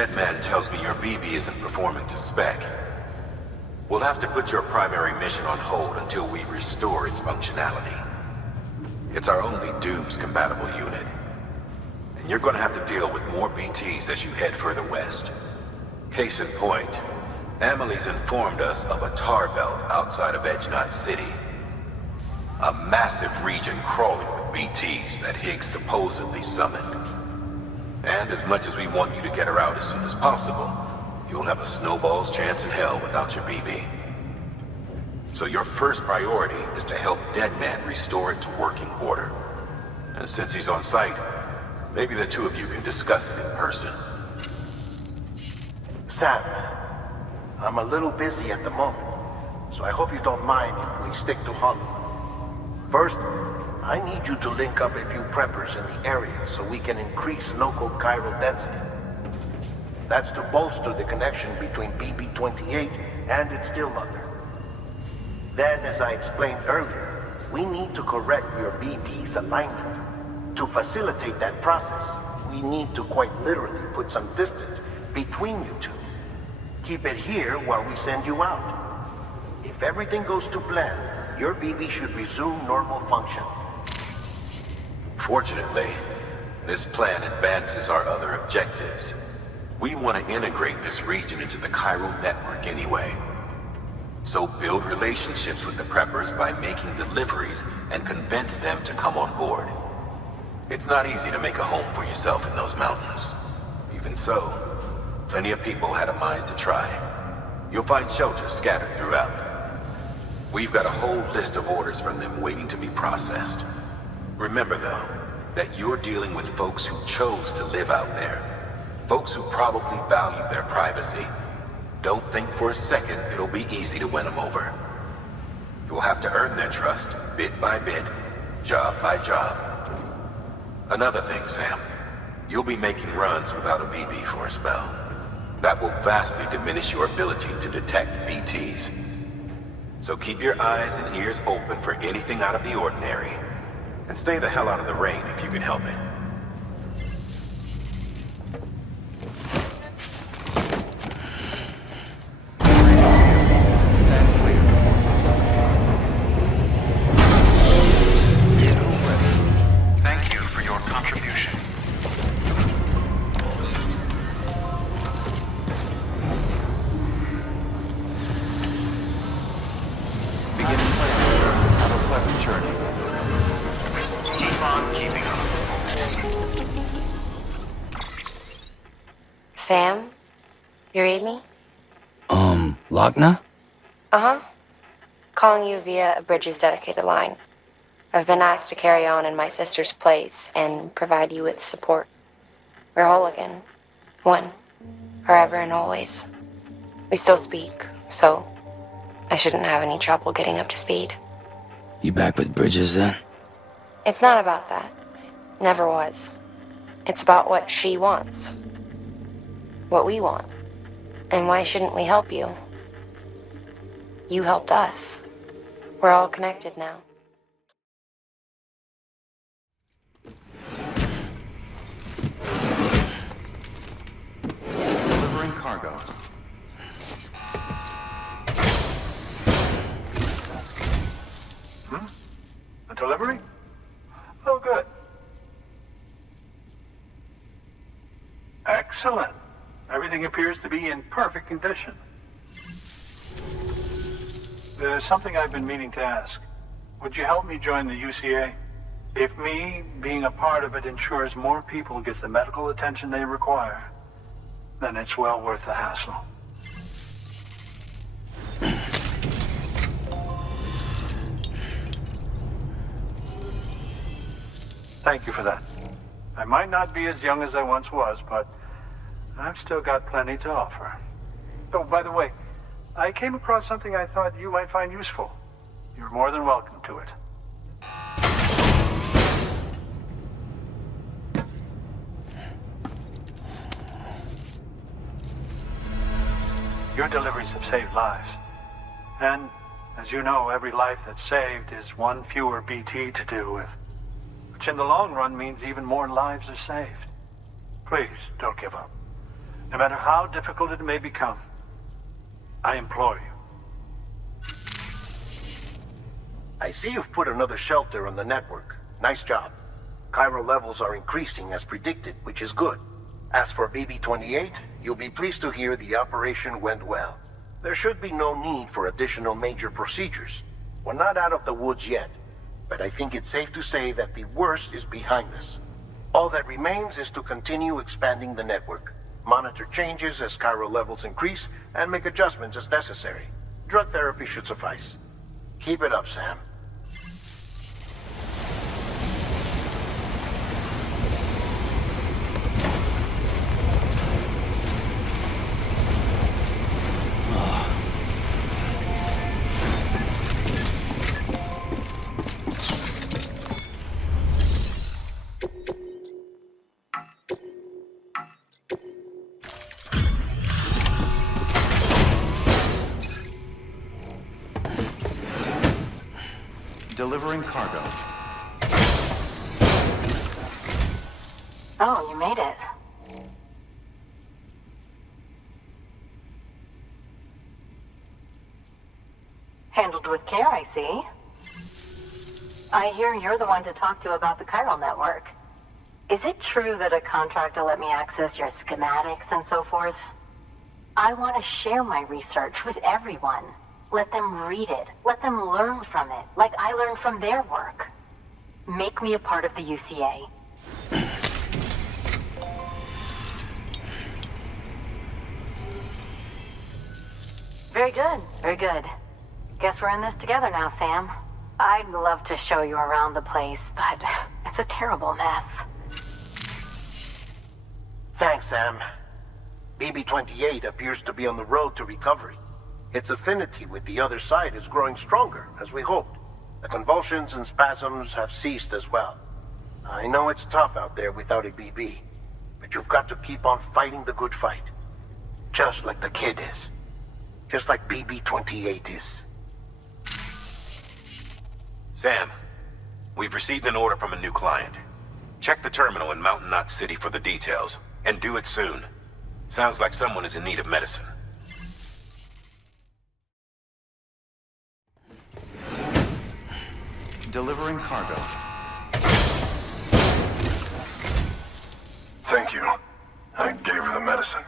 Deadman tells me your BB isn't performing to spec. We'll have to put your primary mission on hold until we restore its functionality. It's our only Dooms-compatible unit. And you're gonna have to deal with more BTs as you head further west. Case in point, Amelie's informed us of a tar belt outside of Edge Knot City. A massive region crawling with BTs that Higgs supposedly summoned. And as much as we want you to get her out as soon as possible, you'll have a snowball's chance in hell without your BB. So your first priority is to help Deadman restore it to working order. And since he's on site, maybe the two of you can discuss it in person. Sam, I'm a little busy at the moment, so I hope you don't mind if we stick to Hollow. First, I need you to link up a few preppers in the area so we can increase local chiral density. That's to bolster the connection between BB-28 and its still mother. Then, as I explained earlier, we need to correct your BB's alignment. To facilitate that process, we need to quite literally put some distance between you two. Keep it here while we send you out. If everything goes to plan, your BB should resume normal function. Fortunately, this plan advances our other objectives. We want to integrate this region into the chiral network anyway. So build relationships with the preppers by making deliveries and convince them to come on board. It's not easy to make a home for yourself in those mountains. Even so, plenty of people had a mind to try. You'll find shelters scattered throughout. We've got a whole list of orders from them waiting to be processed. Remember though, that you're dealing with folks who chose to live out there. Folks who probably value their privacy. Don't think for a second it'll be easy to win them over. You'll have to earn their trust, bit by bit, job by job. Another thing, Sam. You'll be making runs without a BB for a spell. That will vastly diminish your ability to detect BTs. So keep your eyes and ears open for anything out of the ordinary. And stay the hell out of the rain if you can help it. Thank you for your contribution. Beginning plan. Have a pleasant journey. Keep on keeping on. Sam? You read me? Lagna? Uh-huh. Calling you via a Bridges dedicated line. I've been asked to carry on in my sister's place and provide you with support. We're whole again. One. Forever and always. We still speak, so I shouldn't have any trouble getting up to speed. You back with Bridges then? It's not about that. Never was. It's about what she wants. What we want. And why shouldn't we help you? You helped us. We're all connected now. Delivering cargo. A delivery? Oh, good. Excellent. Everything appears to be in perfect condition. There's something I've been meaning to ask. Would you help me join the UCA? If me being a part of it ensures more people get the medical attention they require, then it's well worth the hassle. Thank you for that. I might not be as young as I once was, but I've still got plenty to offer. Oh, by the way, I came across something I thought you might find useful. You're more than welcome to it. Your deliveries have saved lives. And, as you know, every life that's saved is one fewer BT to deal with. Which in the long run means even more lives are saved. Please, don't give up. No matter how difficult it may become, I implore you. I see you've put another shelter on the network. Nice job. Chiral levels are increasing as predicted, which is good. As for BB-28, you'll be pleased to hear the operation went well. There should be no need for additional major procedures. We're not out of the woods yet, but I think it's safe to say that the worst is behind us. All that remains is to continue expanding the network, monitor changes as chiral levels increase, and make adjustments as necessary. Drug therapy should suffice. Keep it up, Sam. Delivering cargo. Oh, you made it. Handled with care, I see. I hear you're the one to talk to about the chiral network. Is it true that a contractor let me access your schematics and so forth? I want to share my research with everyone. Let them read it. Let them learn from it, like I learned from their work. Make me a part of the UCA. Very good, very good. Guess we're in this together now, Sam. I'd love to show you around the place, but it's a terrible mess. Thanks, Sam. BB-28 appears to be on the road to recovery. Its affinity with the other side is growing stronger, as we hoped. The convulsions and spasms have ceased as well. I know it's tough out there without a BB, but you've got to keep on fighting the good fight. Just like the kid is. Just like BB-28 is. Sam, we've received an order from a new client. Check the terminal in Mountain Knot City for the details, and do it soon. Sounds like someone is in need of medicine. Delivering cargo. Thank you. I gave her the medicine.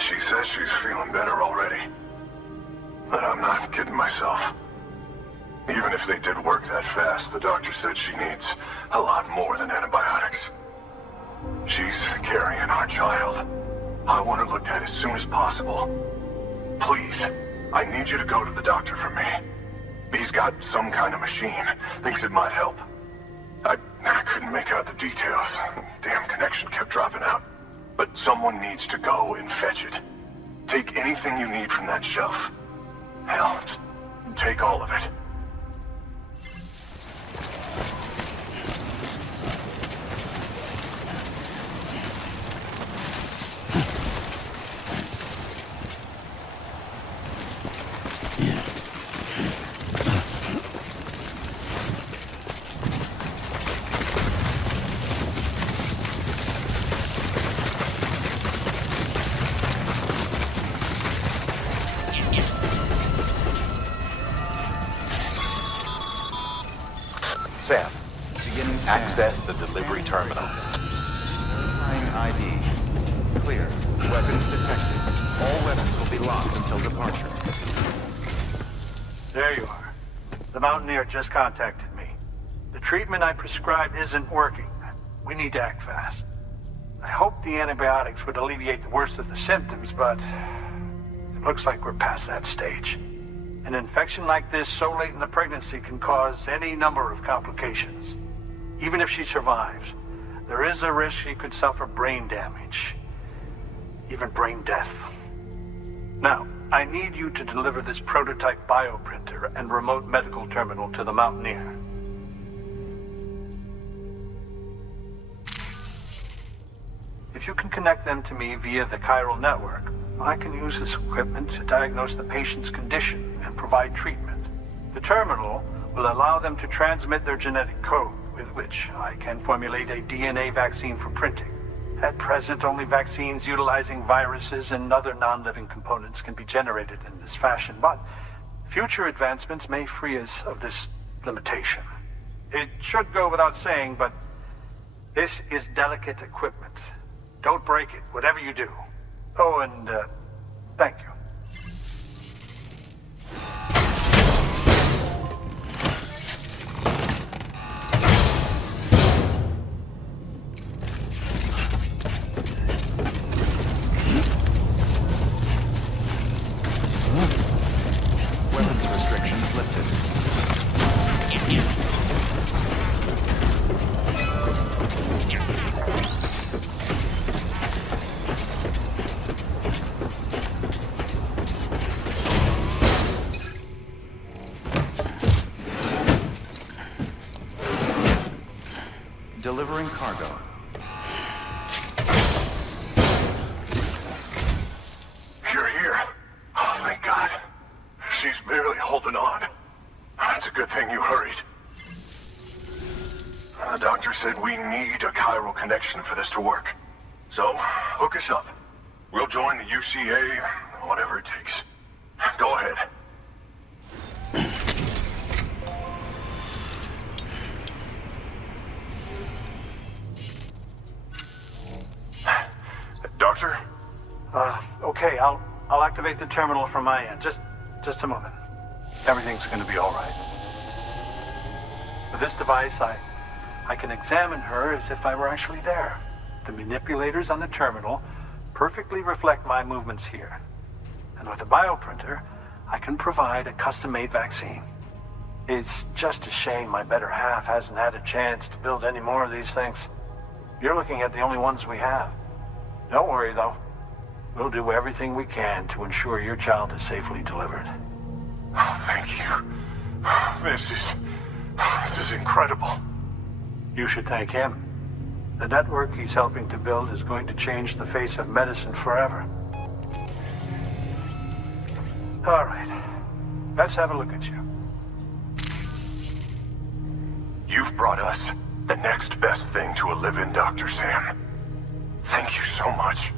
She says she's feeling better already. But I'm not kidding myself. Even if they did work that fast, the doctor said she needs a lot more than antibiotics. She's carrying our child. I want her looked at as soon as possible. Please, I need you to go to the doctor for me. He's got some kind of machine. Thinks it might help. I couldn't make out the details. Damn connection kept dropping out. But someone needs to go and fetch it. Take anything you need from that shelf. Hell, just take all of it. Sam, access the delivery terminal. Verifying ID. Clear. Weapons detected. All weapons will be locked until departure. There you are. The Mountaineer just contacted me. The treatment I prescribed isn't working. We need to act fast. I hoped the antibiotics would alleviate the worst of the symptoms, but it looks like we're past that stage. An infection like this so late in the pregnancy can cause any number of complications. Even if she survives, there is a risk she could suffer brain damage, even brain death. Now, I need you to deliver this prototype bioprinter and remote medical terminal to the Mountaineer. If you can connect them to me via the chiral network, I can use this equipment to diagnose the patient's condition and provide treatment. The terminal will allow them to transmit their genetic code, with which I can formulate a DNA vaccine for printing. At present, only vaccines utilizing viruses and other non-living components can be generated in this fashion, but future advancements may free us of this limitation. It should go without saying, but this is delicate equipment. Don't break it, whatever you do. Oh, and thank you. Weapons restrictions lifted. Delivering cargo. You're here. Oh, thank God. She's barely holding on. It's a good thing you hurried. The doctor said we need a chiral connection for this to work. So, hook us up. We'll join the UCA, whatever it takes. Go ahead. Doctor? Okay, I'll activate the terminal from my end. Just a moment. Everything's gonna be all right. With this device, I can examine her as if I were actually there. The manipulators on the terminal perfectly reflect my movements here. And with the bioprinter, I can provide a custom-made vaccine. It's just a shame my better half hasn't had a chance to build any more of these things. You're looking at the only ones we have. Don't worry, though. We'll do everything we can to ensure your child is safely delivered. Oh, thank you. This is incredible. You should thank him. The network he's helping to build is going to change the face of medicine forever. All right. Let's have a look at you. You've brought us the next best thing to a live-in, Dr. Sam. Thank you so much.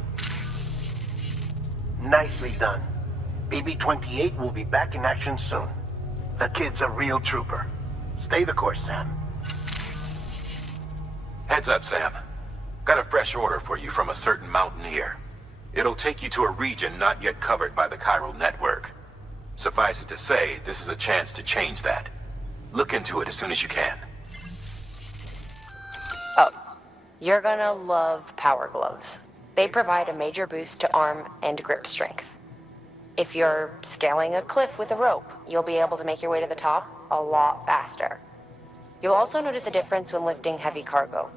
Nicely done. BB-28 will be back in action soon. The kid's a real trooper. Stay the course, Sam. Heads up, Sam. Got a fresh order for you from a certain mountaineer. It'll take you to a region not yet covered by the chiral network. Suffice it to say, this is a chance to change that. Look into it as soon as you can. Oh, you're gonna love power gloves. They provide a major boost to arm and grip strength. If you're scaling a cliff with a rope, you'll be able to make your way to the top a lot faster. You'll also notice a difference when lifting heavy cargo.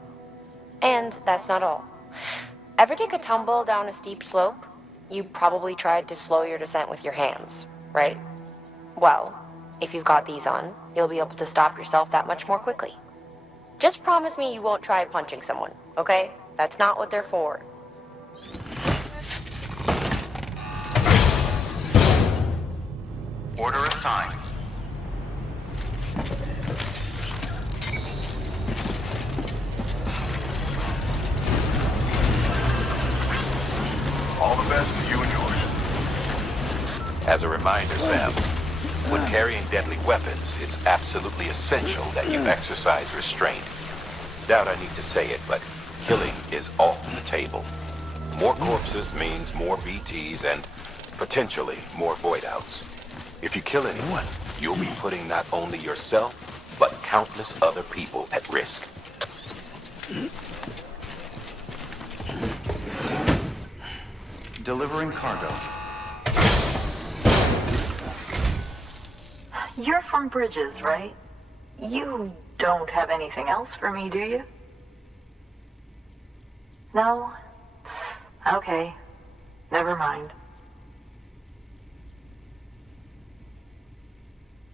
And that's not all. Ever take a tumble down a steep slope? You probably tried to slow your descent with your hands, right? Well, if you've got these on, you'll be able to stop yourself that much more quickly. Just promise me you won't try punching someone, okay? That's not what they're for. Order assigned. All the best to you and yours. As a reminder, Sam, when carrying deadly weapons, it's absolutely essential that you exercise restraint. Doubt I need to say it, but killing is off the table. More corpses means more BTs and potentially more void-outs. If you kill anyone, you'll be putting not only yourself, but countless other people at risk. Delivering cargo. You're from Bridges, right? You don't have anything else for me, do you? No? Okay. Never mind.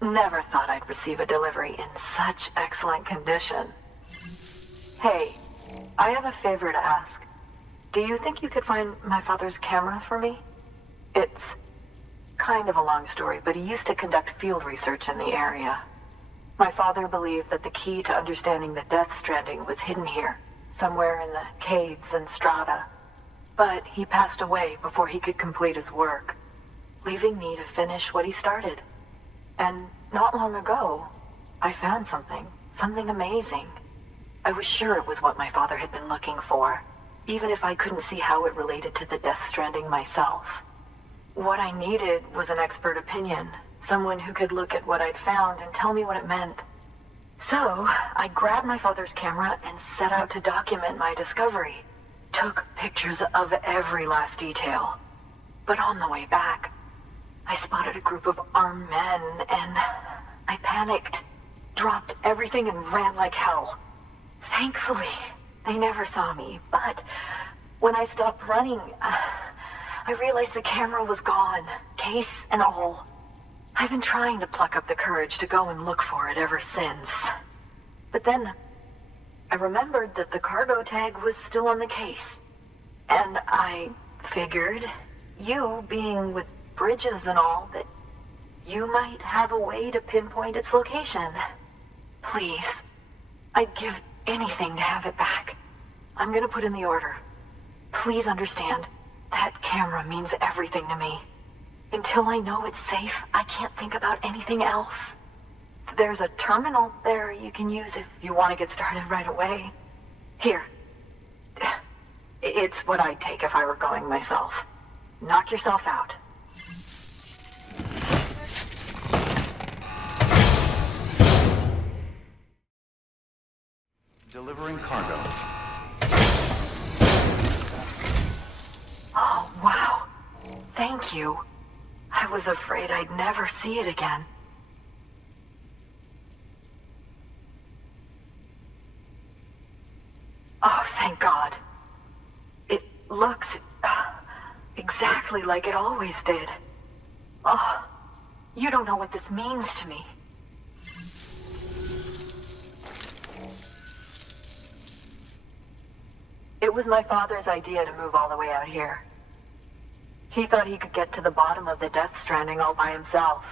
Never thought I'd receive a delivery in such excellent condition. Hey, I have a favor to ask. Do you think you could find my father's camera for me? It's kind of a long story, but he used to conduct field research in the area. My father believed that the key to understanding the Death Stranding was hidden here, somewhere in the caves and strata. But he passed away before he could complete his work, leaving me to finish what he started. And not long ago, I found something amazing. I was sure it was what my father had been looking for, even if I couldn't see how it related to the Death Stranding myself. What I needed was an expert opinion, someone who could look at what I'd found and tell me what it meant. So, I grabbed my father's camera and set out to document my discovery. Took pictures of every last detail. But on the way back, I spotted a group of armed men and I panicked, dropped everything and ran like hell. Thankfully, they never saw me, but when I stopped running, I realized the camera was gone, case and all. I've been trying to pluck up the courage to go and look for it ever since. But then, I remembered that the cargo tag was still on the case. And I figured, you being with Bridges and all, that you might have a way to pinpoint its location. Please, I'd give anything to have it back. I'm gonna put in the order. Please understand, that camera means everything to me. Until I know it's safe, I can't think about anything else. There's a terminal there you can use if you want to get started right away. Here. It's what I'd take if I were going myself. Knock yourself out. Delivering cargo. Oh, wow. Thank you. I was afraid I'd never see it again. Oh, thank God. It looks exactly like it always did. Oh, you don't know what this means to me. It was my father's idea to move all the way out here. He thought he could get to the bottom of the Death Stranding all by himself.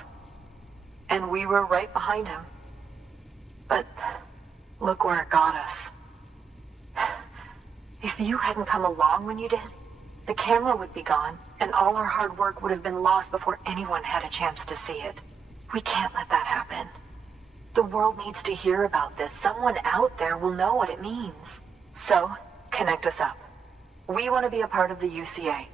And we were right behind him. But look where it got us. If you hadn't come along when you did, the camera would be gone, and all our hard work would have been lost before anyone had a chance to see it. We can't let that happen. The world needs to hear about this. Someone out there will know what it means. So, connect us up. We want to be a part of the UCA.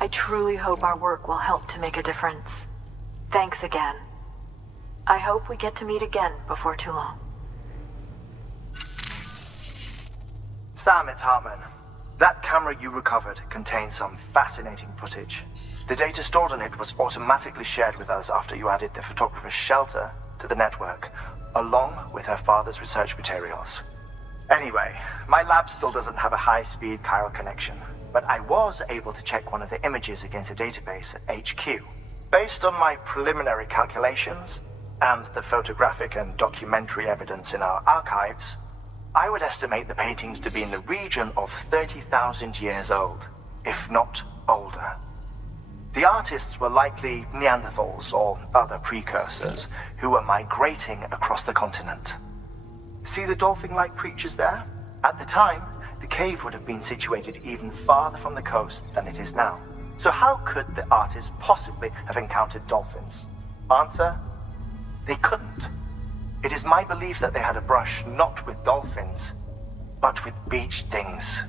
I truly hope our work will help to make a difference. Thanks again. I hope we get to meet again before too long. Sam, it's Hartman. That camera you recovered contains some fascinating footage. The data stored on it was automatically shared with us after you added the photographer's shelter to the network, along with her father's research materials. Anyway, my lab still doesn't have a high-speed chiral connection, but I was able to check one of the images against a database at HQ. Based on my preliminary calculations, and the photographic and documentary evidence in our archives, I would estimate the paintings to be in the region of 30,000 years old, if not older. The artists were likely Neanderthals or other precursors who were migrating across the continent. See the dolphin-like creatures there? At the time, the cave would have been situated even farther from the coast than it is now. So how could the artists possibly have encountered dolphins? Answer: they couldn't. It is my belief that they had a brush not with dolphins, but with beach things.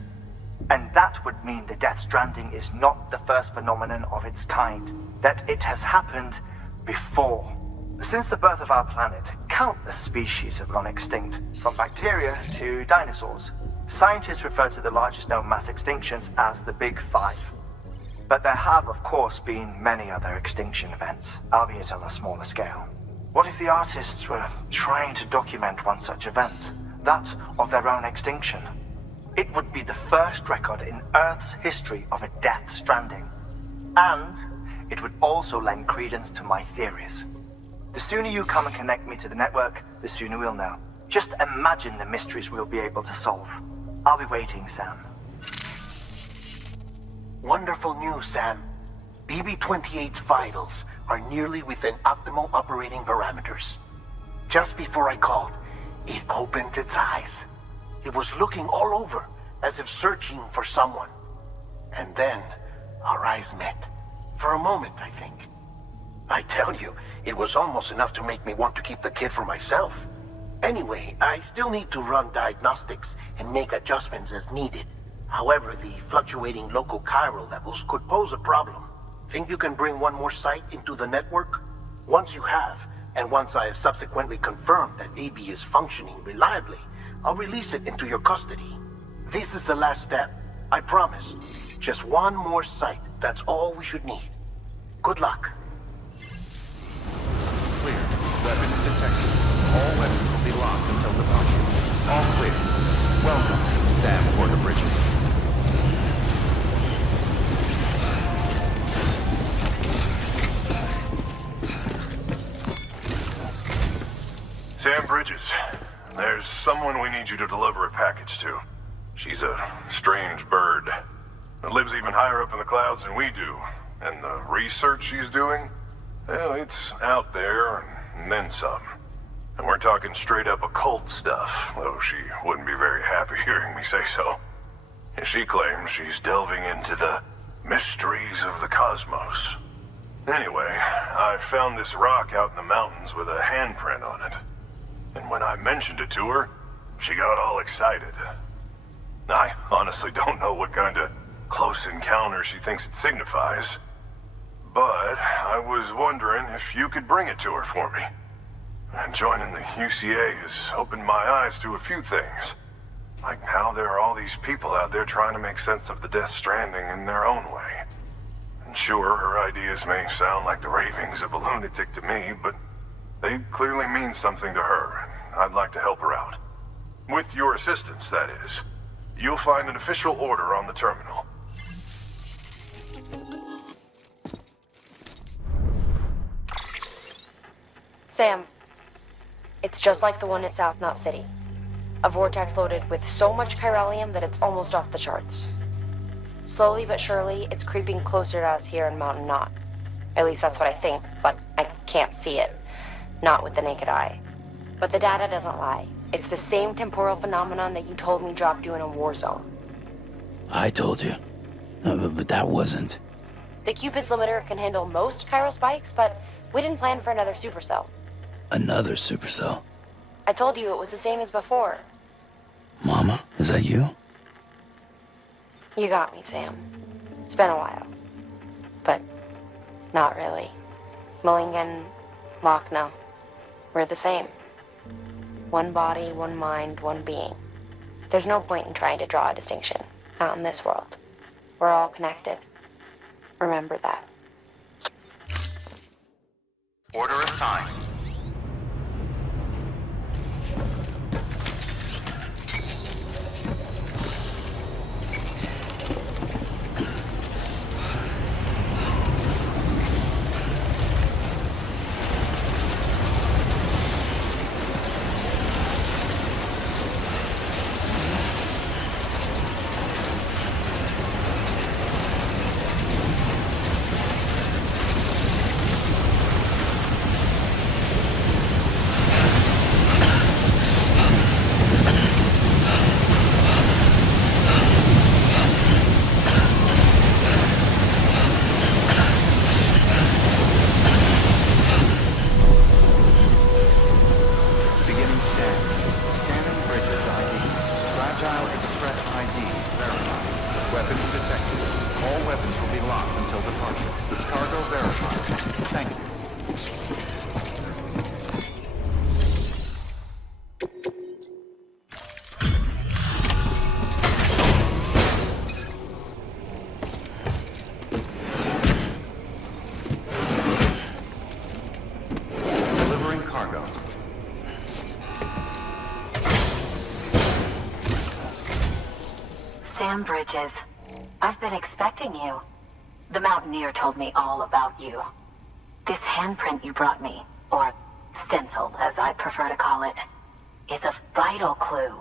And that would mean the Death Stranding is not the first phenomenon of its kind, that it has happened before. Since the birth of our planet, countless species have gone extinct, from bacteria to dinosaurs. Scientists refer to the largest known mass extinctions as the Big Five. But there have, of course, been many other extinction events, albeit on a smaller scale. What if the artists were trying to document one such event, that of their own extinction? It would be the first record in Earth's history of a Death Stranding. And it would also lend credence to my theories. The sooner you come and connect me to the network, the sooner we'll know. Just imagine the mysteries we'll be able to solve. I'll be waiting, Sam. Wonderful news, Sam. BB-28's vitals are nearly within optimal operating parameters. Just before I called, it opened its eyes. It was looking all over, as if searching for someone. And then, our eyes met. For a moment, I think. I tell you, it was almost enough to make me want to keep the kid for myself. Anyway, I still need to run diagnostics and make adjustments as needed. However, the fluctuating local chiral levels could pose a problem. Think you can bring one more site into the network? Once you have, and once I have subsequently confirmed that BB is functioning reliably, I'll release it into your custody. This is the last step, I promise. Just one more site, that's all we should need. Good luck. Clear. Weapons detected. All weapons will be locked until departure. All clear. Welcome, Sam Porter Bridges. Sam Bridges, there's someone we need you to deliver a package to. She's a strange bird. It lives even higher up in the clouds than we do. And the research she's doing, well, it's out there and then some. And we're talking straight up occult stuff, though she wouldn't be very happy hearing me say so. She claims she's delving into the mysteries of the cosmos. Anyway, I found this rock out in the mountains with a handprint on it. And when I mentioned it to her, she got all excited. I honestly don't know what kind of close encounter she thinks it signifies. But I was wondering if you could bring it to her for me. And joining the UCA has opened my eyes to a few things. Like how there are all these people out there trying to make sense of the Death Stranding in their own way. And sure, her ideas may sound like the ravings of a lunatic to me, but they clearly mean something to her, and I'd like to help her out. With your assistance, that is. You'll find an official order on the terminal. Sam, it's just like the one at South Knot City. A vortex loaded with so much chiralium that it's almost off the charts. Slowly but surely, it's creeping closer to us here in Mountain Knot. At least that's what I think, but I can't see it. Not with the naked eye. But the data doesn't lie. It's the same temporal phenomenon that you told me dropped you in a war zone. I told you. But that wasn't. The Cupid's limiter can handle most chiral spikes, but we didn't plan for another supercell. Another supercell. I told you it was the same as before. Mama, is that you? You got me, Sam. It's been a while. But not really. Mulligan, Lochner, we're the same. One body, one mind, one being. There's no point in trying to draw a distinction. Not in this world. We're all connected. Remember that. Order assigned. Sam Bridges, I've been expecting you. The Mountaineer told me all about you. This handprint you brought me, or stenciled as I prefer to call it, is a vital clue.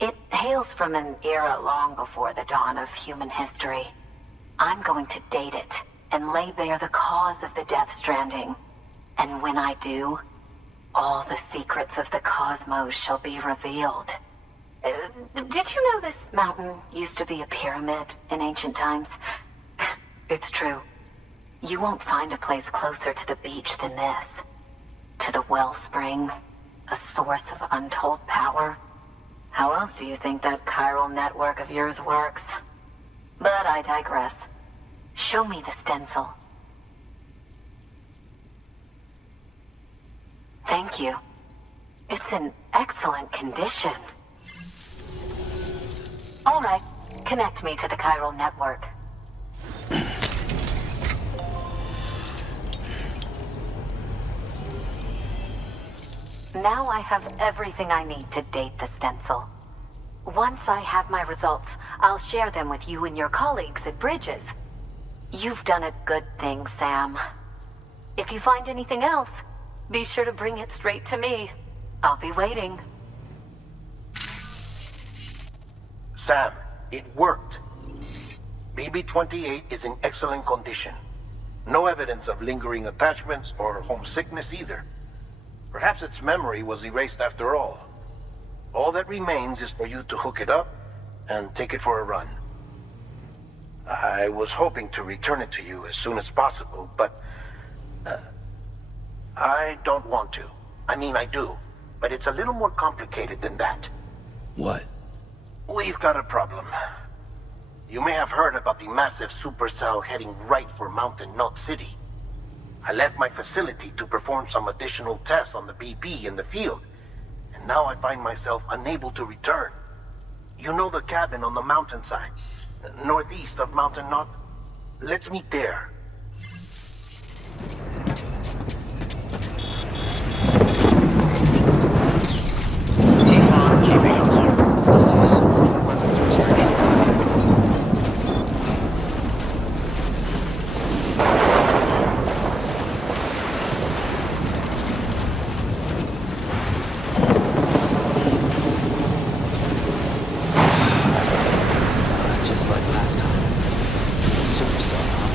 It hails from an era long before the dawn of human history. I'm going to date it and lay bare the cause of the Death Stranding. And when I do, all the secrets of the cosmos shall be revealed. Did you know this mountain used to be a pyramid in ancient times? It's true. You won't find a place closer to the beach than this. To the wellspring, a source of untold power. How else do you think that chiral network of yours works? But I digress. Show me the stencil. Thank you. It's in excellent condition. All right, connect me to the chiral network. Now I have everything I need to date the stencil. Once I have my results, I'll share them with you and your colleagues at Bridges. You've done a good thing, Sam. If you find anything else, be sure to bring it straight to me. I'll be waiting. Sam, it worked. BB-28 is in excellent condition. No evidence of lingering attachments or homesickness either. Perhaps its memory was erased after all. All that remains is for you to hook it up and take it for a run. I was hoping to return it to you as soon as possible, but I don't want to. I mean, I do, but it's a little more complicated than that. What? We've got a problem. You may have heard about the massive supercell heading right for Mountain Knot City. I left my facility to perform some additional tests on the BB in the field, and now I find myself unable to return. You know the cabin on the mountainside, northeast of Mountain Knot? Let's meet there. Keep on keeping up. I'll see you soon. Weapons restrictions. Just like last time. Supercell, huh?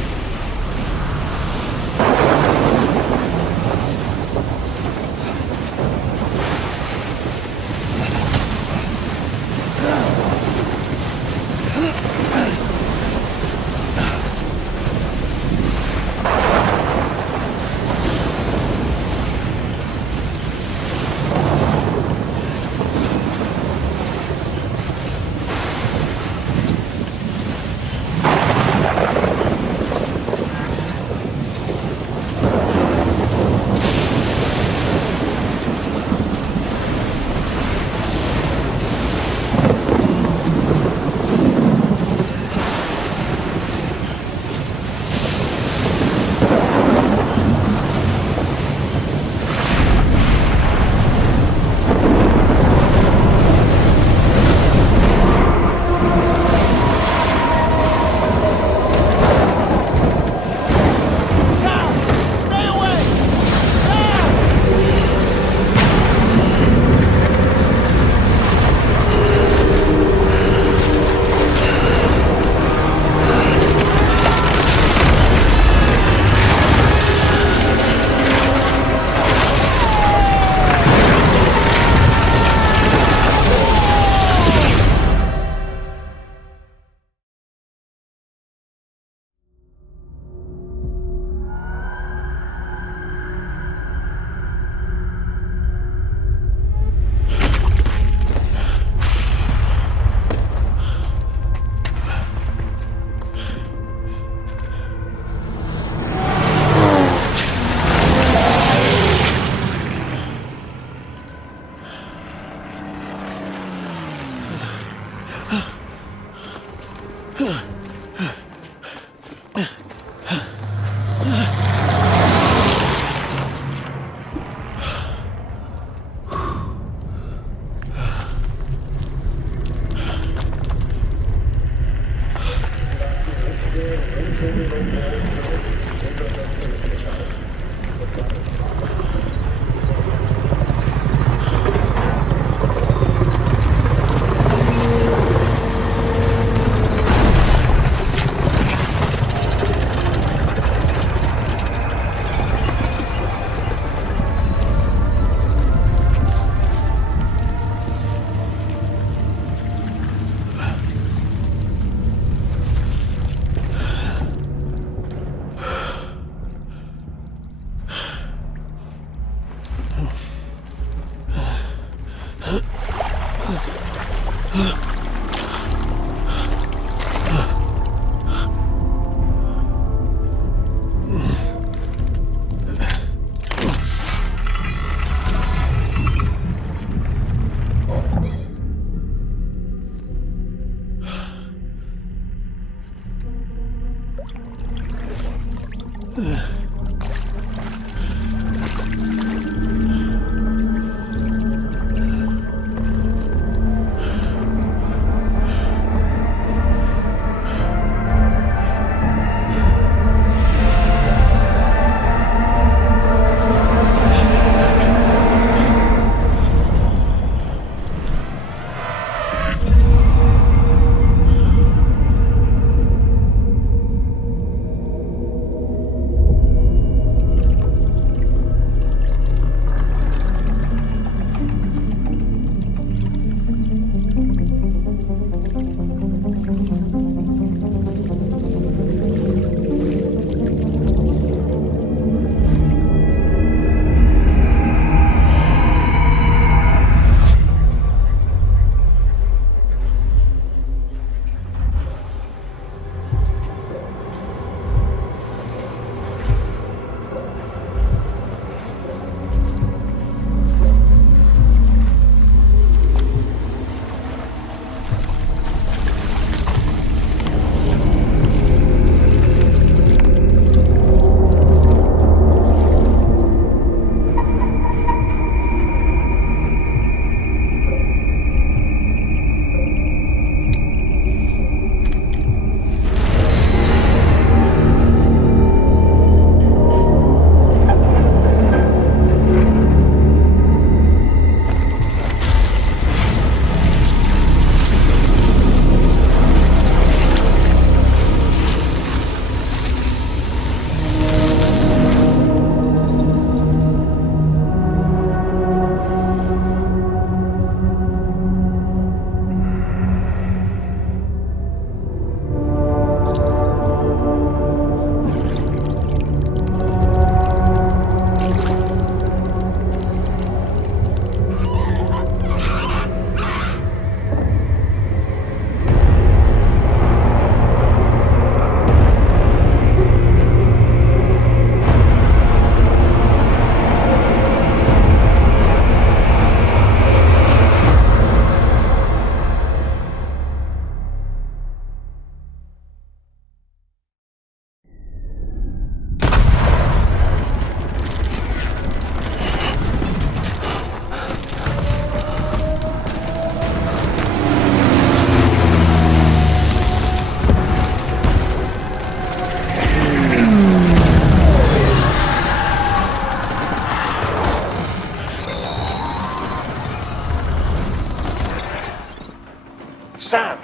Sam!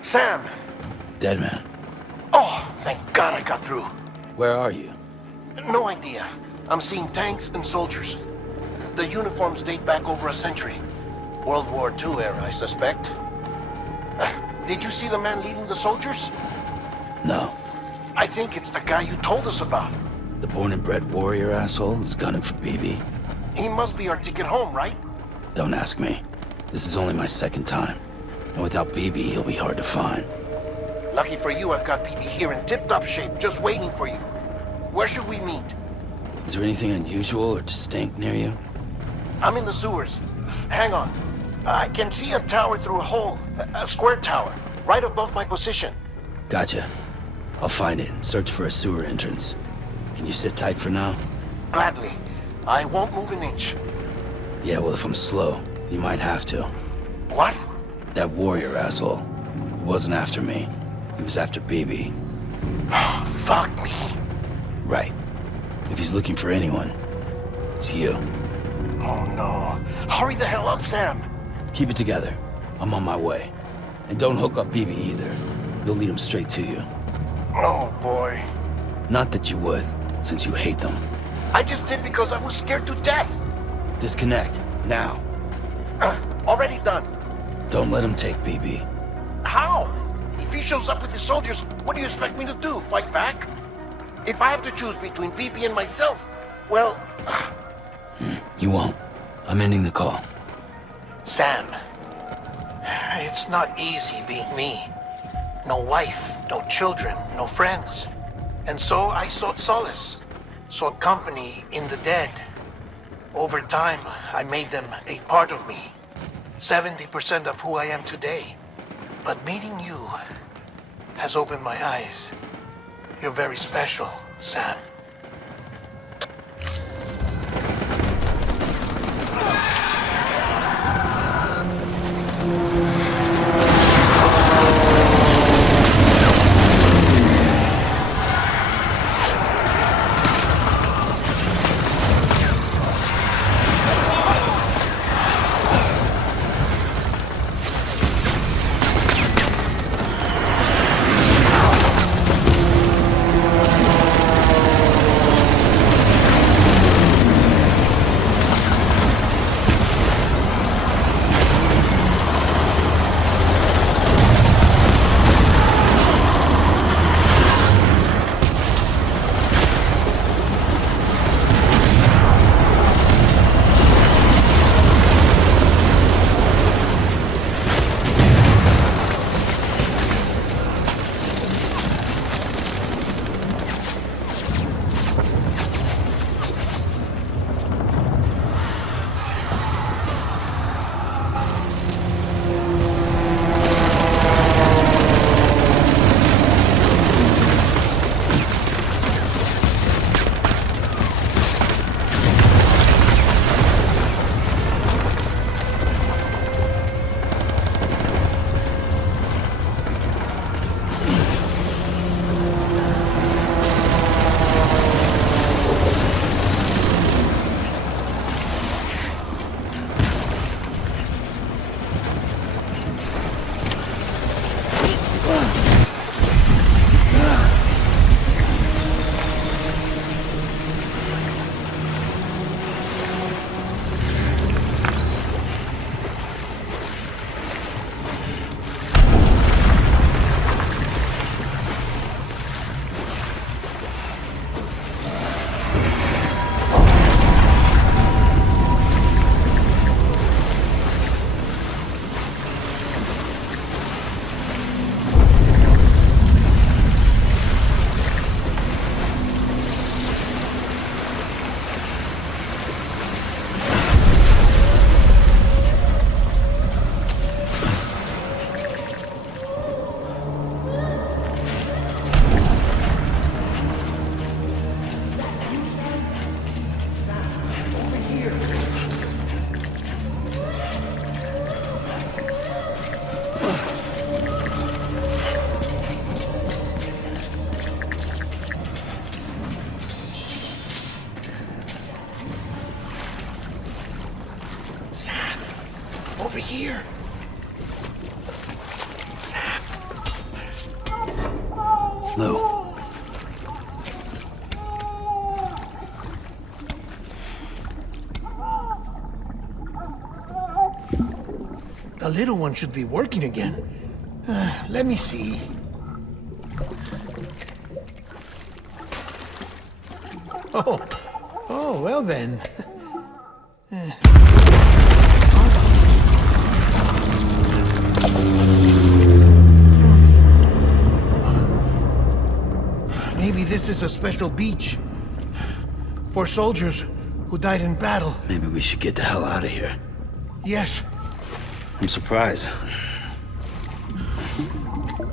Sam! Dead man. Oh, thank God I got through. Where are you? No idea. I'm seeing tanks and soldiers. The uniforms date back over a century. World War II era, I suspect. Did you see the man leading the soldiers? No. I think it's the guy you told us about. The born and bred warrior asshole who's gunning for BB. He must be our ticket home, right? Don't ask me. This is only my second time. And without BB, he'll be hard to find. Lucky for you, I've got BB here in tip-top shape, just waiting for you. Where should we meet? Is there anything unusual or distinct near you? I'm in the sewers. Hang on. I can see a tower through a hole. A square tower, right above my position. Gotcha. I'll find it and search for a sewer entrance. Can you sit tight for now? Gladly. I won't move an inch. Yeah, well, if I'm slow, you might have to. What? That warrior asshole. He wasn't after me. He was after BB. Fuck me. Right. If he's looking for anyone, it's you. Oh no. Hurry the hell up, Sam. Keep it together. I'm on my way. And don't hook up BB either. You'll lead him straight to you. Oh boy. Not that you would, since you hate them. I just did because I was scared to death. Disconnect, now. Already done. Don't let him take BB. How? If he shows up with his soldiers, what do you expect me to do? Fight back? If I have to choose between BB and myself, well... You won't. I'm ending the call. Sam, It's not easy being me. No wife, no children, no friends. And so I sought solace, sought company in the dead. Over time, I made them a part of me. 70% of who I am today. But meeting you has opened my eyes. You're very special, Sam. Over here. Sam. Lou. The little one should be working again. Let me see. Oh, well then. Maybe this is a special beach for soldiers who died in battle. Maybe we should get the hell out of here. Yes. I'm surprised. I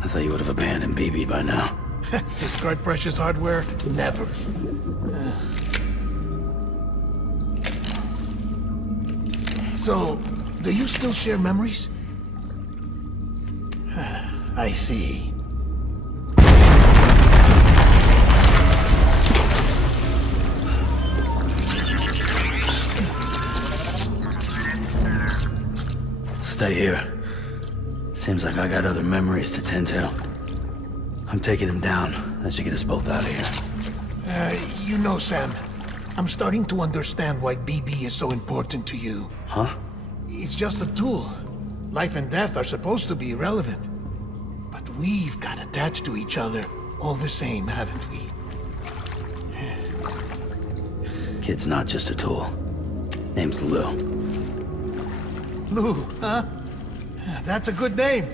thought you would have abandoned BB by now. Discard precious hardware? Never. So, do you still share memories? I see. Stay here. Seems like I got other memories to tend to. I'm taking him down. That should get us both out of here. You know, Sam, I'm starting to understand why BB is so important to you. Huh? It's just a tool. Life and death are supposed to be irrelevant. But we've got attached to each other all the same, haven't we? Kid's not just a tool. Name's Lou. Lou, huh? That's a good name.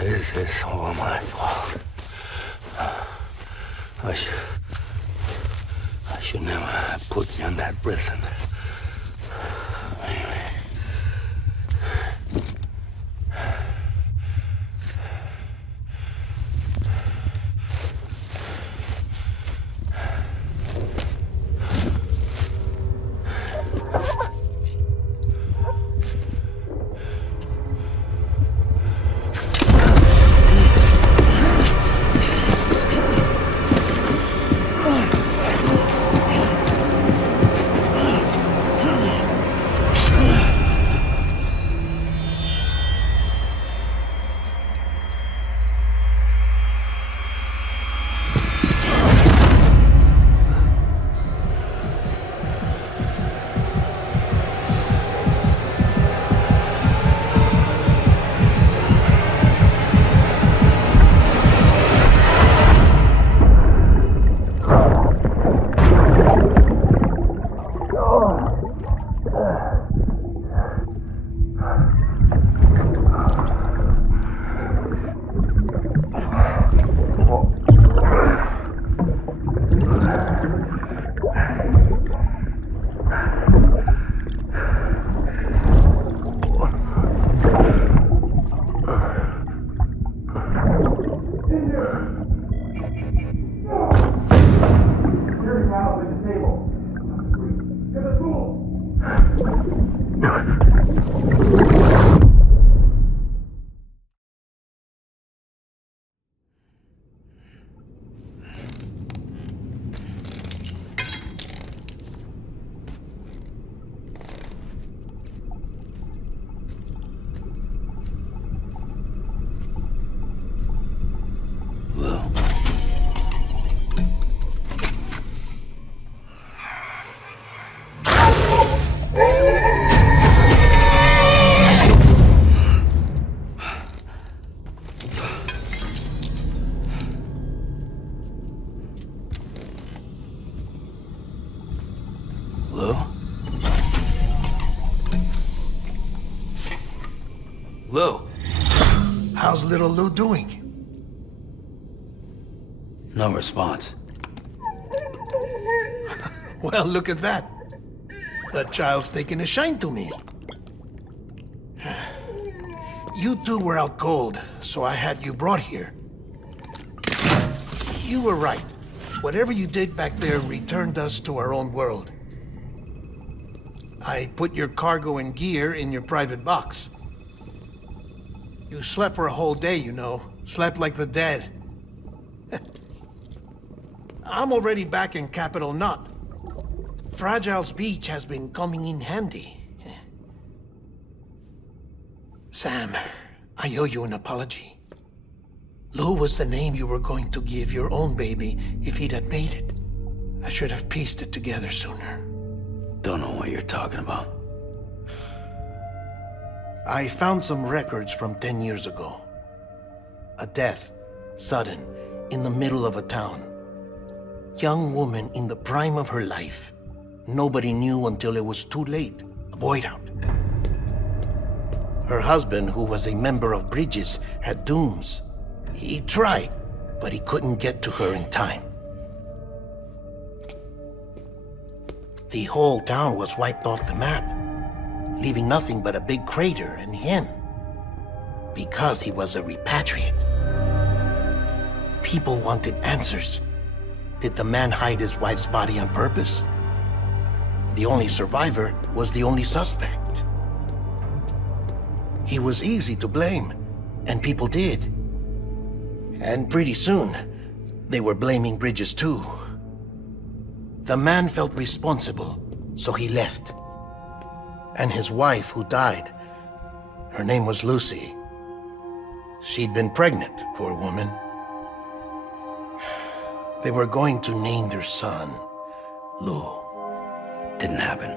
Maybe this is all my fault. I should never have put you in that prison. Maybe. Lou. How's little Lou doing? No response. Well, look at that. That child's taking a shine to me. You two were out cold, so I had you brought here. You were right. Whatever you did back there returned us to our own world. I put your cargo and gear in your private box. You slept for a whole day, you know. Slept like the dead. I'm already back in Capital Knot. Fragile's beach has been coming in handy. Sam, I owe you an apology. Lou was the name you were going to give your own baby if he'd had made it. I should have pieced it together sooner. Don't know what you're talking about. I found some records from 10 years ago. A death, sudden, in the middle of a town. Young woman in the prime of her life. Nobody knew until it was too late. A void out. Her husband, who was a member of Bridges, had dooms. He tried, but he couldn't get to her in time. The whole town was wiped off the map, leaving nothing but a big crater and him. Because he was a repatriate. People wanted answers. Did the man hide his wife's body on purpose? The only survivor was the only suspect. He was easy to blame, and people did. And pretty soon, they were blaming Bridges too. The man felt responsible, so he left. And his wife, who died, her name was Lucy. She'd been pregnant, poor woman. They were going to name their son Lou. Didn't happen.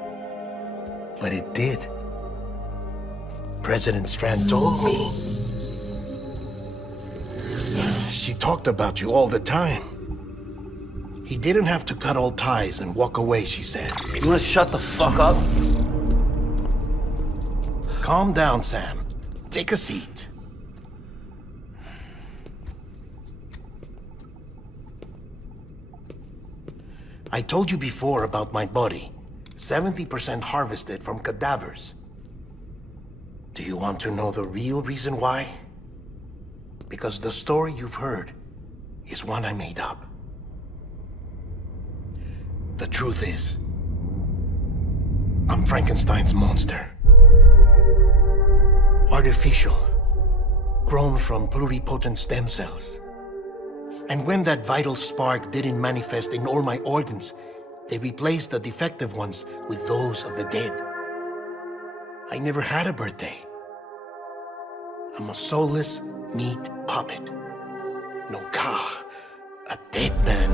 But it did. President Strand told me. She talked about you all the time. He didn't have to cut all ties and walk away, she said. You wanna shut the fuck up? Calm down, Sam. Take a seat. I told you before about my body. 70% harvested from cadavers. Do you want to know the real reason why? Because the story you've heard is one I made up. The truth is, I'm Frankenstein's monster. Artificial, grown from pluripotent stem cells. And when that vital spark didn't manifest in all my organs, they replaced the defective ones with those of the dead. I never had a birthday. I'm a soulless meat puppet. No car, a dead man.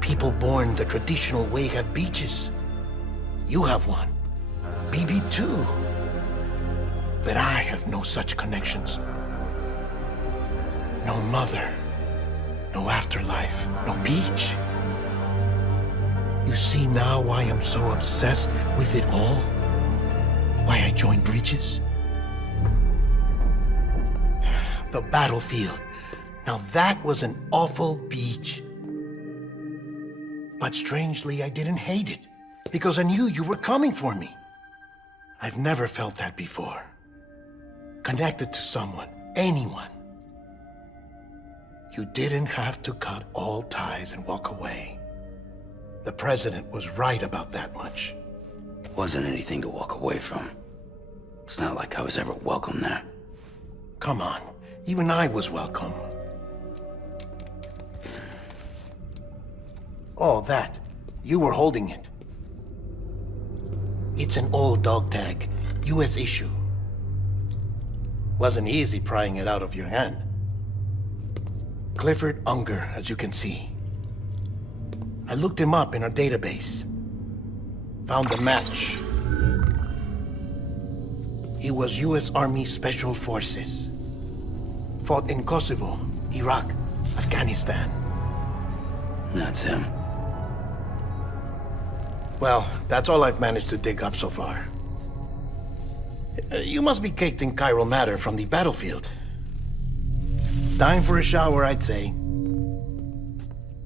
People born the traditional way have beaches. You have one. BB too. But I have no such connections. No mother. No afterlife. No beach. You see now why I'm so obsessed with it all? Why I joined Bridges? The battlefield. Now that was an awful beach. But strangely, I didn't hate it, because I knew you were coming for me. I've never felt that before. Connected to someone, anyone. You didn't have to cut all ties and walk away. The president was right about that much. Wasn't anything to walk away from. It's not like I was ever welcome there. Come on, even I was welcome. Oh, that. You were holding it. It's an old dog tag, US issue. Wasn't easy prying it out of your hand. Clifford Unger, as you can see. I looked him up in our database. Found a match. He was US Army Special Forces. Fought in Kosovo, Iraq, Afghanistan. That's him. Well, that's all I've managed to dig up so far. You must be caked in chiral matter from the battlefield. Time for a shower, I'd say.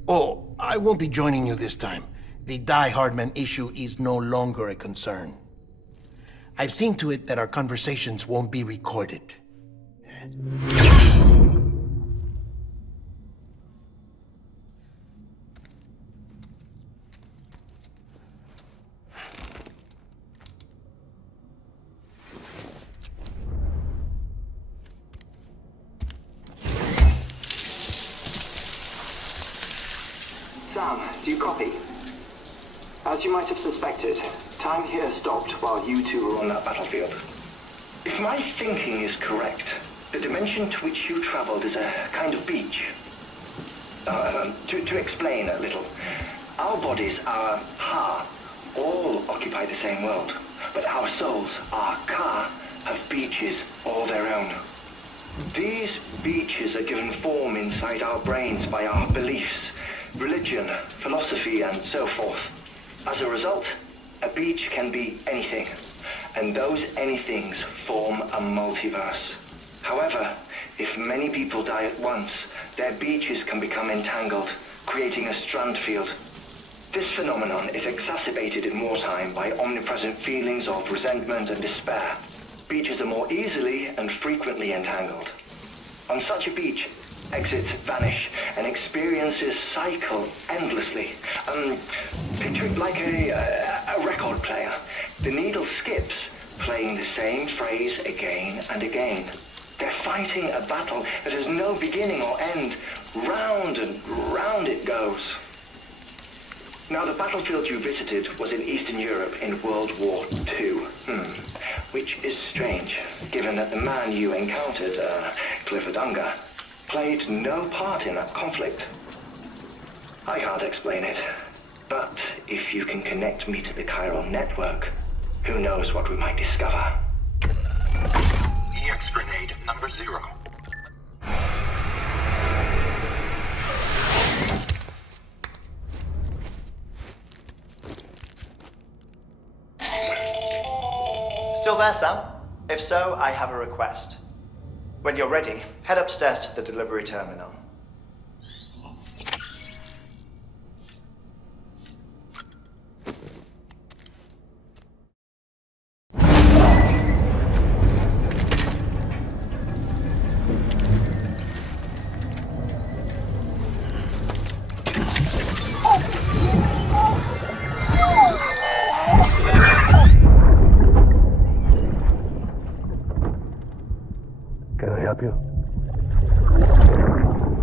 Oh, I won't be joining you this time. The Die Hardman issue is no longer a concern. I've seen to it that our conversations won't be recorded. Sam, do you copy? As you might have suspected, time here stopped while you two were on that battlefield. If my thinking is correct, the dimension to which you traveled is a kind of beach. To explain a little, our bodies, our ha, all occupy the same world, but our souls, our ka, have beaches all their own. These beaches are given form inside our brains by our beliefs, religion, philosophy, and so forth. As a result, a beach can be anything, and those anythings form a multiverse. However, if many people die at once, their beaches can become entangled, creating a strand field. This phenomenon is exacerbated in wartime by omnipresent feelings of resentment and despair. Beaches are more easily and frequently entangled. On such a beach, exits vanish and experiences cycle endlessly. Picture it like a record player. The needle skips, playing the same phrase again and again. They're fighting a battle that has no beginning or end. Round and round it goes. Now, the battlefield you visited was in Eastern Europe in World War II. Which is strange, given that the man you encountered, Clifford Unger, played no part in that conflict. I can't explain it, but if you can connect me to the chiral network, who knows what we might discover. EX grenade number 0. Still there, Sam? If so, I have a request. When you're ready, head upstairs to the delivery terminal. Can I help you?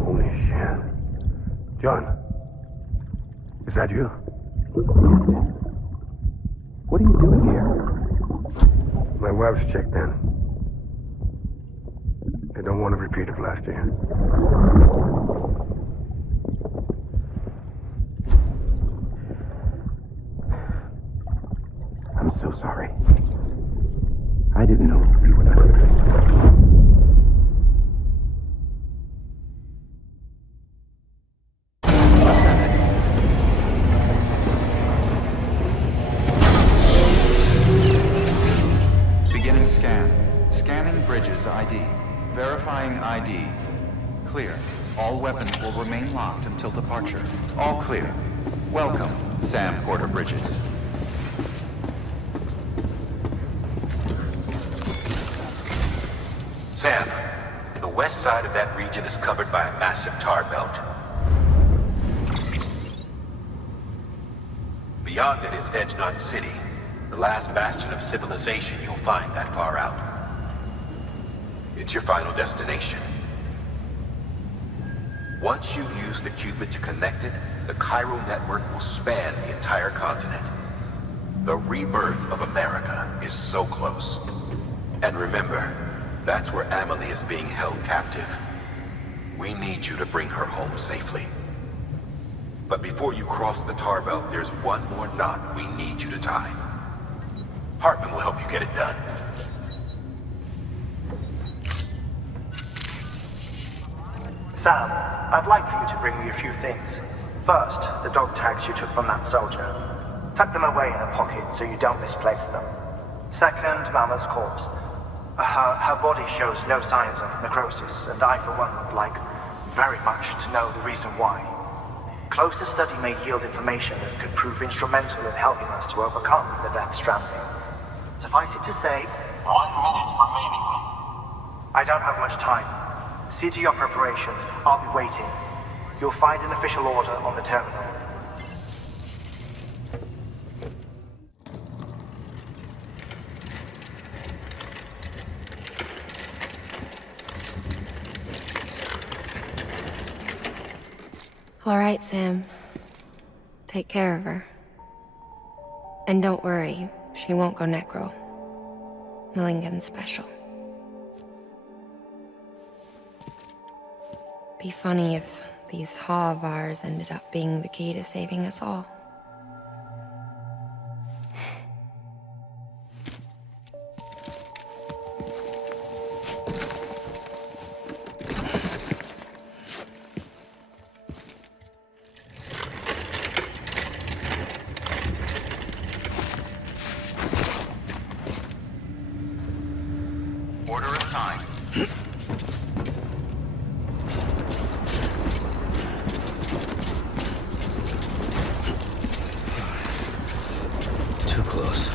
Holy shit. John, is that you? What are you doing here? My wife's checked in. I don't want to repeat of last year. I'm so sorry. I didn't know you were that. Beginning scan. Scanning bridges ID. Verifying ID. Clear. All weapons will remain locked until departure. All clear. Welcome, Sam Porter Bridges. Sam, the west side of that region is covered by a massive tar belt. Beyond it is Edgenot City, the last bastion of civilization you'll find that far out. It's your final destination. Once you use the qubit to connect it, the chiral network will span the entire continent. The rebirth of America is so close. And remember, that's where Amelie is being held captive. We need you to bring her home safely. But before you cross the tar belt, there's one more knot we need you to tie. Hartman will help you get it done. Sam, I'd like for you to bring me a few things. First, the dog tags you took from that soldier. Tuck them away in a pocket so you don't misplace them. Second, Mama's corpse. Her body shows no signs of necrosis, and I, for one, would like very much to know the reason why. Closer study may yield information that could prove instrumental in helping us to overcome the Death Stranding. Suffice it to say, 1 minute remaining. I don't have much time. See to your preparations. I'll be waiting. You'll find an official order on the terminal. All right, Sam. Take care of her. And don't worry, she won't go necro. Millingan's special. Be funny if these Ha of ours ended up being the key to saving us all. Order assigned. Too close.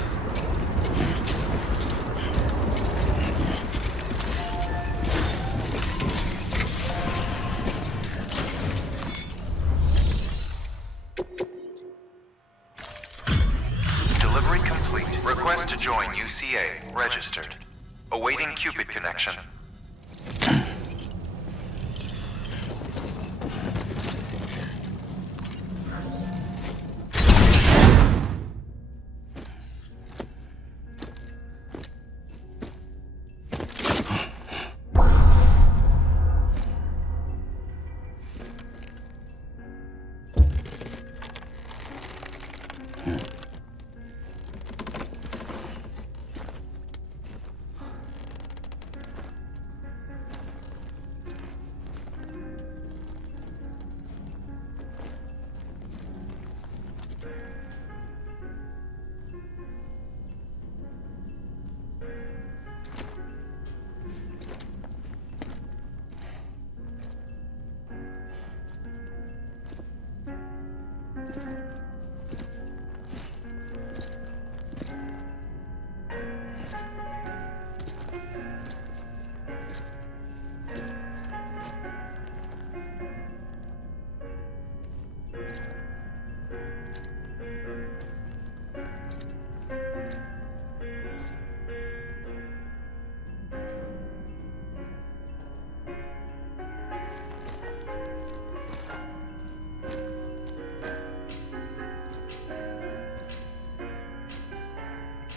Delivery complete. Request to join UCA. Registered. Awaiting Cupid connection.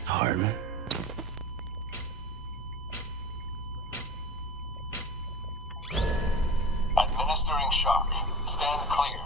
Hardman. Administering shock. Stand clear.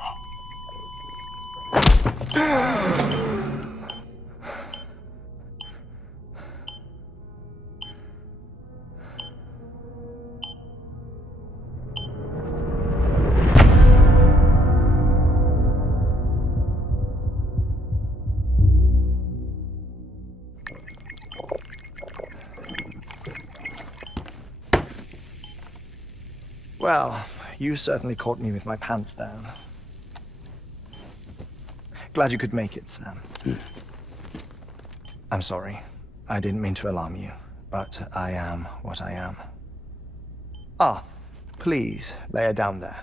Well, you certainly caught me with my pants down. Glad you could make it, Sam. I'm sorry. I didn't mean to alarm you, but I am what I am. Ah, please, lay her down there.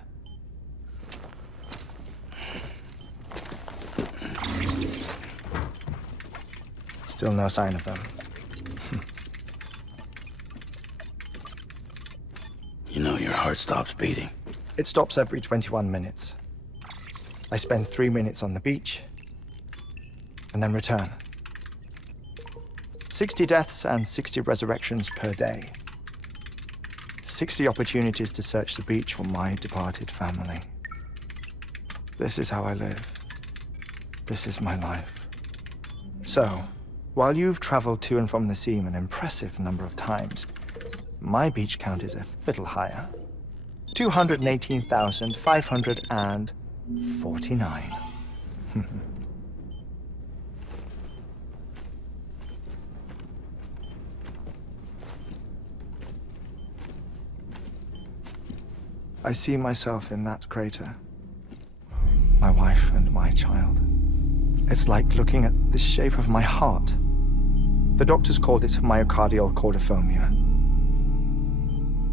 Still no sign of them. You know your heart stops beating. It stops every 21 minutes. I spend 3 minutes on the beach, and then return. 60 deaths and 60 resurrections per day. 60 opportunities to search the beach for my departed family. This is how I live. This is my life. So, while you've traveled to and from the seam an impressive number of times, my beach count is a little higher. 218,549. I see myself in that crater. My wife and my child. It's like looking at the shape of my heart. The doctors called it myocardial cordiformia.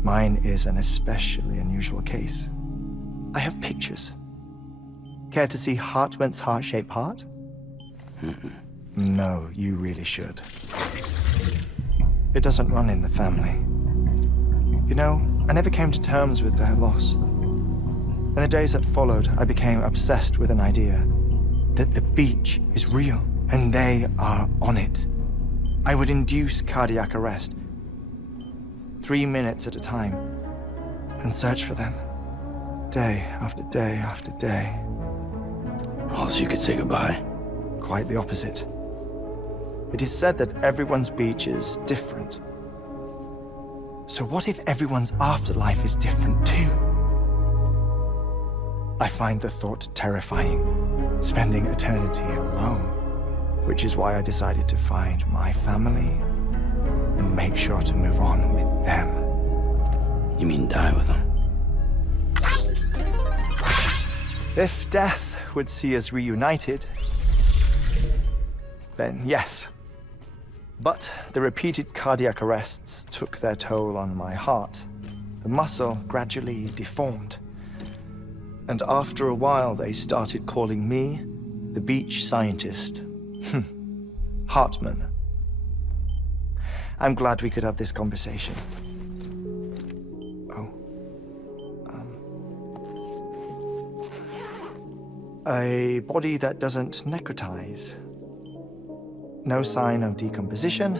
Mine is an especially unusual case. I have pictures. Care to see Hartman's heart-shaped heart? No, you really should. It doesn't run in the family. You know, I never came to terms with their loss. In the days that followed, I became obsessed with an idea that the beach is real and they are on it. I would induce cardiac arrest, 3 minutes at a time, and search for them, day after day after day. Also, you could say goodbye. Quite the opposite. It is said that everyone's beach is different. So what if everyone's afterlife is different too? I find the thought terrifying, spending eternity alone, which is why I decided to find my family and make sure to move on with them. You mean die with them? If death would see us reunited, then yes. But the repeated cardiac arrests took their toll on my heart. The muscle gradually deformed. And after a while, they started calling me the beach scientist. Hartman. I'm glad we could have this conversation. A body that doesn't necrotize. No sign of decomposition.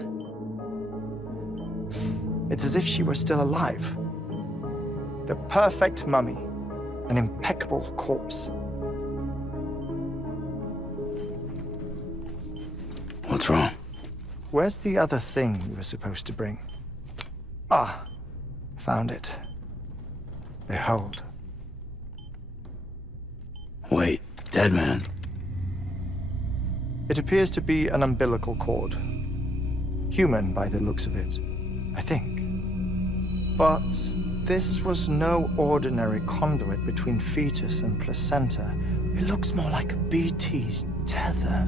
It's as if she were still alive. The perfect mummy. An impeccable corpse. What's wrong? Where's the other thing you were supposed to bring? Ah, found it. Behold. Wait, dead man. It appears to be an umbilical cord. Human by the looks of it, I think. But this was no ordinary conduit between fetus and placenta. It looks more like a BT's tether.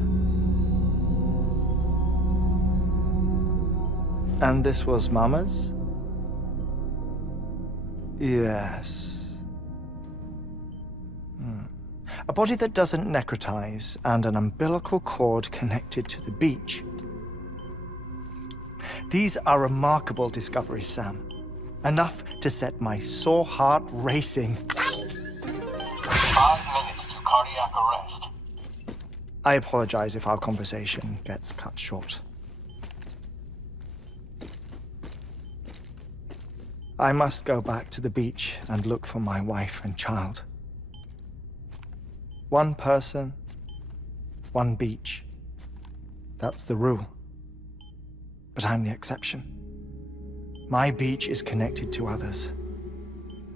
And this was Mama's? Yes. A body that doesn't necrotize and an umbilical cord connected to the beach. These are remarkable discoveries, Sam. Enough to set my sore heart racing. 5 minutes to cardiac arrest. I apologize if our conversation gets cut short. I must go back to the beach and look for my wife and child. One person, one beach. That's the rule. But I'm the exception. My beach is connected to others,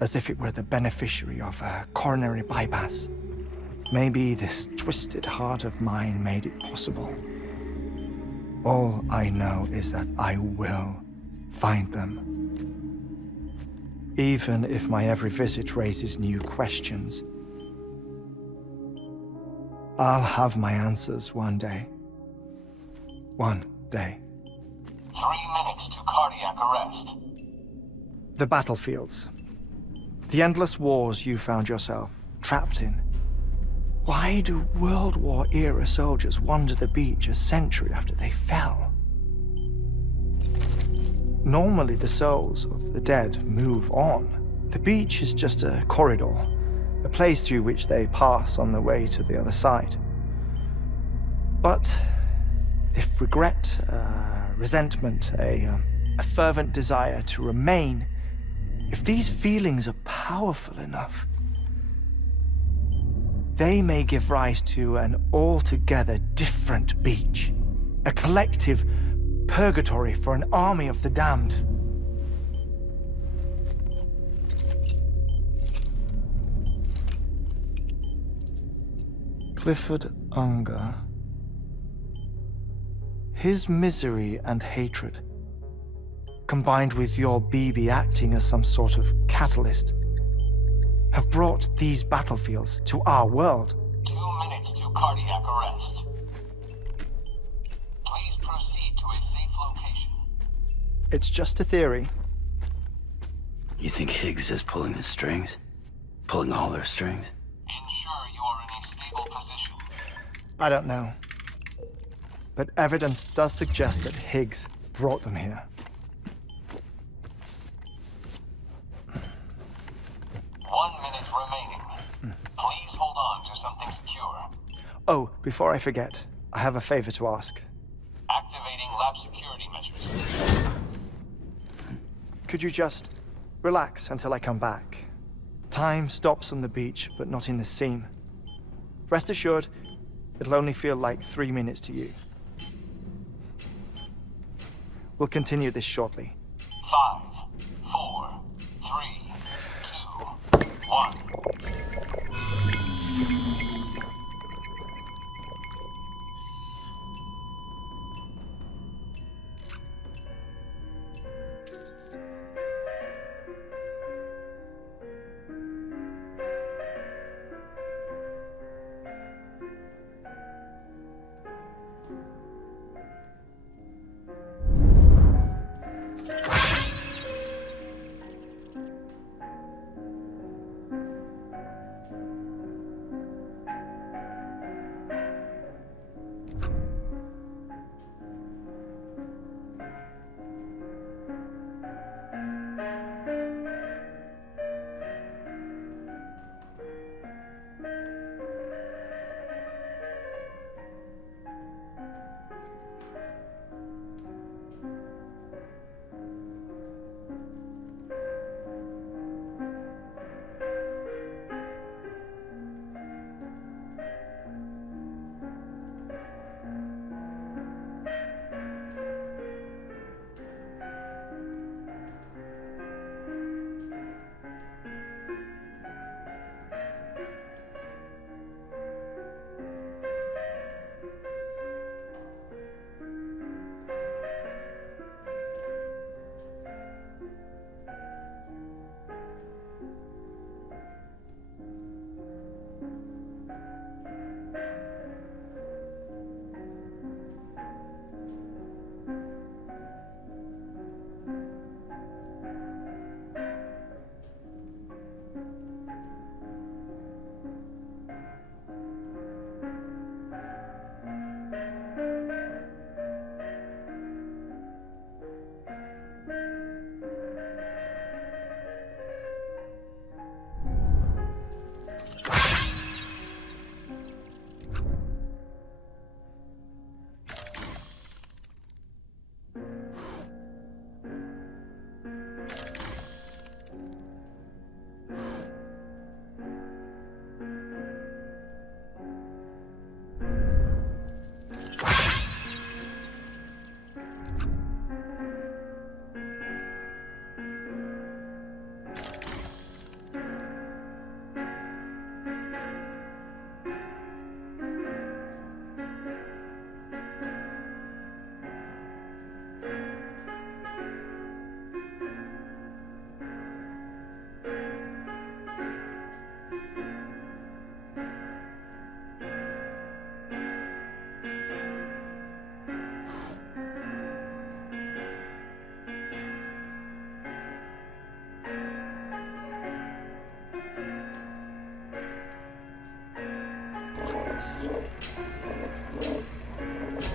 as if it were the beneficiary of a coronary bypass. Maybe this twisted heart of mine made it possible. All I know is that I will find them. Even if my every visit raises new questions, I'll have my answers one day. One day. 3 minutes to cardiac arrest. The battlefields. The endless wars you found yourself trapped in. Why do World War-era soldiers wander the beach a century after they fell? Normally, the souls of the dead move on. The beach is just a corridor, a place through which they pass on the way to the other side. But if regret, resentment, a fervent desire to remain, if these feelings are powerful enough, they may give rise to an altogether different beach, a collective purgatory for an army of the damned. Clifford Unger. His misery and hatred, combined with your BB acting as some sort of catalyst, have brought these battlefields to our world. 2 minutes to cardiac arrest. Please proceed to a safe location. It's just a theory. You think Higgs is pulling the strings? Pulling all their strings? Ensure you are in a stable position. I don't know. But evidence does suggest that Higgs brought them here. 1 minute remaining. Please hold on to something secure. Oh, before I forget, I have a favor to ask. Activating lab security measures. Could you just relax until I come back? Time stops on the beach, but not in the scene. Rest assured, it'll only feel like 3 minutes to you. We'll continue this shortly. 5, 4, 3, 2, 1.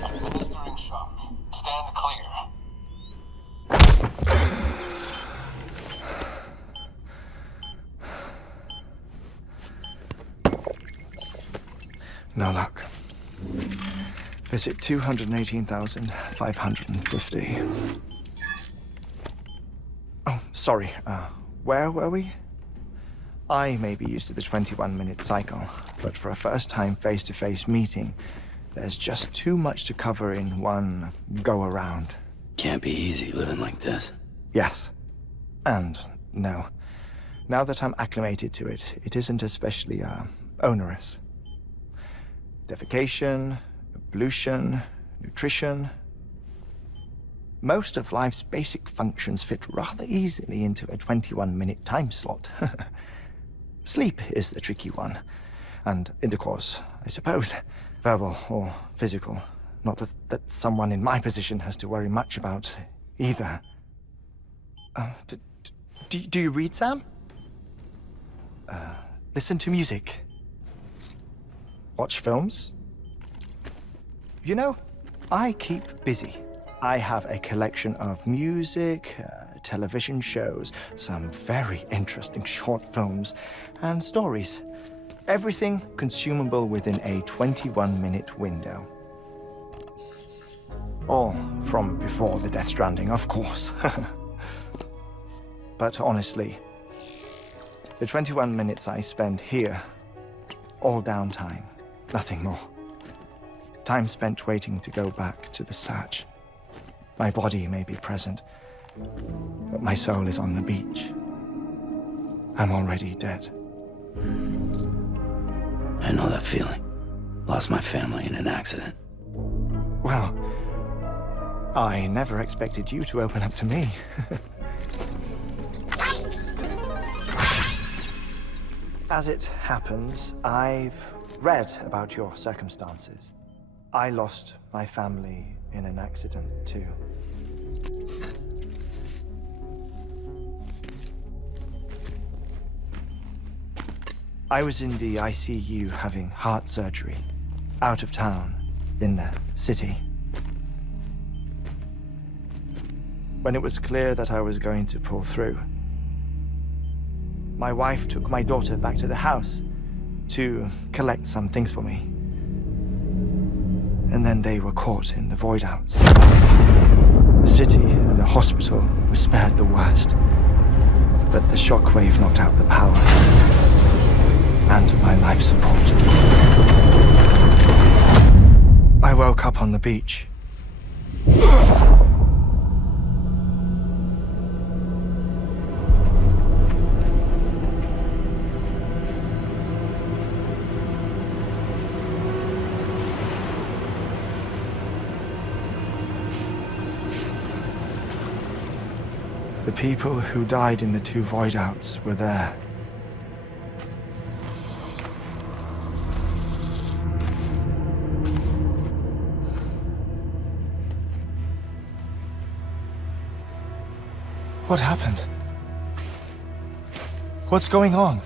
Administering shock. Stand clear. No luck. Visit 218,550. Oh, sorry. Where were we? I may be used to the 21-minute cycle, but for a first-time face-to-face meeting, there's just too much to cover in one go-around. Can't be easy living like this. Yes. And no. Now that I'm acclimated to it, it isn't especially, onerous. Defecation, ablution, nutrition. Most of life's basic functions fit rather easily into a 21-minute time slot. Sleep is the tricky one. And intercourse, I suppose. Verbal or physical. Not that someone in my position has to worry much about either. Do you read, Sam? Listen to music. Watch films? You know, I keep busy. I have a collection of music, television shows, some very interesting short films, and stories. Everything consumable within a 21-minute window. All from before the Death Stranding, of course. But honestly, the 21 minutes I spend here, all downtime, nothing more. Time spent waiting to go back to the search. My body may be present, but my soul is on the beach. I'm already dead. I know that feeling. Lost my family in an accident. Well, I never expected you to open up to me. As it happens, I've read about your circumstances. I lost my family in an accident, too. I was in the ICU having heart surgery, out of town, in the city. When it was clear that I was going to pull through, my wife took my daughter back to the house to collect some things for me. And then they were caught in the void outs. The city and the hospital were spared the worst, but the shockwave knocked out the power and my life support. I woke up on the beach. The people who died in the 2 void outs were there. What happened? What's going on?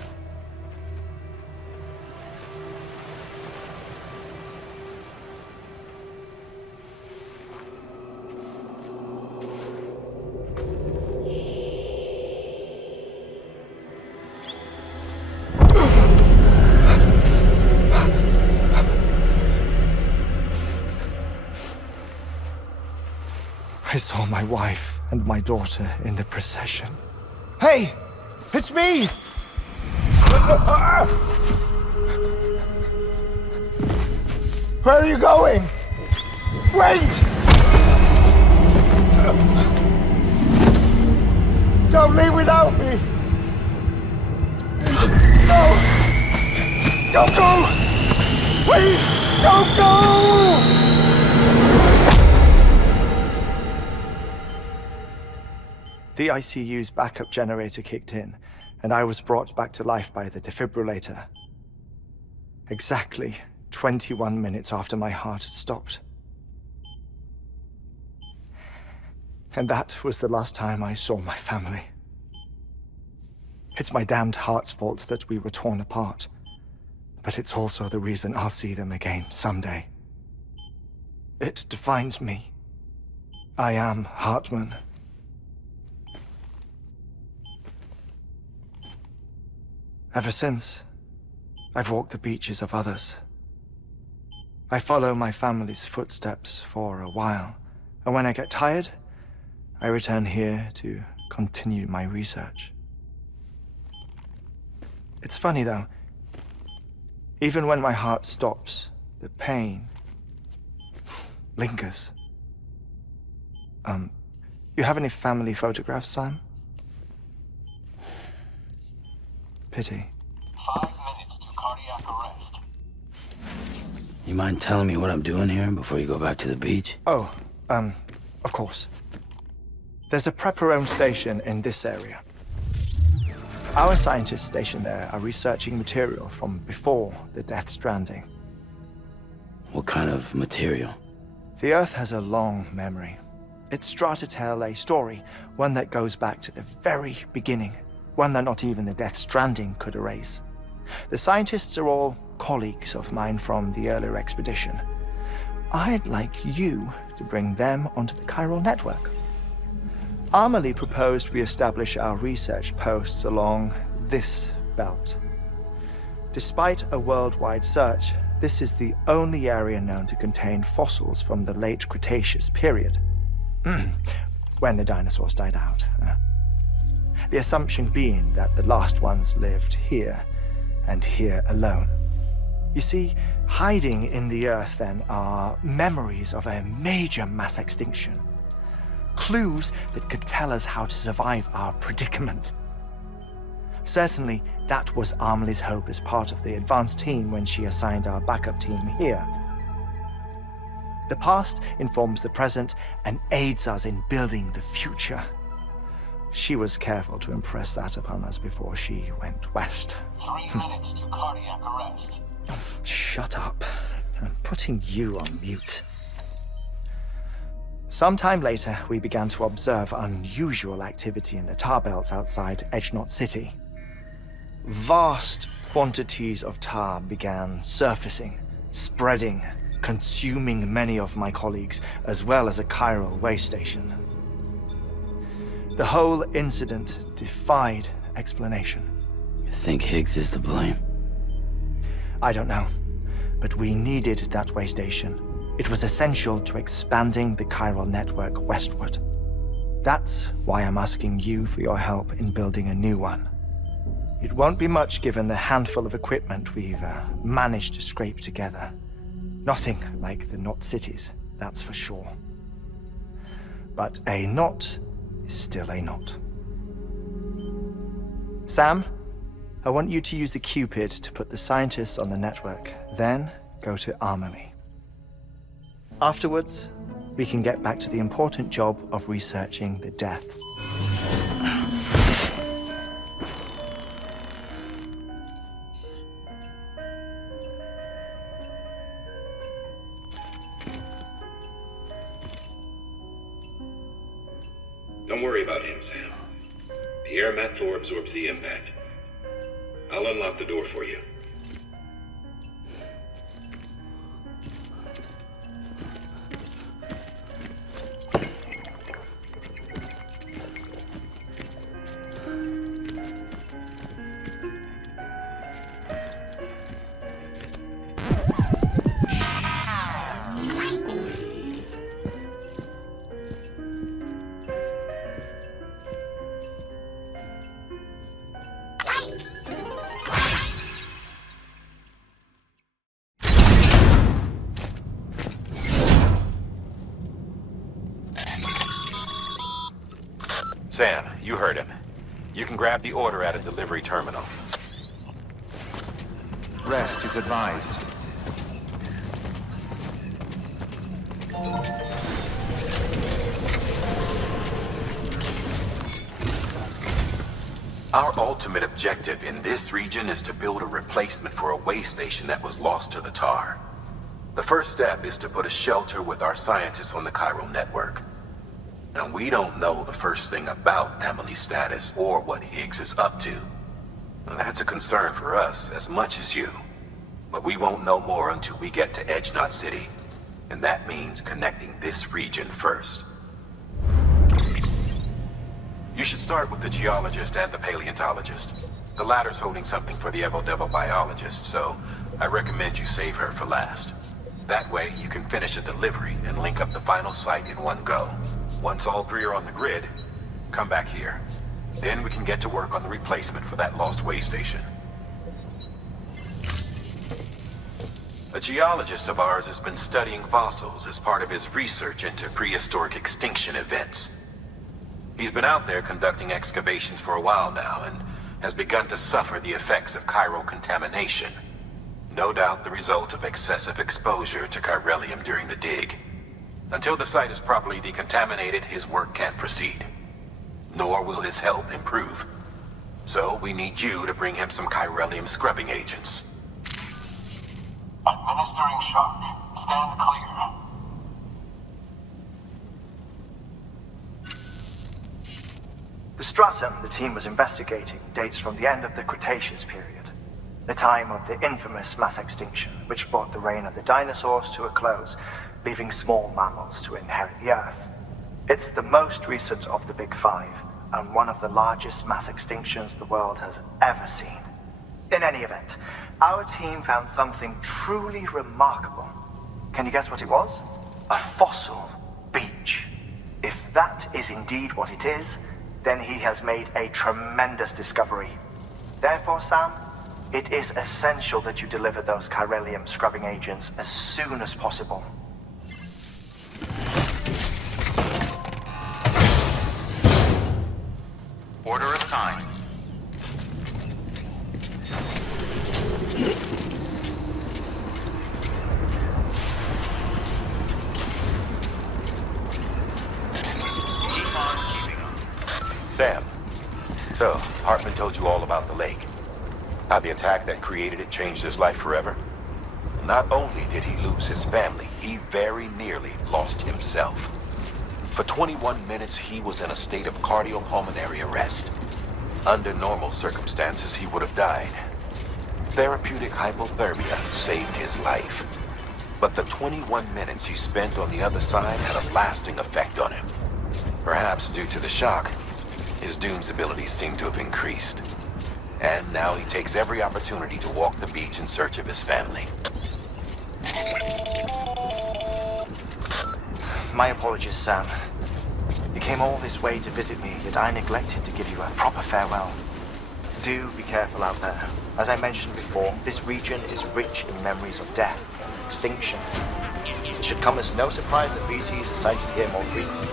I saw my wife and my daughter in the procession. Hey! It's me! Where are you going? Wait! Don't leave without me! No! Don't go! Please, don't go! The ICU's backup generator kicked in, and I was brought back to life by the defibrillator. Exactly 21 minutes after my heart had stopped. And that was the last time I saw my family. It's my damned heart's fault that we were torn apart, but it's also the reason I'll see them again someday. It defines me. I am Hartman. Ever since, I've walked the beaches of others. I follow my family's footsteps for a while, and when I get tired, I return here to continue my research. It's funny though, even when my heart stops, the pain lingers. You have any family photographs, Sam? Pity. 5 minutes to cardiac arrest. You mind telling me what I'm doing here before you go back to the beach? Oh, of course. There's a prepper-owned station in this area. Our scientists stationed there are researching material from before the Death Stranding. What kind of material? The Earth has a long memory. It's trying to tell a story, one that goes back to the very beginning, one that not even the Death Stranding could erase. The scientists are all colleagues of mine from the earlier expedition. I'd like you to bring them onto the chiral network. Amelie proposed we establish our research posts along this belt. Despite a worldwide search, this is the only area known to contain fossils from the late Cretaceous period, when the dinosaurs died out. The assumption being that the last ones lived here, and here alone. You see, hiding in the Earth then are memories of a major mass extinction. Clues that could tell us how to survive our predicament. Certainly, that was Amelie's hope as part of the advanced team when she assigned our backup team here. The past informs the present and aids us in building the future. She was careful to impress that upon us before she went west. 3 minutes to cardiac arrest. Shut up. I'm putting you on mute. Sometime later, we began to observe unusual activity in the tar belts outside Edgenot City. Vast quantities of tar began surfacing, spreading, consuming many of my colleagues, as well as a chiral way station. The whole incident defied explanation. You think Higgs is to blame? I don't know, but we needed that way station. It was essential to expanding the chiral network westward. That's why I'm asking you for your help in building a new one. It won't be much given the handful of equipment we've managed to scrape together. Nothing like the knot cities, that's for sure. But a knot is still a knot. Sam, I want you to use the Cupid to put the scientists on the network, then go to Amelie. Afterwards, we can get back to the important job of researching the deaths. Don't worry about him, Sam. The air mat floor absorbs the impact. I'll unlock the door for you. Sam, you heard him. You can grab the order at a delivery terminal. Rest is advised. Our ultimate objective in this region is to build a replacement for a way station that was lost to the tar. The first step is to put a shelter with our scientists on the chiral network. Now, we don't know the first thing about Amelie's status or what Higgs is up to. Now, that's a concern for us as much as you. But we won't know more until we get to Edgenot City. And that means connecting this region first. You should start with the geologist and the paleontologist. The latter's holding something for the Evo-Devo biologist, so I recommend you save her for last. That way, you can finish a delivery and link up the final site in one go. Once all three are on the grid, come back here. Then we can get to work on the replacement for that lost way station. A geologist of ours has been studying fossils as part of his research into prehistoric extinction events. He's been out there conducting excavations for a while now and has begun to suffer the effects of chiral contamination. No doubt the result of excessive exposure to chiralium during the dig. Until the site is properly decontaminated, his work can't proceed. Nor will his health improve. So we need you to bring him some chiralium scrubbing agents. Administering shock. Stand clear. The stratum the team was investigating dates from the end of the Cretaceous period, the time of the infamous mass extinction, which brought the reign of the dinosaurs to a close, leaving small mammals to inherit the Earth. It's the most recent of the Big Five, and one of the largest mass extinctions the world has ever seen. In any event, our team found something truly remarkable. Can you guess what it was? A fossil beach. If that is indeed what it is, then he has made a tremendous discovery. Therefore, Sam, it is essential that you deliver those chiralium scrubbing agents as soon as possible. Order assigned. Sam, so Hartman told you all about the lake. How the attack that created it changed his life forever. Not only did he lose his family, he very nearly lost himself. For 21 minutes, he was in a state of cardiopulmonary arrest. Under normal circumstances, he would have died. Therapeutic hypothermia saved his life. But the 21 minutes he spent on the other side had a lasting effect on him. Perhaps due to the shock, his Doom's abilities seem to have increased. And now he takes every opportunity to walk the beach in search of his family. My apologies, Sam. You came all this way to visit me, yet I neglected to give you a proper farewell. Do be careful out there. As I mentioned before, this region is rich in memories of death, extinction. It should come as no surprise that BTs are sighted here more frequently.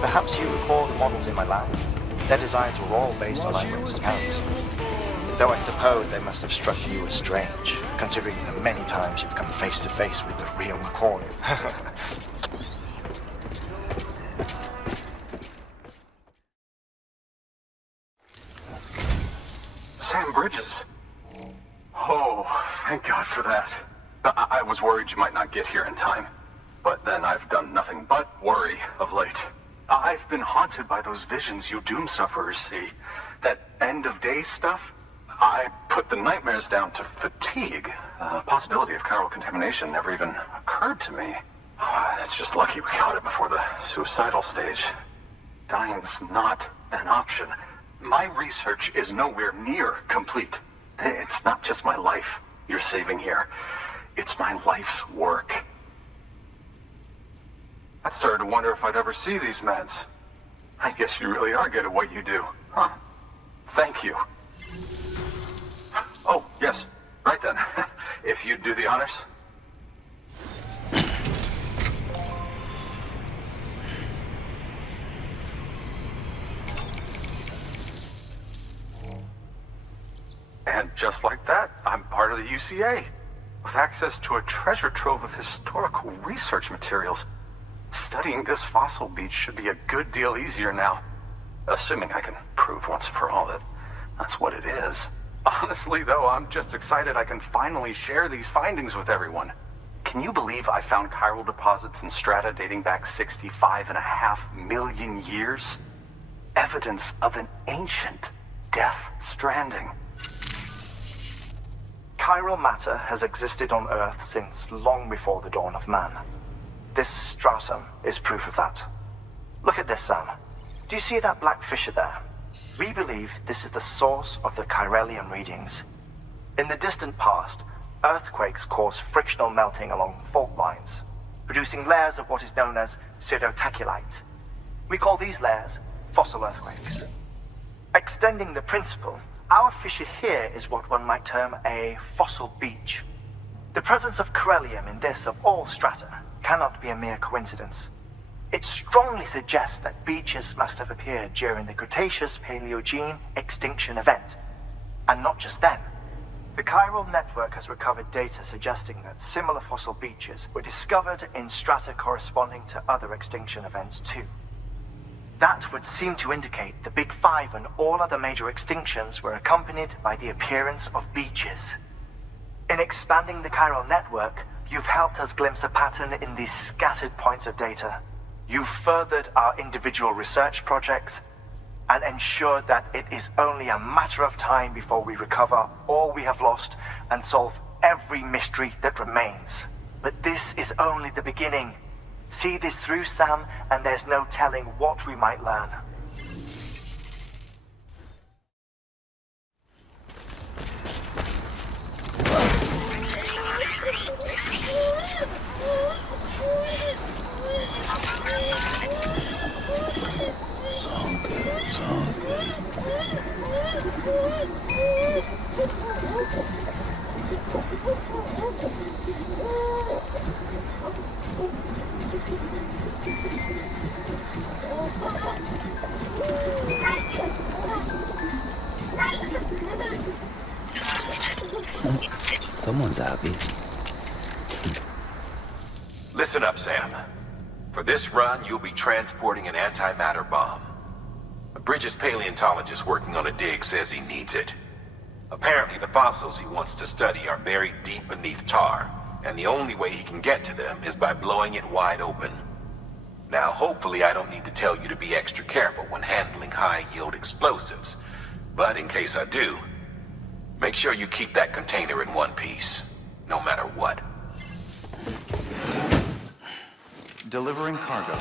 Perhaps you recall the models in my lab? Their designs were all based on eyewitness accounts. Though I suppose they must have struck you as strange, considering the many times you've come face to face with the real McCoy. Sam Bridges. Oh, thank God for that. I was worried you might not get here in time. But then I've done nothing but worry of late. I've been haunted by those visions you Doom sufferers see. That end-of-days stuff. I put the nightmares down to fatigue. The possibility of chiral contamination never even occurred to me. It's just lucky we caught it before the suicidal stage. Dying's not an option. My research is nowhere near complete. It's not just my life you're saving here. It's my life's work. I started to wonder if I'd ever see these meds. I guess you really are good at what you do, huh? Thank you. Oh, yes. Right then. If you'd do the honors. And just like that, I'm part of the UCA, with access to a treasure trove of historical research materials. Studying this fossil beach should be a good deal easier now. Assuming I can prove once and for all that that's what it is. Honestly, though, I'm just excited I can finally share these findings with everyone. Can you believe I found chiral deposits in strata dating back 65.5 million years? Evidence of an ancient death stranding. Chiral matter has existed on Earth since long before the dawn of man. This stratum is proof of that. Look at this, Sam. Do you see that black fissure there? We believe this is the source of the chiralium readings. In the distant past, earthquakes caused frictional melting along fault lines, producing layers of what is known as pseudotaculite. We call these layers fossil earthquakes. Extending the principle, our fissure here is what one might term a fossil beach. The presence of chiralium in this of all strata cannot be a mere coincidence. It strongly suggests that beaches must have appeared during the Cretaceous-Paleogene extinction event. And not just then. The chiral network has recovered data suggesting that similar fossil beaches were discovered in strata corresponding to other extinction events too. That would seem to indicate the Big Five and all other major extinctions were accompanied by the appearance of beaches. In expanding the chiral network, you've helped us glimpse a pattern in these scattered points of data. You've furthered our individual research projects and ensured that it is only a matter of time before we recover all we have lost and solve every mystery that remains. But this is only the beginning. See this through, Sam, and there's no telling what we might learn. Someone's happy. Listen up, Sam. For this run, you'll be transporting an antimatter bomb. A Bridges paleontologist working on a dig says he needs it. Apparently, the fossils he wants to study are buried deep beneath tar, and the only way he can get to them is by blowing it wide open. Now, hopefully I don't need to tell you to be extra careful when handling high-yield explosives, but in case I do, make sure you keep that container in one piece, no matter what. Delivering cargo.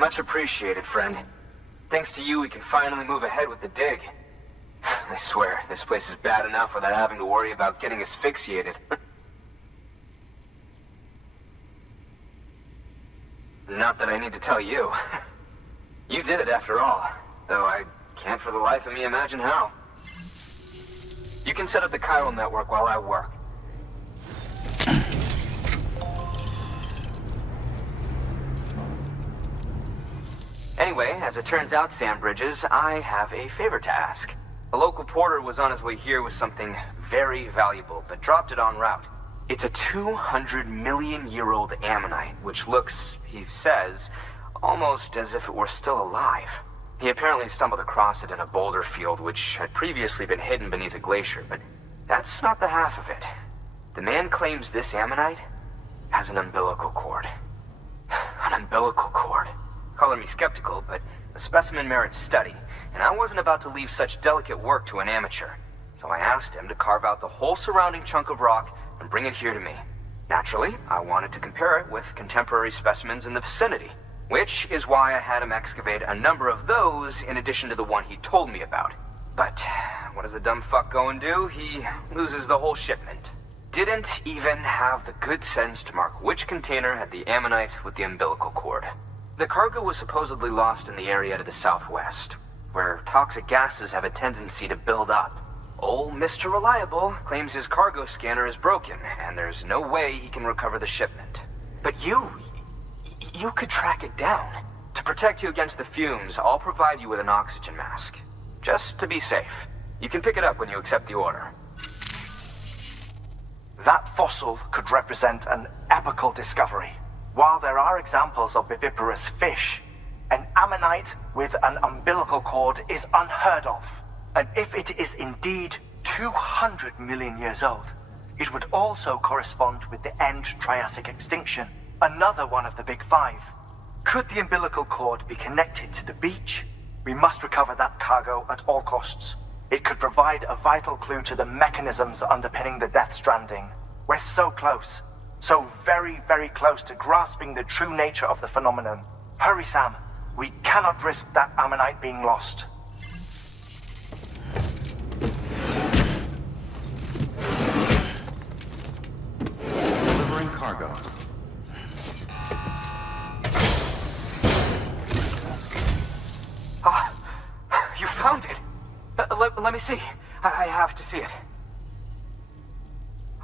Much appreciated, friend. Thanks to you, we can finally move ahead with the dig. I swear, this place is bad enough without having to worry about getting asphyxiated. Not that I need to tell you. You did it after all, though I can't for the life of me imagine how. You can set up the chiral network while I work. Anyway, as it turns out, Sam Bridges, I have a favor to ask. A local porter was on his way here with something very valuable, but dropped it en route. It's a 200-million-year-old ammonite, which looks, he says, almost as if it were still alive. He apparently stumbled across it in a boulder field which had previously been hidden beneath a glacier, but that's not the half of it. The man claims this ammonite has an umbilical cord. An umbilical cord. Color me skeptical, but the specimen merits study, and I wasn't about to leave such delicate work to an amateur. So I asked him to carve out the whole surrounding chunk of rock and bring it here to me. Naturally, I wanted to compare it with contemporary specimens in the vicinity, which is why I had him excavate a number of those in addition to the one he told me about. But what does the dumb fuck go and do? He loses the whole shipment. Didn't even have the good sense to mark which container had the ammonite with the umbilical cord. The cargo was supposedly lost in the area to the southwest, where toxic gases have a tendency to build up. Old Mr. Reliable claims his cargo scanner is broken, and there's no way he can recover the shipment. But you could track it down. To protect you against the fumes, I'll provide you with an oxygen mask. Just to be safe. You can pick it up when you accept the order. That fossil could represent an epical discovery. While there are examples of viviparous fish, an ammonite with an umbilical cord is unheard of. And if it is indeed 200 million years old, it would also correspond with the end Triassic extinction, another one of the Big Five. Could the umbilical cord be connected to the beach? We must recover that cargo at all costs. It could provide a vital clue to the mechanisms underpinning the Death Stranding. We're so close. So very, very close to grasping the true nature of the phenomenon. Hurry, Sam. We cannot risk that ammonite being lost. Delivering cargo. You found it. Let me see. I have to see it.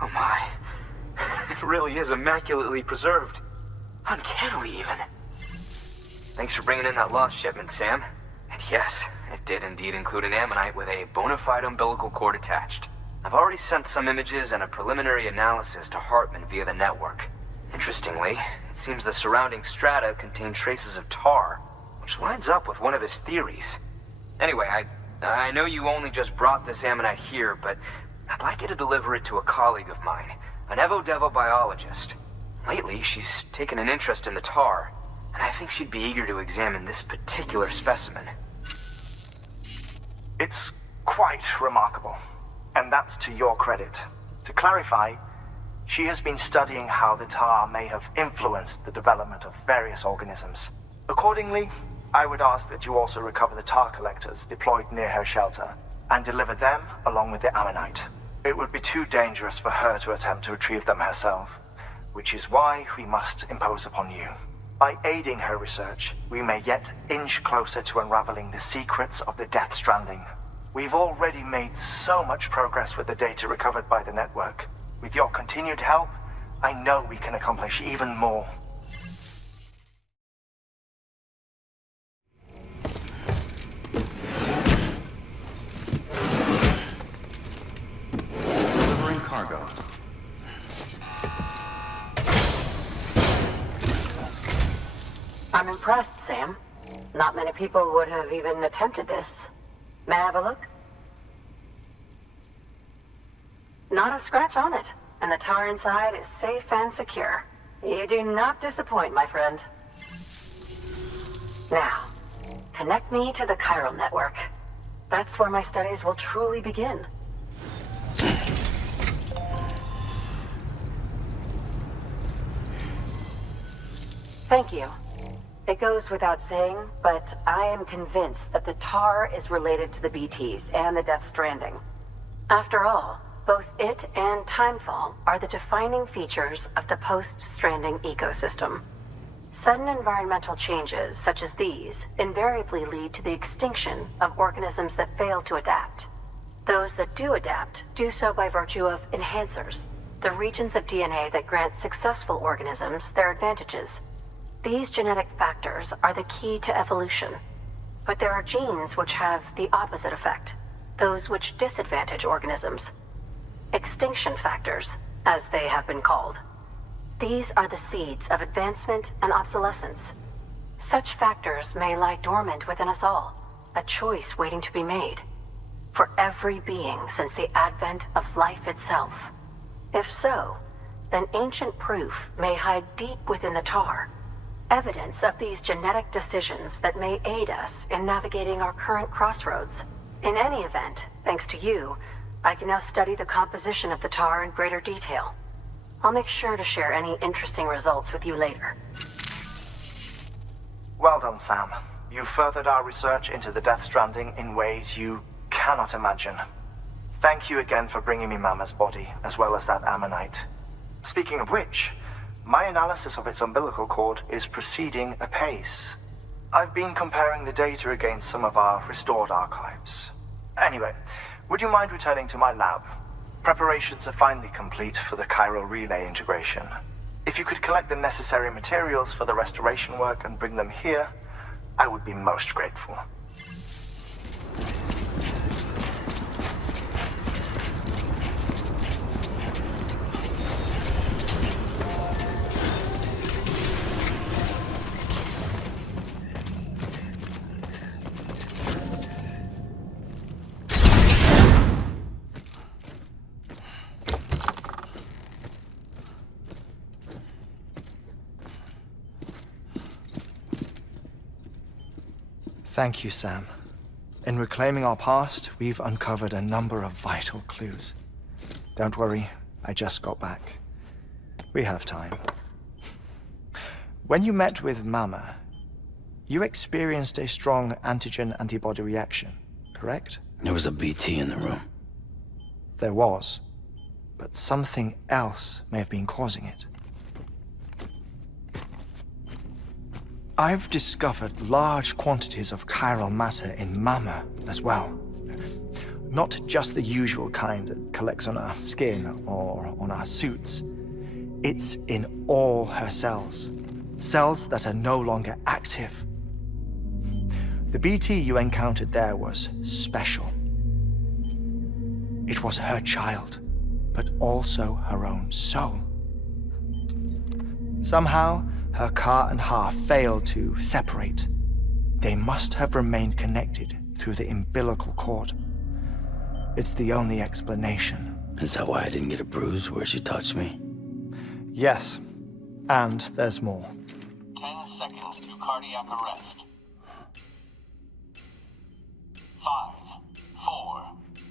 Oh my. It really is immaculately preserved. Uncannily, even. Thanks for bringing in that lost shipment, Sam. And yes, it did indeed include an ammonite with a bona fide umbilical cord attached. I've already sent some images and a preliminary analysis to Hartman via the network. Interestingly, it seems the surrounding strata contain traces of tar, which lines up with one of his theories. Anyway, I know you only just brought this ammonite here, but I'd like you to deliver it to a colleague of mine, an Evo-Devo biologist. Lately, she's taken an interest in the tar, and I think she'd be eager to examine this particular specimen. It's quite remarkable, and that's to your credit. To clarify, she has been studying how the tar may have influenced the development of various organisms. Accordingly, I would ask that you also recover the tar collectors deployed near her shelter, and deliver them along with the ammonite. It would be too dangerous for her to attempt to retrieve them herself, which is why we must impose upon you. By aiding her research, we may yet inch closer to unraveling the secrets of the Death Stranding. We've already made so much progress with the data recovered by the network. With your continued help, I know we can accomplish even more. Delivering cargo. I'm impressed, Sam. Not many people would have even attempted this. May I have a look? Not a scratch on it, and the tar inside is safe and secure. You do not disappoint, my friend. Now, connect me to the chiral network. That's where my studies will truly begin. Thank you. It goes without saying, but I am convinced that the tar is related to the BTs and the Death Stranding. After all, both it and timefall are the defining features of the post-Stranding ecosystem. Sudden environmental changes such as these invariably lead to the extinction of organisms that fail to adapt. Those that do adapt do so by virtue of enhancers, the regions of DNA that grant successful organisms their advantages. These genetic factors are the key to evolution. But there are genes which have the opposite effect, those which disadvantage organisms. Extinction factors, as they have been called. These are the seeds of advancement and obsolescence. Such factors may lie dormant within us all, a choice waiting to be made. For every being since the advent of life itself. If so, then ancient proof may hide deep within the tar. Evidence of these genetic decisions that may aid us in navigating our current crossroads. In any event, thanks to you, I can now study the composition of the tar in greater detail. I'll make sure to share any interesting results with you later. Well done, Sam. You furthered our research into the Death Stranding in ways you cannot imagine. Thank you again for bringing me Mama's body, as well as that ammonite. Speaking of which, my analysis of its umbilical cord is proceeding apace. I've been comparing the data against some of our restored archives. Anyway, would you mind returning to my lab? Preparations are finally complete for the chiral relay integration. If you could collect the necessary materials for the restoration work and bring them here, I would be most grateful. Thank you, Sam. In reclaiming our past, we've uncovered a number of vital clues. Don't worry, I just got back. We have time. When you met with Mama, you experienced a strong antigen-antibody reaction, correct? There was a BT in the room. There was, but something else may have been causing it. I've discovered large quantities of chiral matter in Mama as well. Not just the usual kind that collects on our skin or on our suits. It's in all her cells. Cells that are no longer active. The BT you encountered there was special. It was her child, but also her own soul. Somehow, her car and half failed to separate. They must have remained connected through the umbilical cord. It's the only explanation. Is that why I didn't get a bruise where she touched me? Yes, and there's more. 10 seconds to cardiac arrest. 5, 4,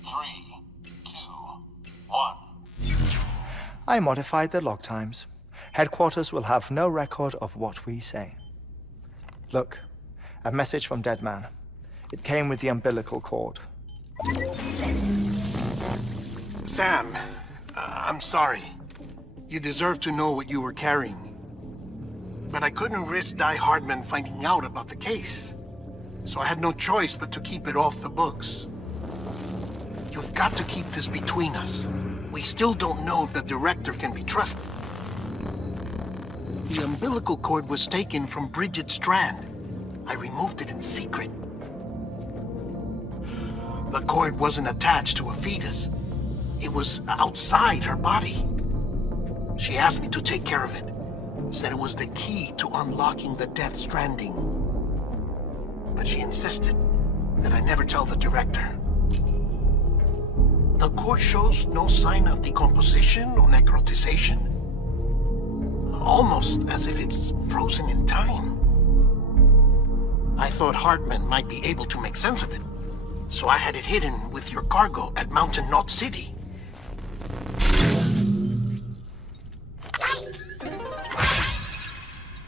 3, 2, 1. I modified the log times. Headquarters will have no record of what we say. Look, a message from Dead Man. It came with the umbilical cord. Sam, I'm sorry. You deserve to know what you were carrying. But I couldn't risk Di Hardman finding out about the case. So I had no choice but to keep it off the books. You've got to keep this between us. We still don't know if the director can be trusted. The umbilical cord was taken from Bridget Strand. I removed it in secret. The cord wasn't attached to a fetus. It was outside her body. She asked me to take care of it. Said it was the key to unlocking the Death Stranding. But she insisted that I never tell the director. The cord shows no sign of decomposition or necrotization. Almost as if it's frozen in time. I thought Hartman might be able to make sense of it, so I had it hidden with your cargo at Mountain Knot City.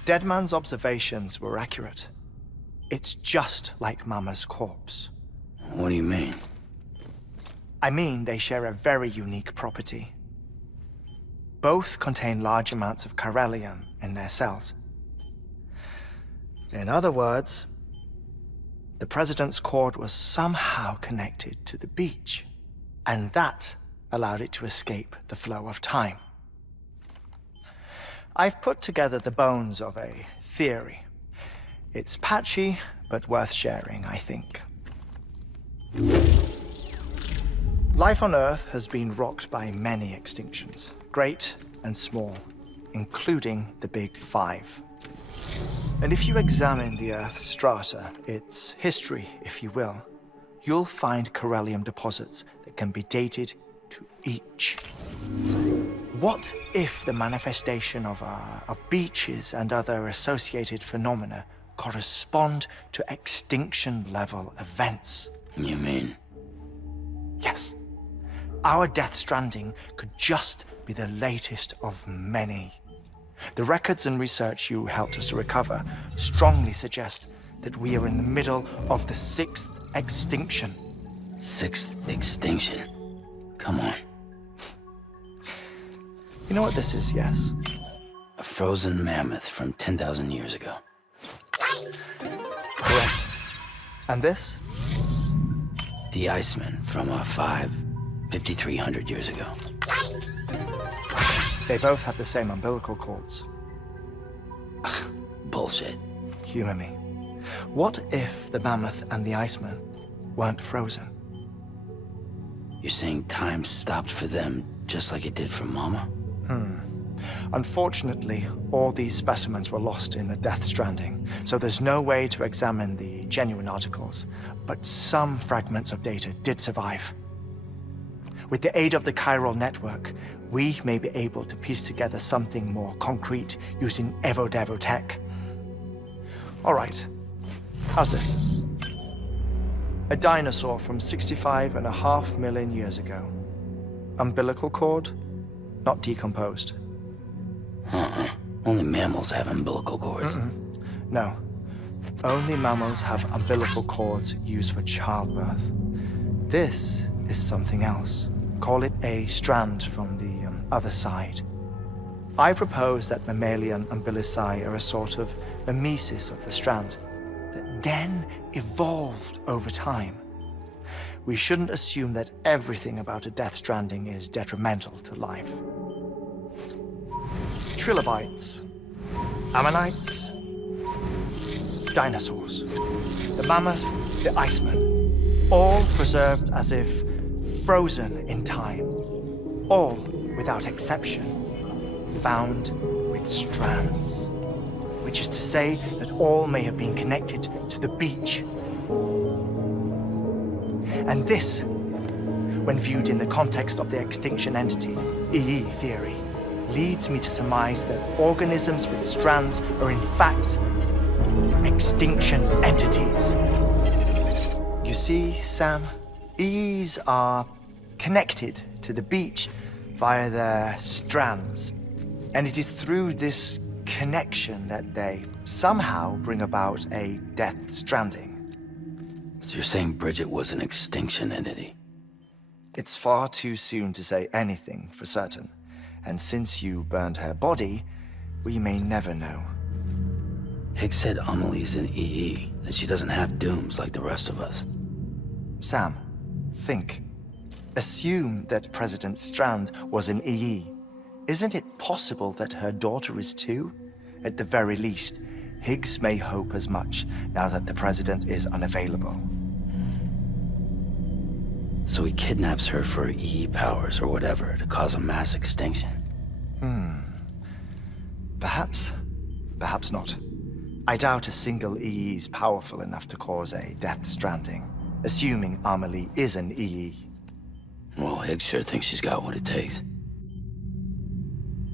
Deadman's observations were accurate. It's just like Mama's corpse. What do you mean? I mean, they share a very unique property. Both contain large amounts of chiralium in their cells. In other words, the President's cord was somehow connected to the beach, and that allowed it to escape the flow of time. I've put together the bones of a theory. It's patchy, but worth sharing, I think. Life on Earth has been rocked by many extinctions, great and small, including the Big Five. And if you examine the Earth's strata, its history, if you will, you'll find chiralium deposits that can be dated to each. What if the manifestation of beaches and other associated phenomena correspond to extinction-level events? You mean? Yes. Our Death Stranding could just be the latest of many. The records and research you helped us to recover strongly suggest that we are in the middle of the 6th extinction. 6th extinction? Come on. You know what this is, yes? A frozen mammoth from 10,000 years ago. Correct. And this? The Iceman from 5,300 years ago. They both had the same umbilical cords. Bullshit. Humor me. What if the mammoth and the Iceman weren't frozen? You're saying time stopped for them just like it did for Mama? Unfortunately, all these specimens were lost in the Death Stranding, so there's no way to examine the genuine articles, but some fragments of data did survive. With the aid of the chiral network, we may be able to piece together something more concrete using Evo-Devo tech. All right, how's this? A dinosaur from 65.5 million years ago. Umbilical cord, not decomposed. Only mammals have umbilical cords. No. Only mammals have umbilical cords used for childbirth. This is something else. Call it a strand from the other side. I propose that mammalian umbilici are a sort of mimesis of the strand that then evolved over time. We shouldn't assume that everything about a Death Stranding is detrimental to life. Trilobites, ammonites, dinosaurs, the mammoth, the Iceman, all preserved as if frozen in time, all, without exception, found with strands. which is to say that all may have been connected to the beach. And this, when viewed in the context of the extinction entity, EE theory, leads me to surmise that organisms with strands are in fact extinction entities. You see, Sam, EEs are connected to the beach via their strands, and it is through this connection that they somehow bring about a death stranding. So you're saying Bridget was an extinction entity? It's far too soon to say anything for certain, and since you burned her body, we may never know. Higgs said Amelie's an EE, that she doesn't have dooms like the rest of us. Sam, think. Assume that President Strand was an EE. Isn't it possible that her daughter is too? At the very least, Higgs may hope as much now that the President is unavailable. So he kidnaps her for EE powers or whatever to cause a mass extinction. Perhaps. Perhaps not. I doubt a single EE is powerful enough to cause a death stranding, assuming Amelie is an EE. Well, Higgs sure thinks she's got what it takes.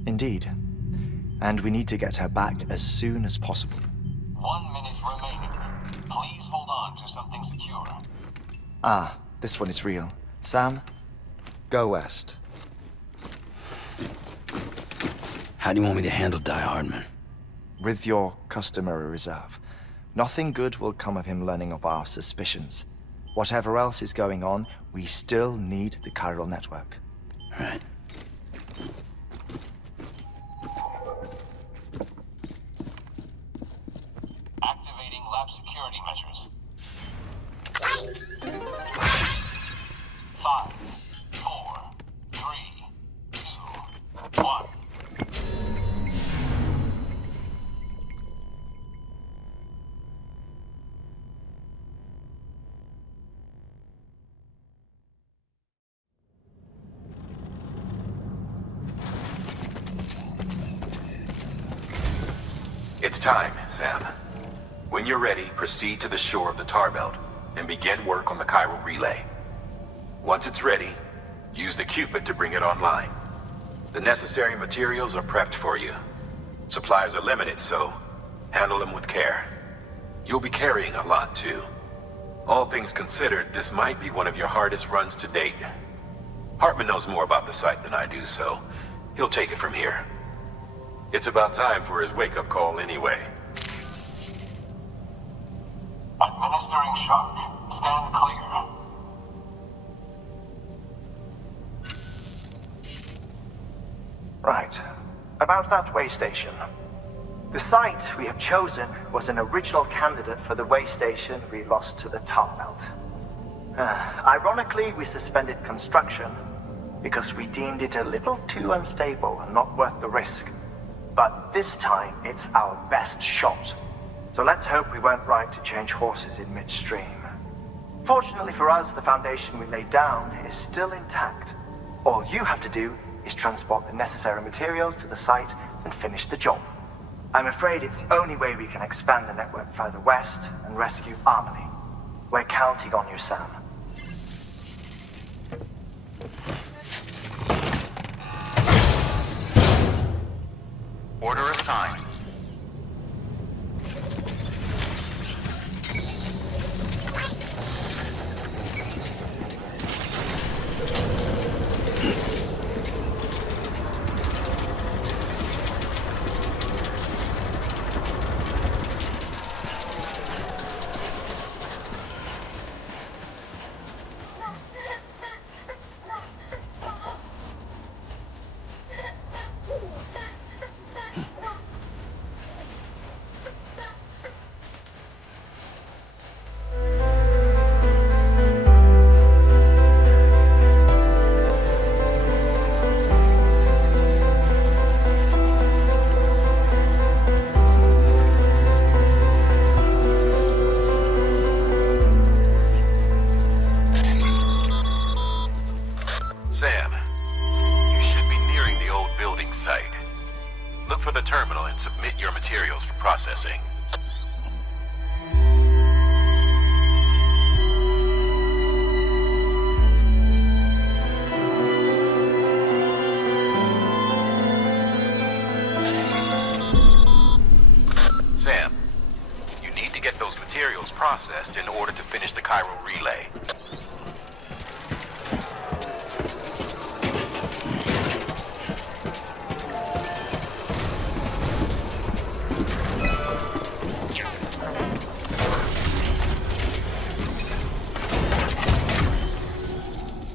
Indeed. And we need to get her back as soon as possible. 1 minute remaining. Please hold on to something secure. Ah, this one is real. Sam, go west. How do you want me to handle Die Hardman? With your customary reserve. Nothing good will come of him learning of our suspicions. Whatever else is going on, we still need the chiral network. Right. Activating lab security measures. 5, 4, 3, 2, 1. It's time, Sam. When you're ready, proceed to the shore of the tar belt and begin work on the chiral relay. Once it's ready, use the Cupid to bring it online. The necessary materials are prepped for you. Supplies are limited, so handle them with care. You'll be carrying a lot, too. All things considered, this might be one of your hardest runs to date. Hartman knows more about the site than I do, so he'll take it from here. It's about time for his wake-up call anyway. Administering shock. Stand clear. Right. About that way station. The site we have chosen was an original candidate for the way station we lost to the tar belt. Ironically, we suspended construction because we deemed it a little too unstable and not worth the risk. But this time, it's our best shot. So let's hope we weren't right to change horses in midstream. Fortunately for us, the foundation we laid down is still intact. All you have to do is transport the necessary materials to the site and finish the job. I'm afraid it's the only way we can expand the network further west and rescue Amelie. We're counting on you, Sam. Order assigned. to get those materials processed in order to finish the Cairo relay.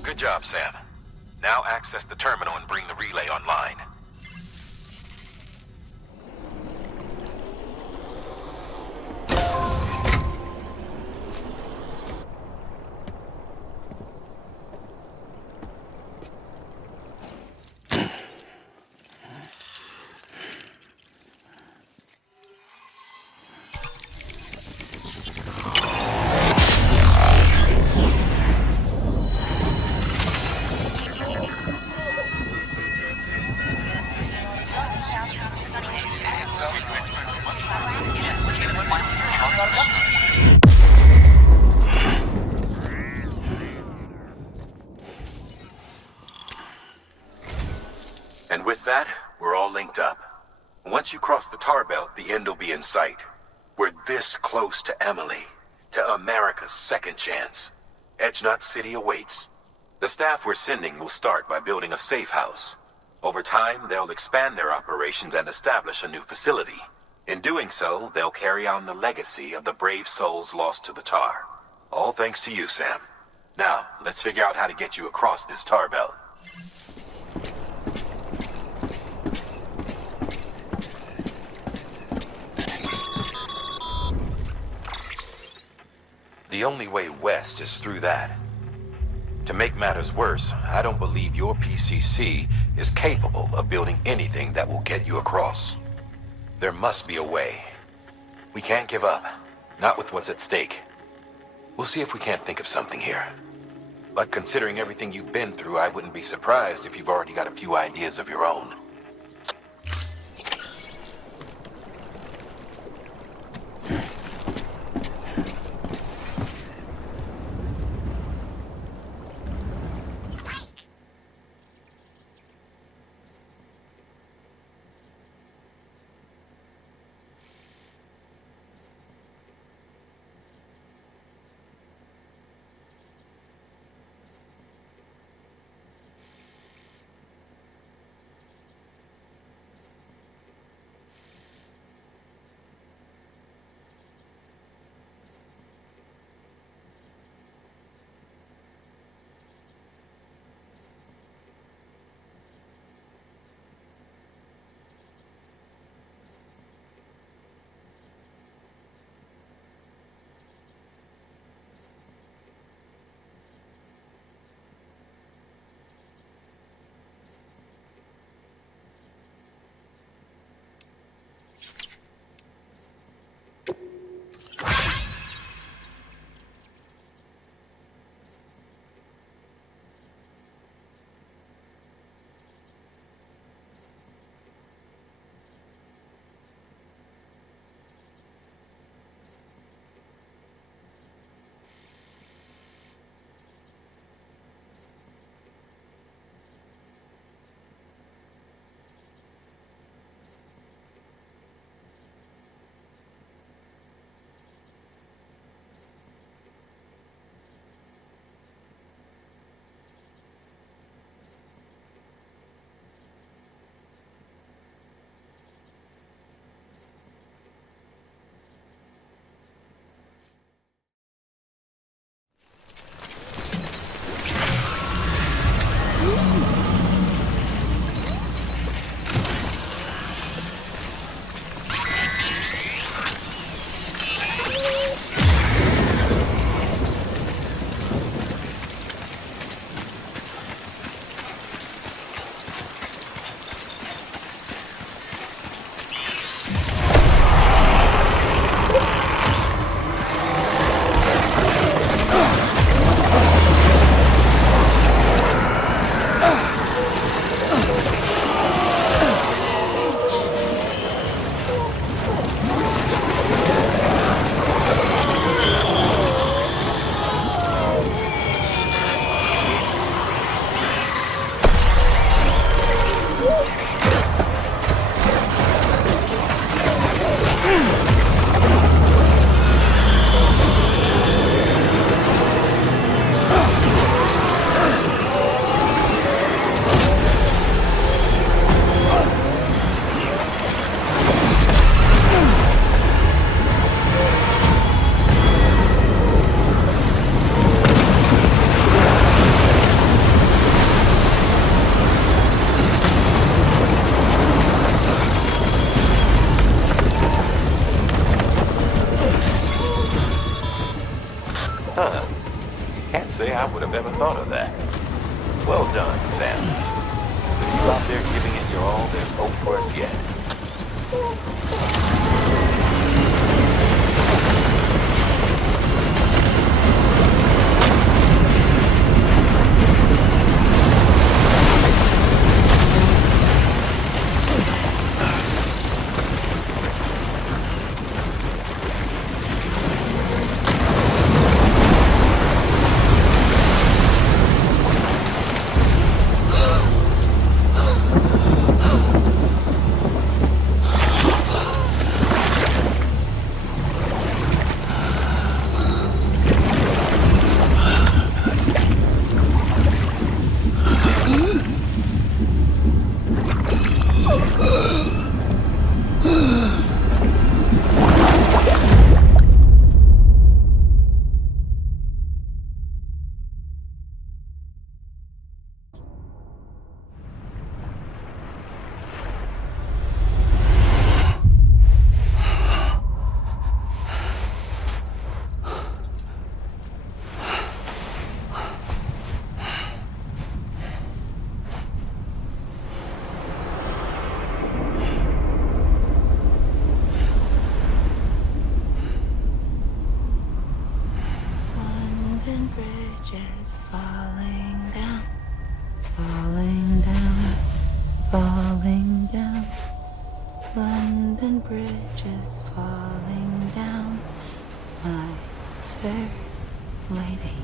Good job, Sam. Now access the terminal and bring the relay online. And with that, we're all linked up. Once you cross the tar belt, the end will be in sight. We're this close to Emily, to America's second chance. Edgenut City awaits. The staff we're sending will start by building a safe house. Over time, they'll expand their operations and establish a new facility. In doing so, they'll carry on the legacy of the brave souls lost to the tar. All thanks to you, Sam. Now, let's figure out how to get you across this tar belt. The only way west is through that. To make matters worse, I don't believe your PCC is capable of building anything that will get you across. There must be a way. We can't give up, not with what's at stake. We'll see if we can't think of something here. But considering everything you've been through, I wouldn't be surprised if you've already got a few ideas of your own. Huh. Can't say I would have ever thought of that. Well done, Sam. With you out there giving it your all, there's hope for us yet. Bridges falling down, falling down, falling down. London Bridge is falling down, my fair lady.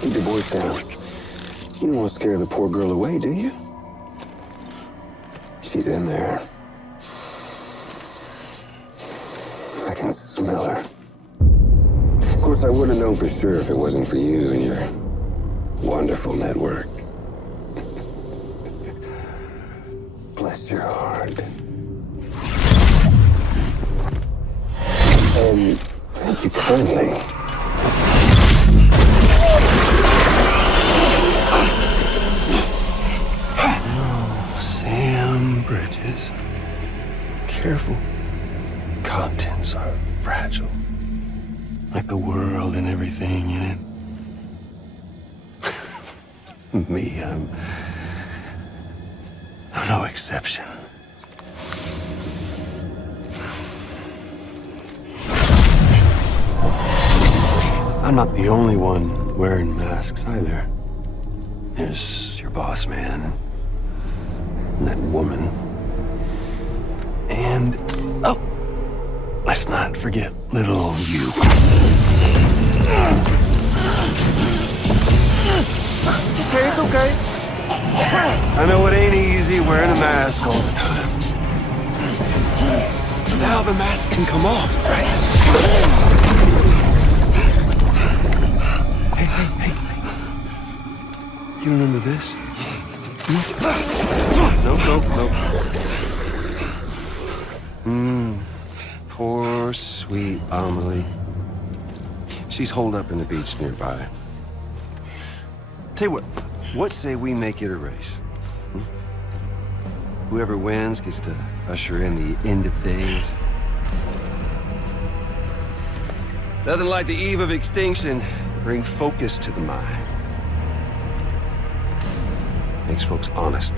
Keep your voice down. You don't want to scare the poor girl away, do you? She's in there. I can smell her. Of course, I wouldn't have known for sure if it wasn't for you and your wonderful network. Bless your heart. And thank you kindly. Oh, Sam Bridges. Careful. Contents are fragile. Like the world and everything in it. Me, I'm no exception. I'm not the only one wearing masks either. There's your boss man, and that woman, and, oh, let's not forget little you. Okay, it's okay. I know it ain't easy wearing a mask all the time. But now the mask can come off, right? Hey. You remember this? Nope. Poor, sweet Amelie. She's holed up in the beach nearby. Tell you what say we make it a race? Hmm? Whoever wins gets to usher in the end of days. Nothing like the eve of extinction to bring focus to the mind. Makes folks honest.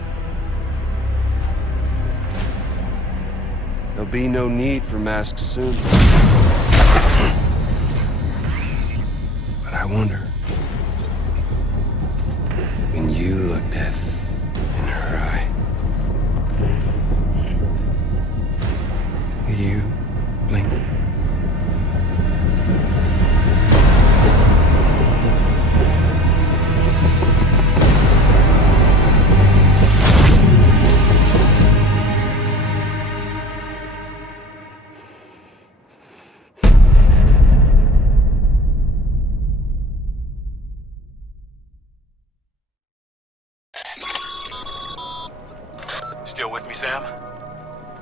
There'll be no need for masks soon. But I wonder, when you look death in her eye, will you blink? Still with me, Sam?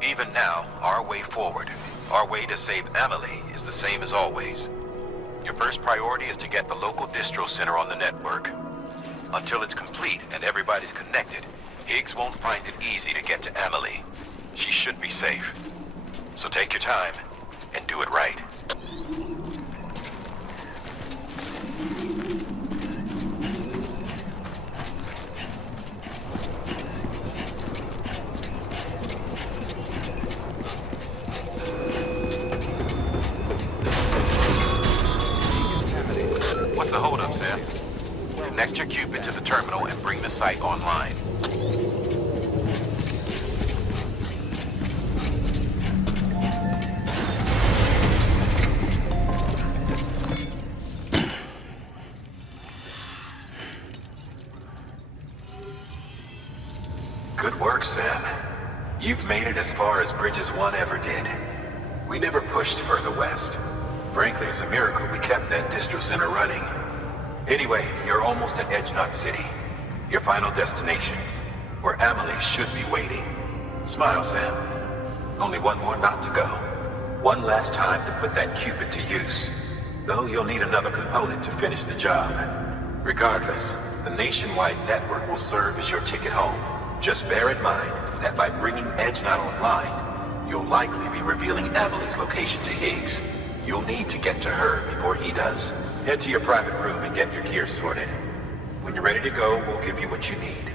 Even now, our way forward, our way to save Amelie is the same as always. Your first priority is to get the local distro center on the network. Until it's complete and everybody's connected, Higgs won't find it easy to get to Amelie. She should be safe. So take your time and do it right. What's the holdup, Sam? Connect your Cupid to the terminal and bring the site online. Good work, Sam. You've made it as far as Bridges 1 ever did. We never pushed further west. Frankly, it's a miracle we kept that distro center running. Anyway, you're almost at Edge Knot City, your final destination, where Amelie should be waiting. Smile, Sam. Only one more knot to go. One last time to put that Cupid to use. Though you'll need another component to finish the job. Regardless, the nationwide network will serve as your ticket home. Just bear in mind that by bringing Edge Knot online, you'll likely be revealing Amelie's location to Higgs. You'll need to get to her before he does. Head to your private room and get your gear sorted. When you're ready to go, we'll give you what you need.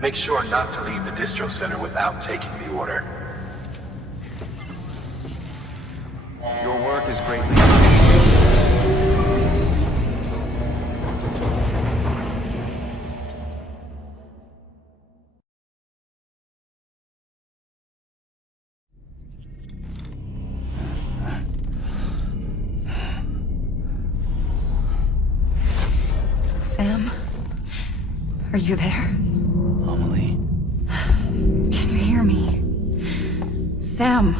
Make sure not to leave the distro center without taking the order. Your work is greatly Sam? Are you there? Amelie. Can you hear me? Sam!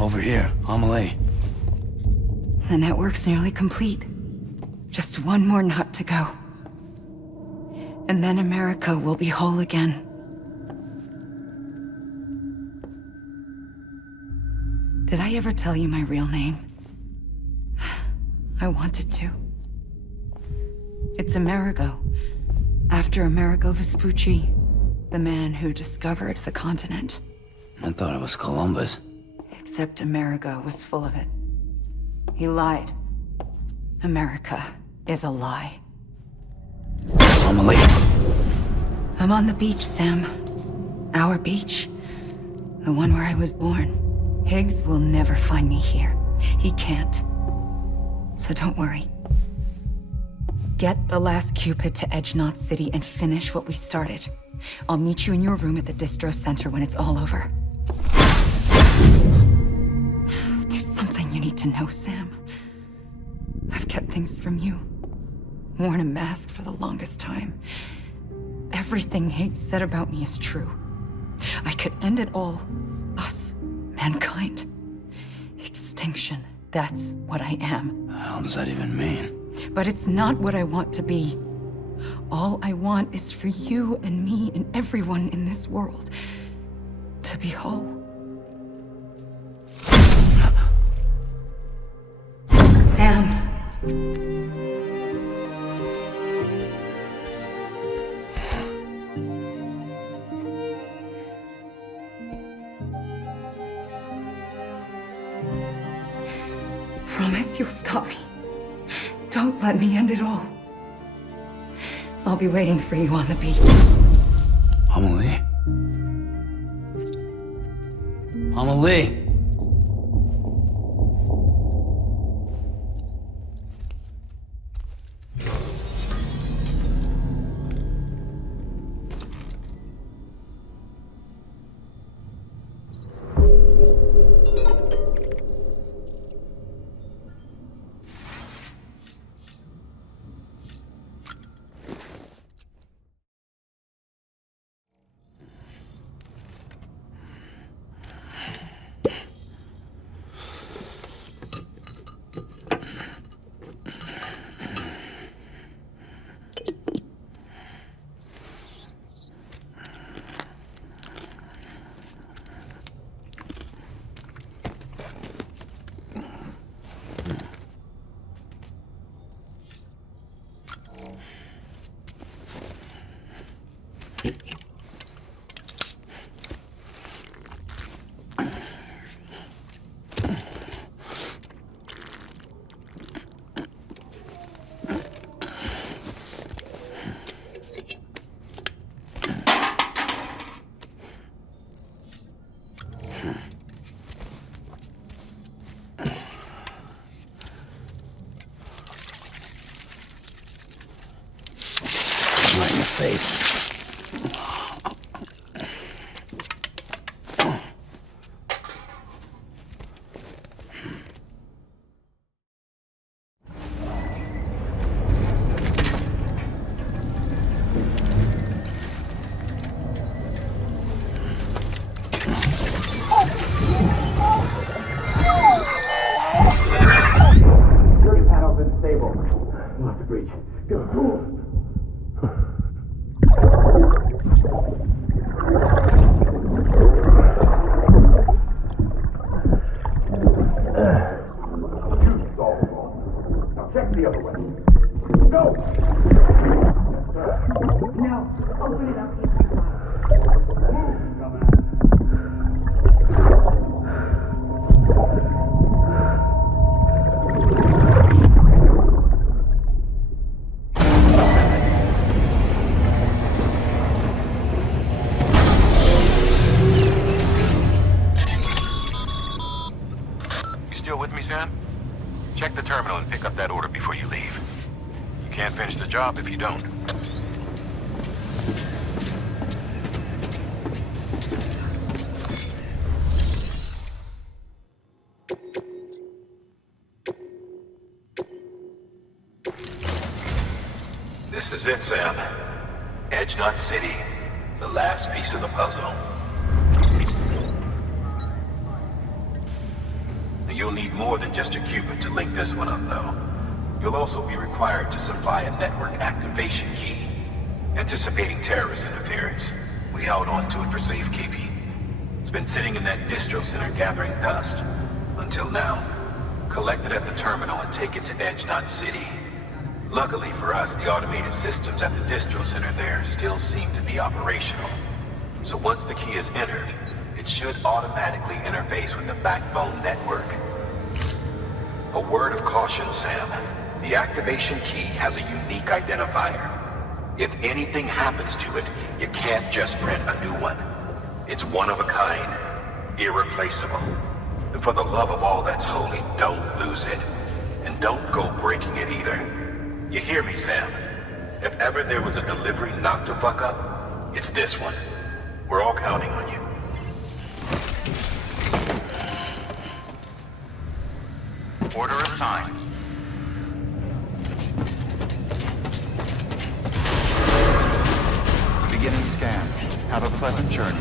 Over here, Amelie. The network's nearly complete. Just one more knot to go. And then America will be whole again. Did I ever tell you my real name? I wanted to. It's Amerigo, after Amerigo Vespucci, the man who discovered the continent. I thought it was Columbus. Except Amerigo was full of it. He lied. America is a lie. Amelie. I'm on the beach, Sam. Our beach. The one where I was born. Higgs will never find me here. He can't. So don't worry. Get the last Cupid to Edge Knot City and finish what we started. I'll meet you in your room at the distro center when it's all over. There's something you need to know, Sam. I've kept things from you. Worn a mask for the longest time. Everything Higgs said about me is true. I could end it all. Us. Mankind. Extinction. That's what I am. The hell does that even mean? But it's not what I want to be. All I want is for you and me and everyone in this world to be whole. Sam, Promise you'll stop me. Don't let me end it all. I'll be waiting for you on the beach. Amelie? Amelie! Right in the face. Security panel's unstable. We'll have to breach. Go. Check the other way. Go! Yes, sir. No, open it up. You still with me, Sam? Check the terminal and pick up that order before you leave. You can't finish the job if you don't. This is it, Sam. Edge Knot City, the last piece of the puzzle. You'll need more than just a qubit to link this one up, though. You'll also be required to supply a network activation key. Anticipating terrorist interference, we held on to it for safekeeping. It's been sitting in that distro center gathering dust. Until now. Collect it at the terminal and take it to Edge Knot City. Luckily for us, the automated systems at the distro center there still seem to be operational. So once the key is entered, it should automatically interface with the backbone network. A word of caution, Sam. The activation key has a unique identifier. If anything happens to it, you can't just print a new one. It's one of a kind, irreplaceable. And for the love of all that's holy, don't lose it. And don't go breaking it either. You hear me, Sam? If ever there was a delivery not to fuck up, it's this one. We're all counting on you. Order assigned. Beginning scan. Have a pleasant journey.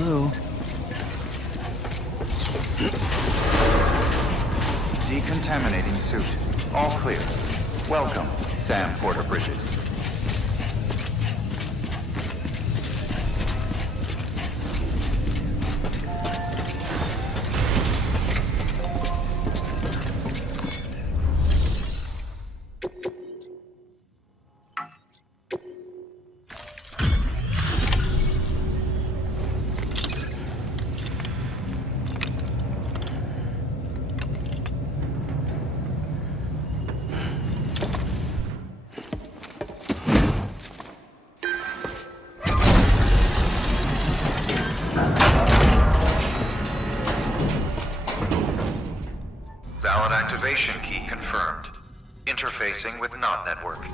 Hello? Decontaminating suit. All clear. Welcome, Sam Porter Bridges. Valid activation key confirmed. Interfacing with NOT network.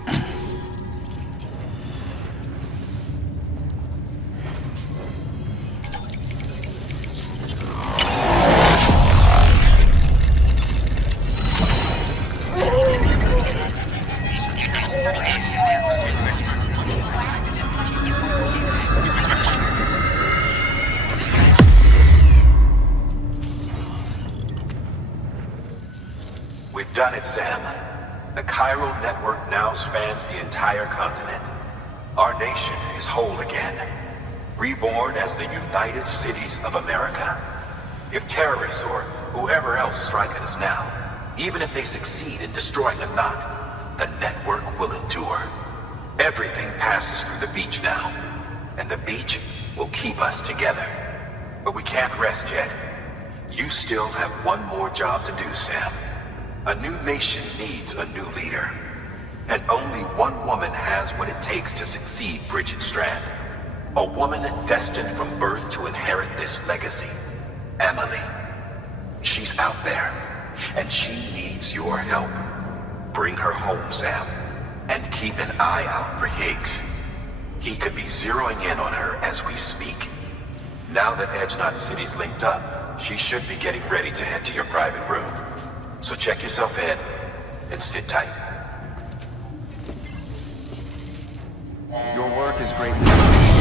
We've done it, Sam. The chiral network now spans the entire continent. Our nation is whole again, reborn as the United Cities of America. If terrorists or whoever else strike at us now, even if they succeed in destroying the knot, the network will endure. Everything passes through the beach now, and the beach will keep us together. But we can't rest yet. You still have one more job to do, Sam. A new nation needs a new leader. And only one woman has what it takes to succeed Bridget Strand. A woman destined from birth to inherit this legacy. Emily. She's out there, and she needs your help. Bring her home, Sam, and keep an eye out for Higgs. He could be zeroing in on her as we speak. Now that Edge Knot City's linked up, she should be getting ready to head to your private room. So check yourself in, and sit tight. Your work is greatly appreciated.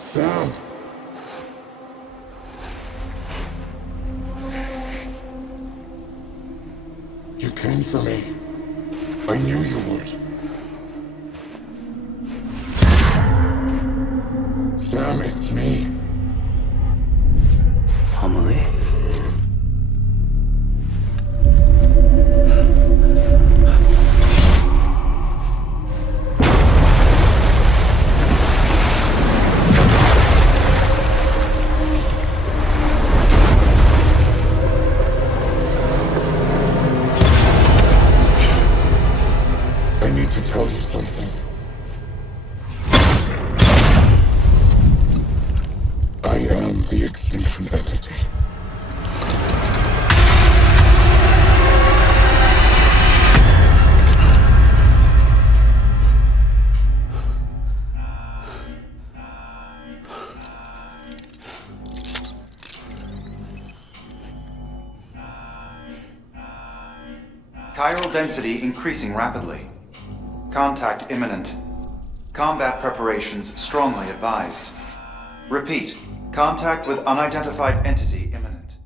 Sam! You came for me. I knew you would. Sam, it's me. Amelie? I need to tell you something. I am the Extinction Entity. Chiral density increasing rapidly. Contact imminent. Combat preparations strongly advised. Repeat, contact with unidentified entity imminent.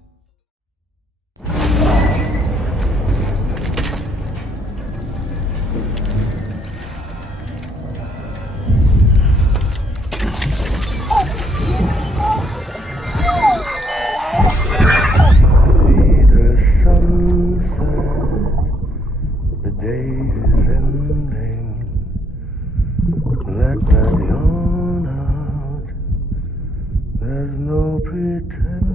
The day is ending. Let that yawn out. There's no pretend.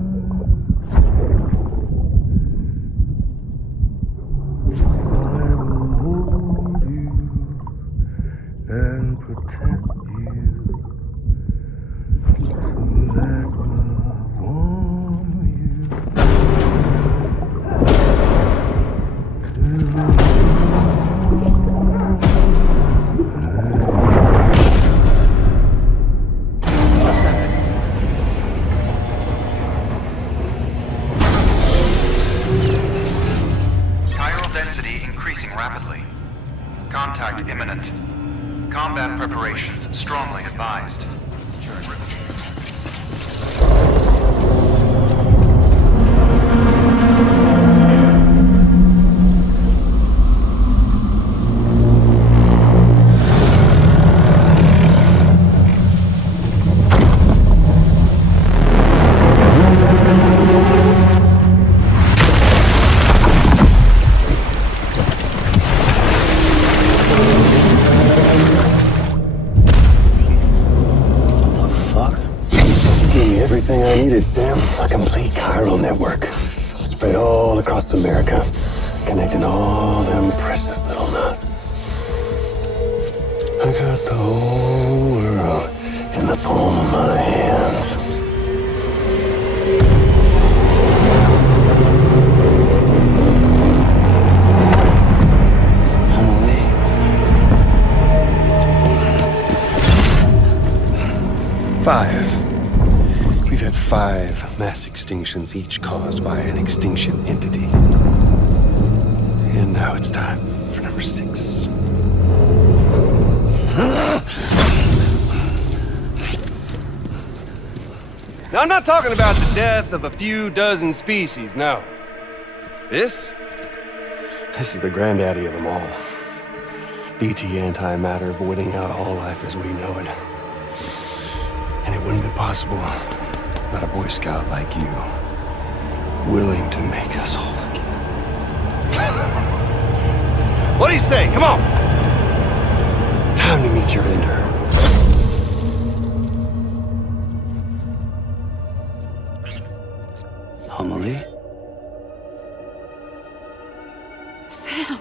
I will hold you and protect you. So let love warm you. Till contact imminent. Combat preparations strongly advised. Everything I needed, Sam. A complete chiral network. Spread all across America. Connecting all them precious little nuts. I got the whole world in the palm of my hands. We've had 5 mass extinctions, each caused by an extinction entity. And now it's time for number 6. Now, I'm not talking about the death of a few dozen species, no. This This is the granddaddy of them all. BT antimatter voiding out all life as we know it. And it wouldn't be possible without a Boy Scout like you, willing to make us whole again. What do you say? Come on! Time to meet your ender. Homily? Sam.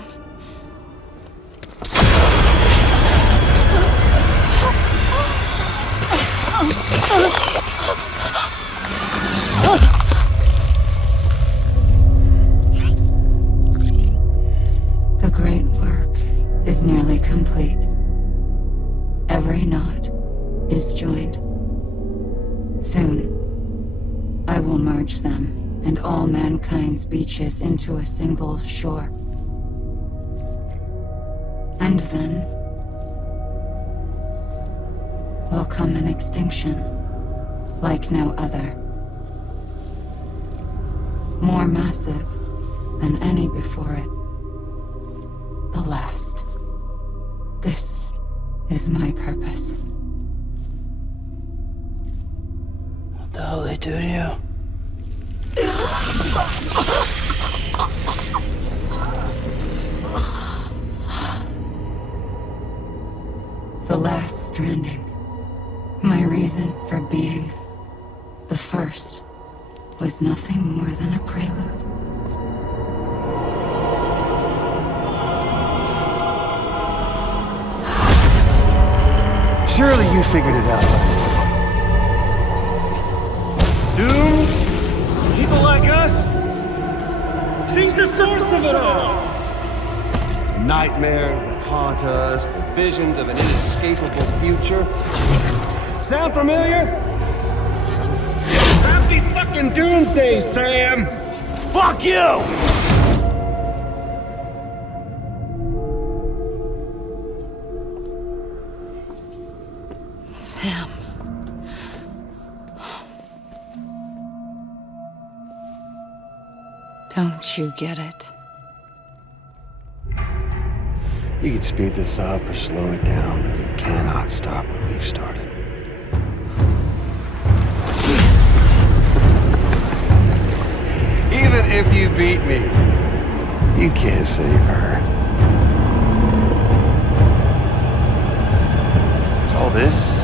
The great work is nearly complete. Every knot is joined. Soon, I will merge them and all mankind's beaches into a single shore. And then will come an extinction like no other. More massive than any before it. The last. This is my purpose. What the hell they do to you? The last stranding. My reason for being. The first was nothing more than a prelude. Surely you figured it out. Dooms? People like us? She's the source of it all! Nightmares that haunt us, the visions of an inescapable future. Sound familiar? Happy fucking doomsday, Sam! Fuck you! Sam. Don't you get it? You can speed this up or slow it down, but you cannot stop what we've started. Even if you beat me, you can't save her. So all this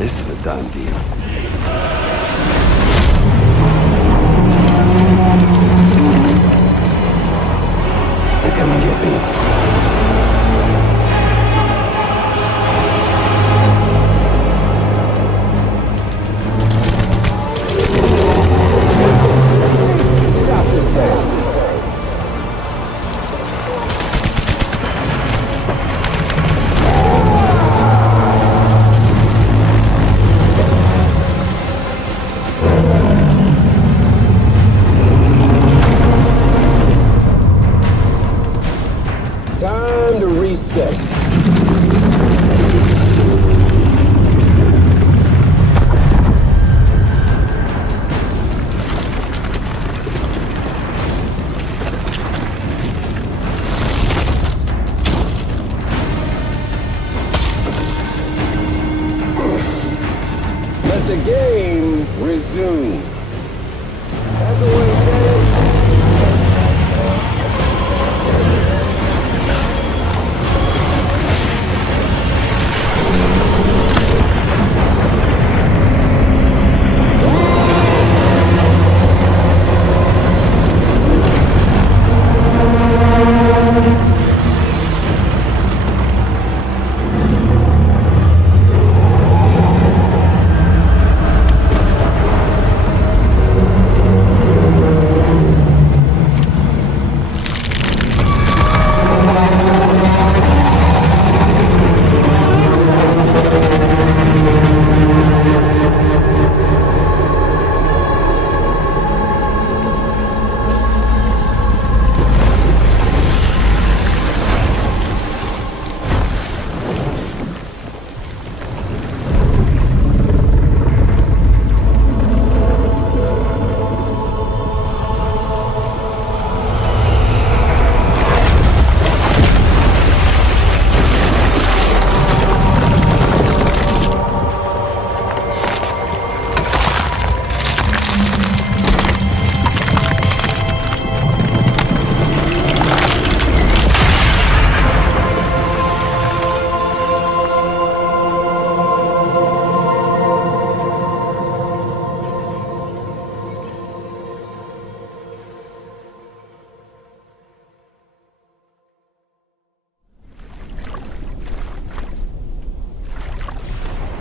is a done deal. They're coming to get me. Stop this thing.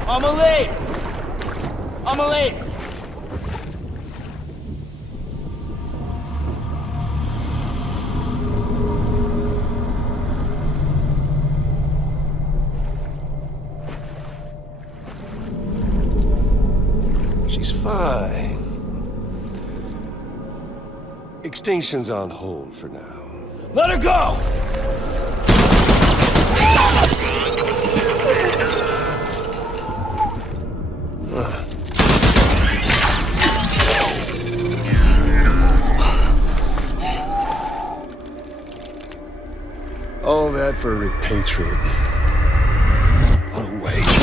Amelie! Amelie! She's fine. Extinction's on hold for now. Let her go! All that for a repatriate. What a waste.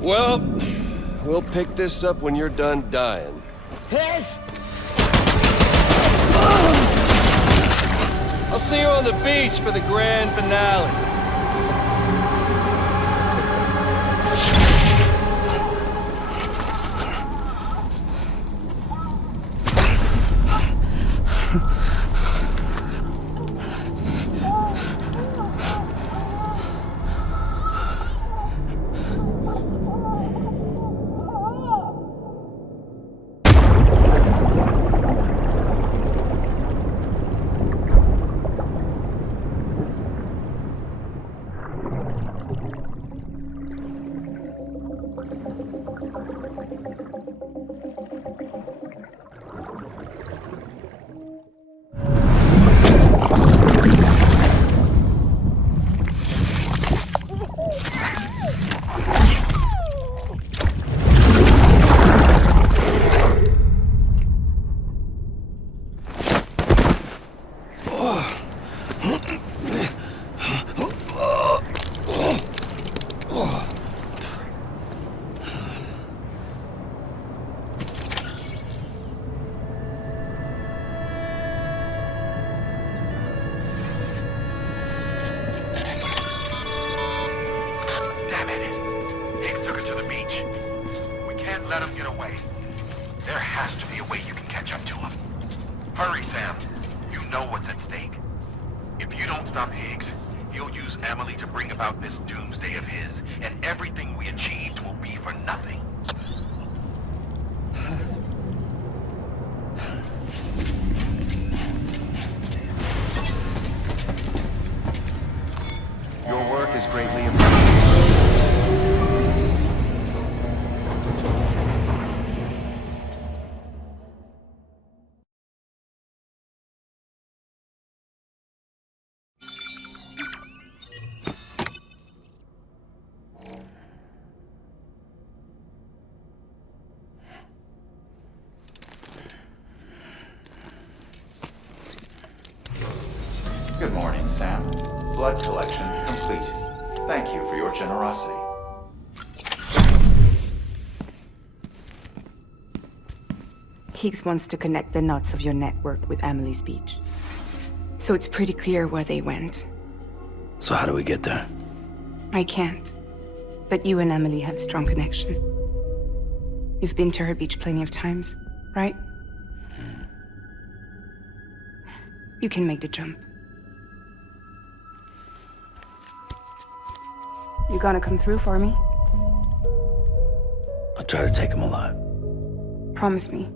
Well, we'll pick this up when you're done dying. Hit! I'll see you on the beach for the grand finale. Damn it. Higgs took her to the beach. We can't let him get away. There has to be a way you can catch up to him. Hurry, Sam. You know what's at stake. If you don't stop Higgs, he'll use Amelie to bring about this doomsday of his, and everything we achieved will be for nothing. Your work is greatly appreciated. Good morning, Sam. Blood collection complete. Thank you for your generosity. Higgs wants to connect the knots of your network with Amelie's beach. So it's pretty clear where they went. So how do we get there? I can't. But you and Amelie have a strong connection. You've been to her beach plenty of times, right? You can make the jump. You gonna come through for me? I'll try to take him alive. Promise me.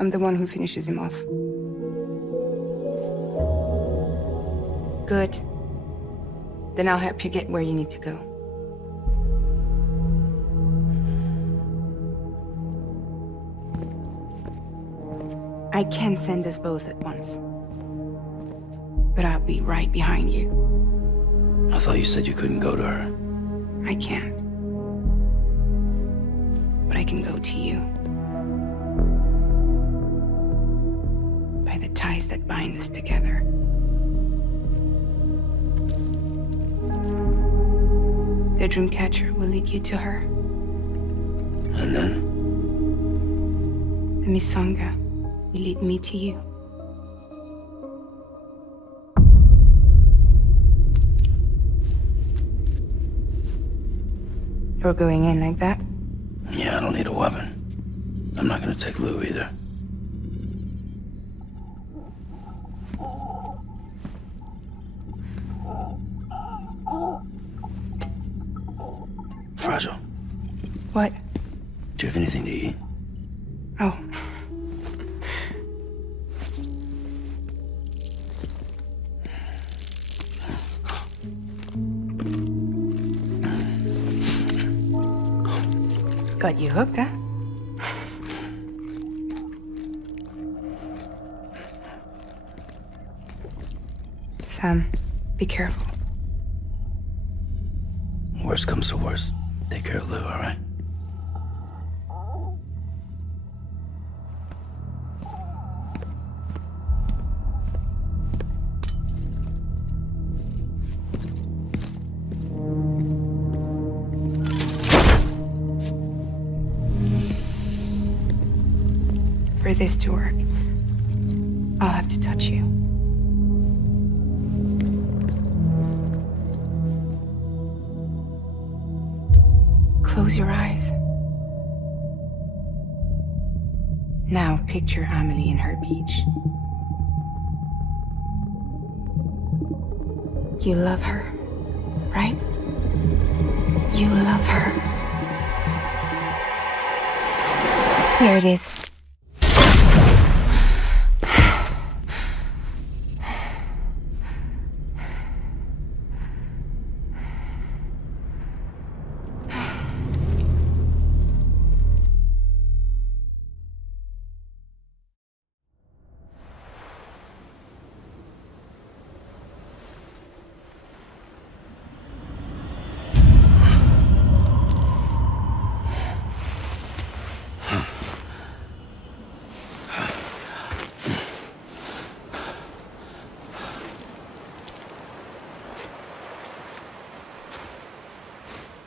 I'm the one who finishes him off. Good. Then I'll help you get where you need to go. I can send us both at once. But I'll be right behind you. I thought you said you couldn't go to her. I can't. But I can go to you. By the ties that bind us together. The Dreamcatcher will lead you to her. And then? The Misanga will lead me to you. You're going in like that? Yeah, I don't need a weapon. I'm not gonna take Lou either. Fragile. What? Do you have anything to eat? Oh. Got you hooked, huh? Sam, be careful. Worst comes to worst. Take care of Lou, all right? For this to work, I'll have to touch you. Close your eyes. Now picture Amelie in her beach. You love her, right? You love her. Here it is.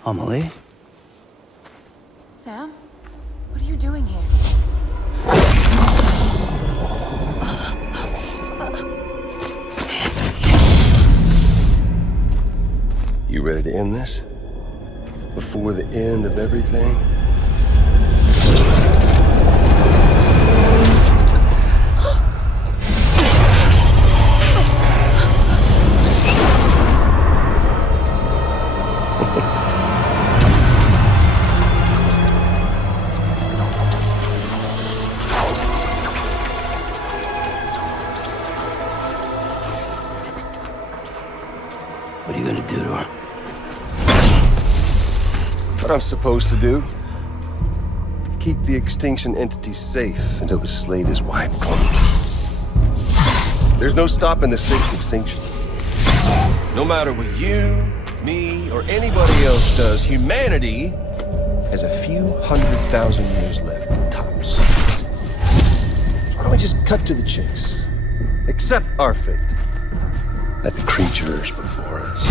Amelie? Sam? What are you doing here? You ready to end this? Before the end of everything? What are you gonna do to her? What I'm supposed to do? Keep the extinction entity safe until the slate is wiped clean. There's no stopping the slate's extinction. No matter what you, me, or anybody else does, humanity has a few 100,000 years left, tops. Why don't we just cut to the chase? Accept our fate. Let the creatures before us.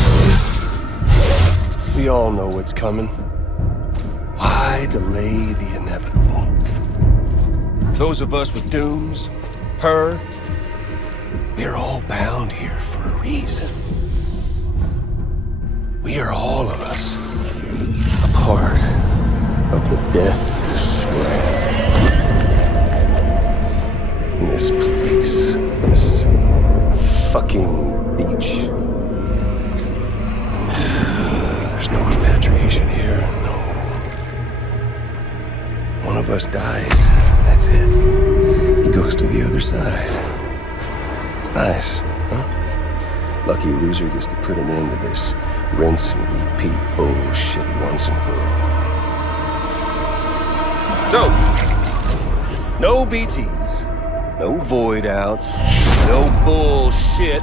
We all know what's coming. Why delay the inevitable? Those of us with dooms, her, we're all bound here for a reason. We are all of us a part of the Death Strand. In this place, this fucking beach. There's no repatriation here, no. One of us dies, that's it. He goes to the other side. It's nice, huh? Lucky loser gets to put an end to this rinse and repeat bullshit once and for all. So, no BTs, no void outs, no bullshit.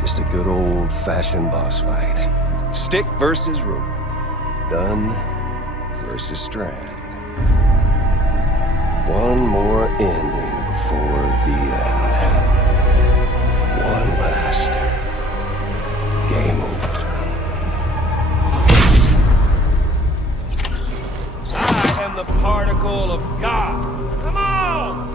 Just a good old-fashioned boss fight. Stick versus rope. Gun versus strand. One more ending before the end. One last game over. I am the particle of God. Come on!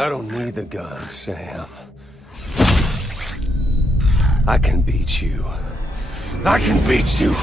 I don't need the gun, Sam. I can beat you. I can beat you!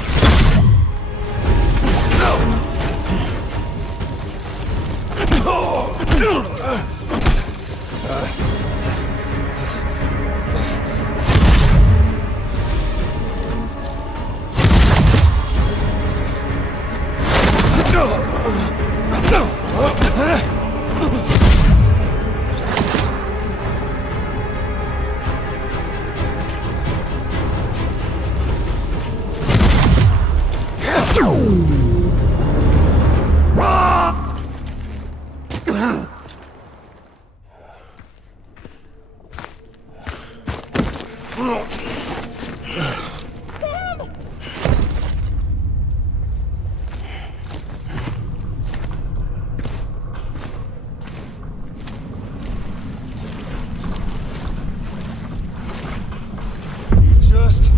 Just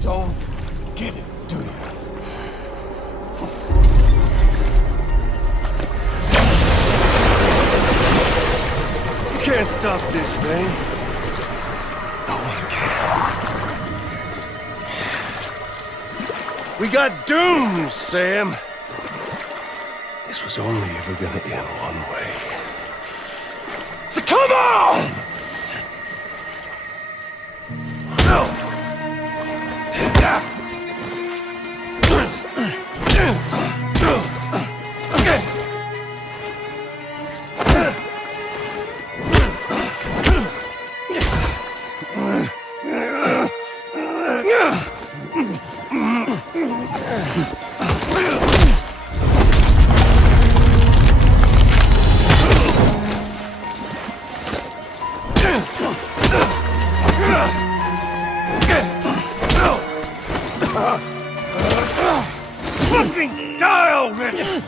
don't get it, do you? You can't stop this thing. No one can. We got doomed, Sam. This was only ever gonna end one way. So come on! No! Fucking die already!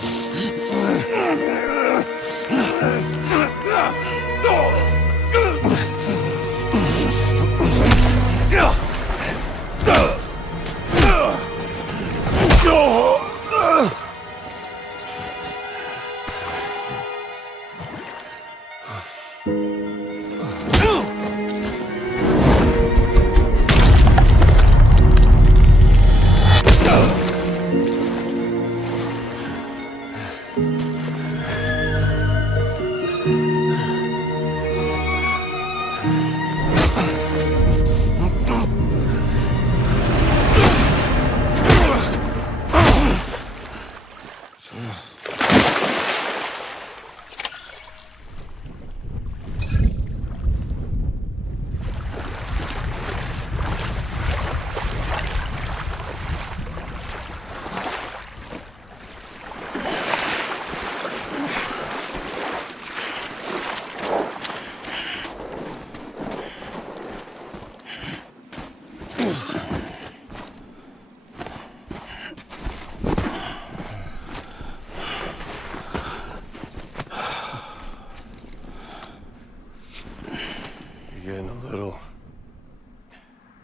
You're getting a little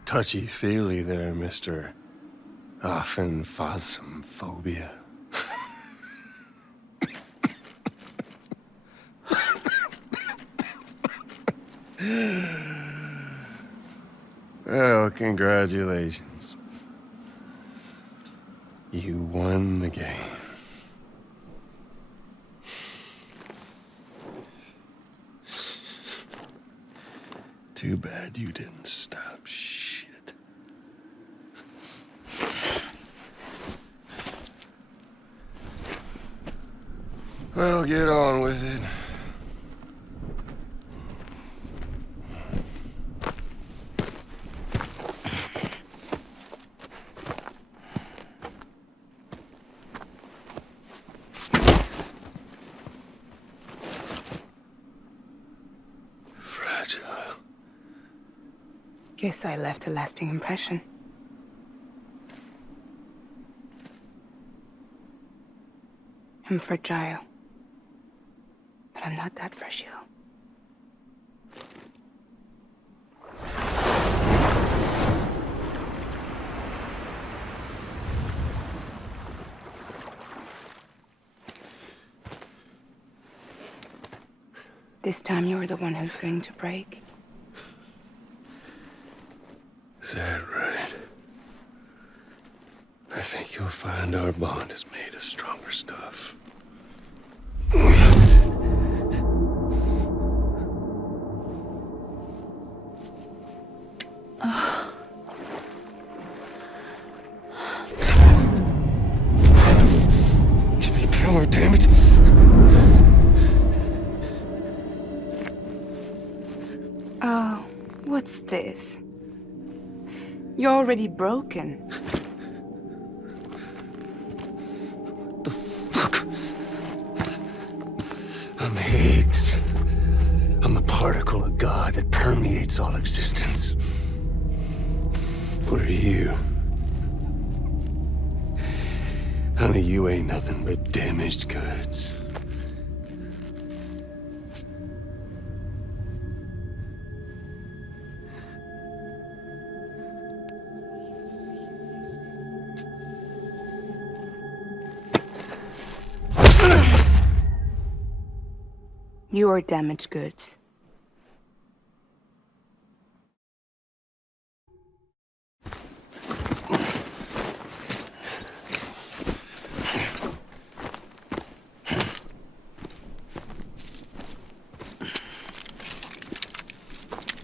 touchy-feely there, Mr. Phasmophobia. Well, congratulations. You won the game. Too bad you didn't stop shit. Well, get on with it. Guess I left a lasting impression. I'm fragile. But I'm not that fragile. This time you're the one who's going to break. Is that right? I think you'll find our bond is made of stronger stuff. Jimmy Pillar, damn it! Oh, what's this? You're already broken. I'm Higgs. I'm the particle of God that permeates all existence. What are you? Honey, you ain't nothing but damaged goods. You are damaged goods.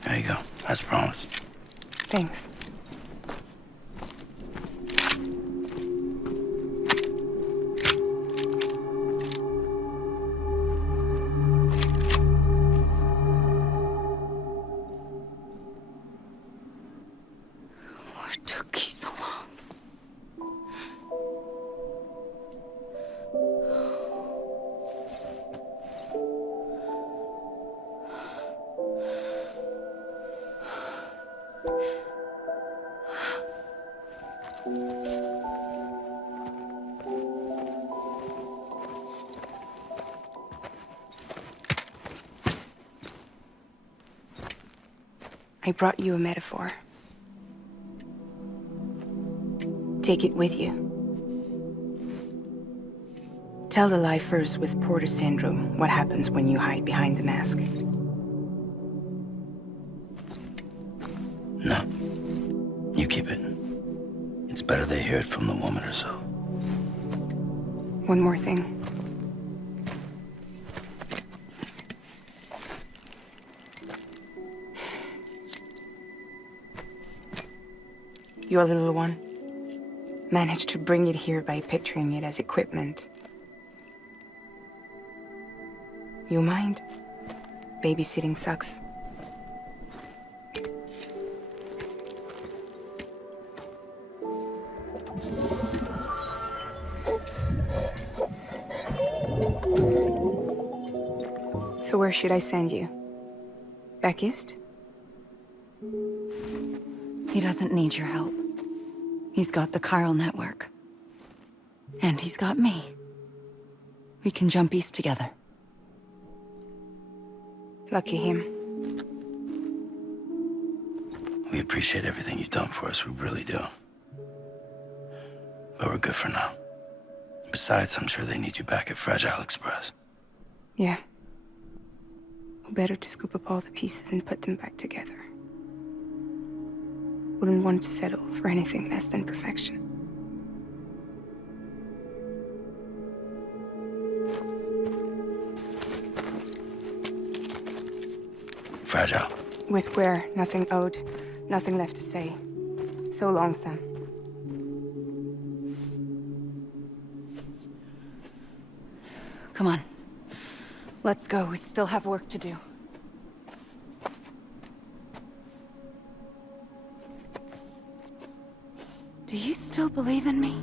There you go, as promised. Thanks. What took you so long? I brought you a metaphor. Take it with you. Tell the lifers with Porter syndrome what happens when you hide behind the mask. No. You keep it. It's better they hear it from the woman herself. One more thing. Your little one managed to bring it here by picturing it as equipment. You mind? Babysitting sucks. So where should I send you? Back east? He doesn't need your help. He's got the chiral network. And he's got me. We can jump east together. Lucky him. We appreciate everything you've done for us, we really do. But we're good for now. Besides, I'm sure they need you back at Fragile Express. Yeah. Better to scoop up all the pieces and put them back together. Wouldn't want to settle for anything less than perfection. Fragile. We're square, nothing owed, nothing left to say. So long, Sam. Come on. Let's go. We still have work to do. Do you still believe in me?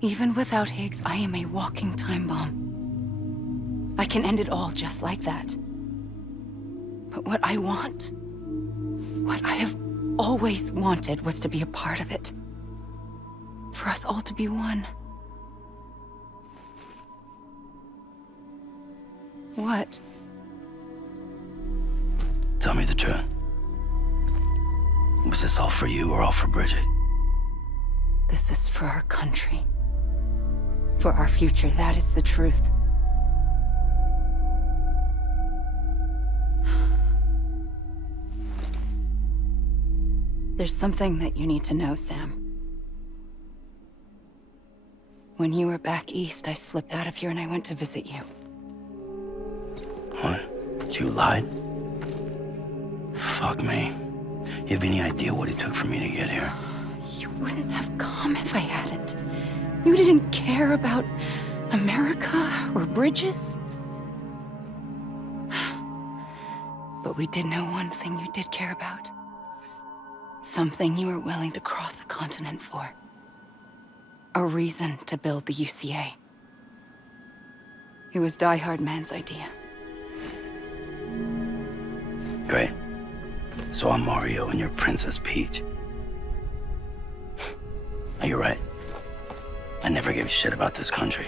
Even without Higgs, I am a walking time bomb. I can end it all just like that. But what I want, what I have always wanted, was to be a part of it. For us all to be one. What? Tell me the truth. Was this all for you or all for Bridget? This is for our country. For our future, that is the truth. There's something that you need to know, Sam. When you were back east, I slipped out of here and I went to visit you. What? You lied? Fuck me. You have any idea what it took for me to get here? You wouldn't have come if I hadn't. You didn't care about America or bridges. But we did know one thing you did care about. Something you were willing to cross a continent for. A reason to build the UCA. It was Die Hard Man's idea. Great. So I'm Mario and you're Princess Peach. You're right. I never gave a shit about this country.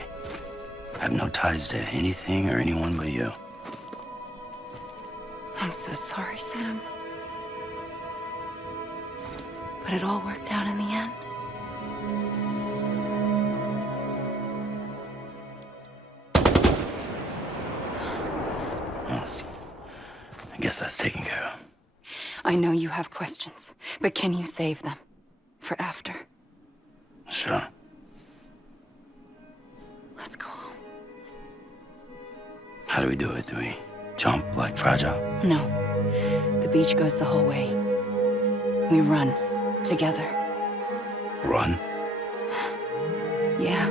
I have no ties to anything or anyone but you. I'm so sorry, Sam. But it all worked out in the end. I guess that's taken care of. I know you have questions, but can you save them? For after? Sure. Let's go home. How do we do it? Do we jump like Fragile? No. The beach goes the whole way. We run. Together. Run? Yeah.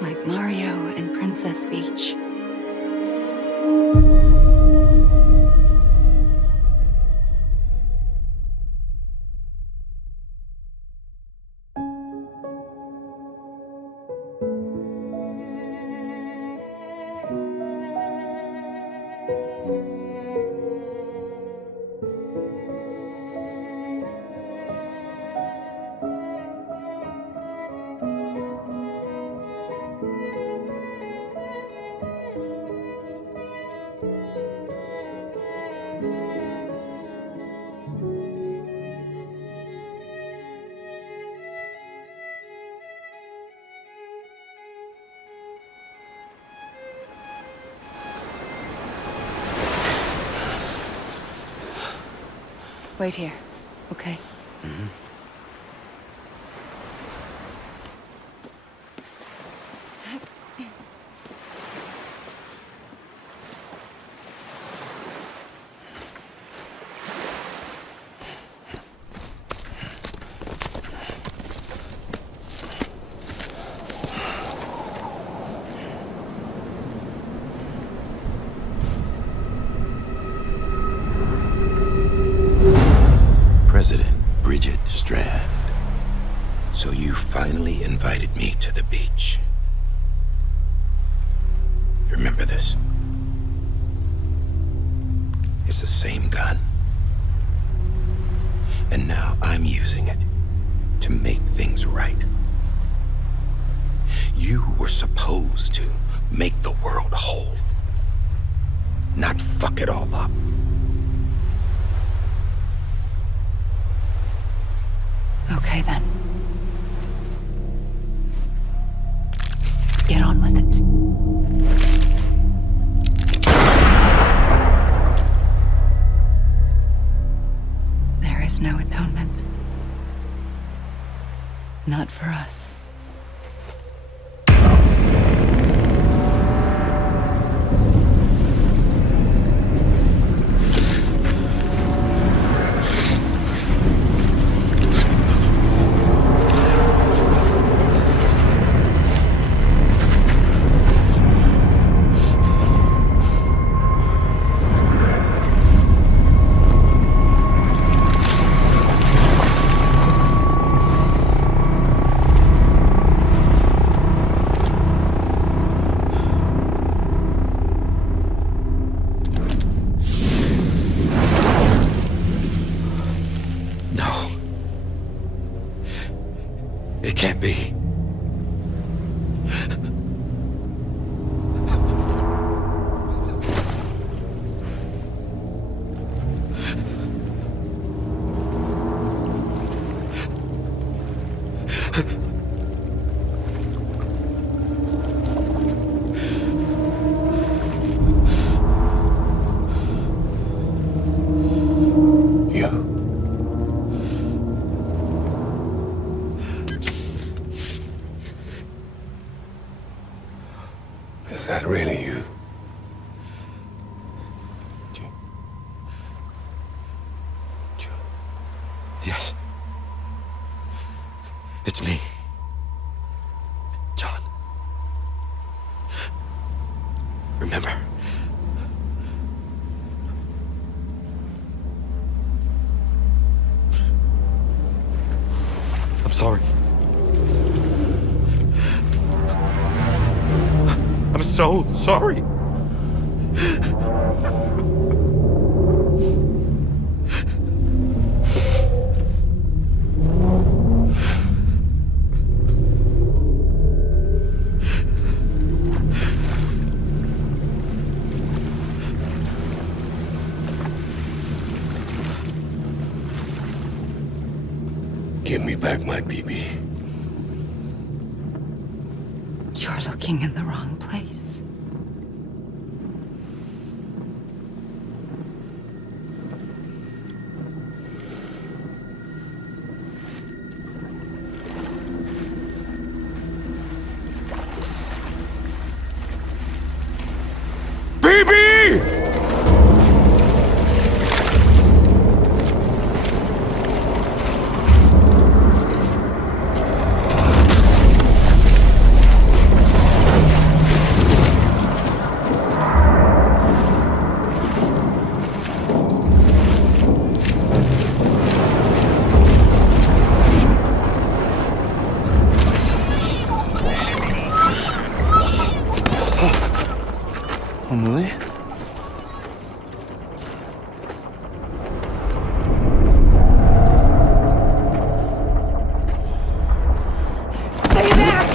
Like Mario and Princess Peach. Wait here, okay? Mm-hmm. Strand. So you finally invited me to the beach. Remember this? It's the same gun. And now I'm using it to make things right. You were supposed to make the world whole, not fuck it all up. Okay, then. Get on with it. There is no atonement. Not for us. Is that really you? Yes. It's me. John. Remember? I'm sorry. I'm so sorry. Give me back my BB. You're looking in the wrong place. Emily? Stay back!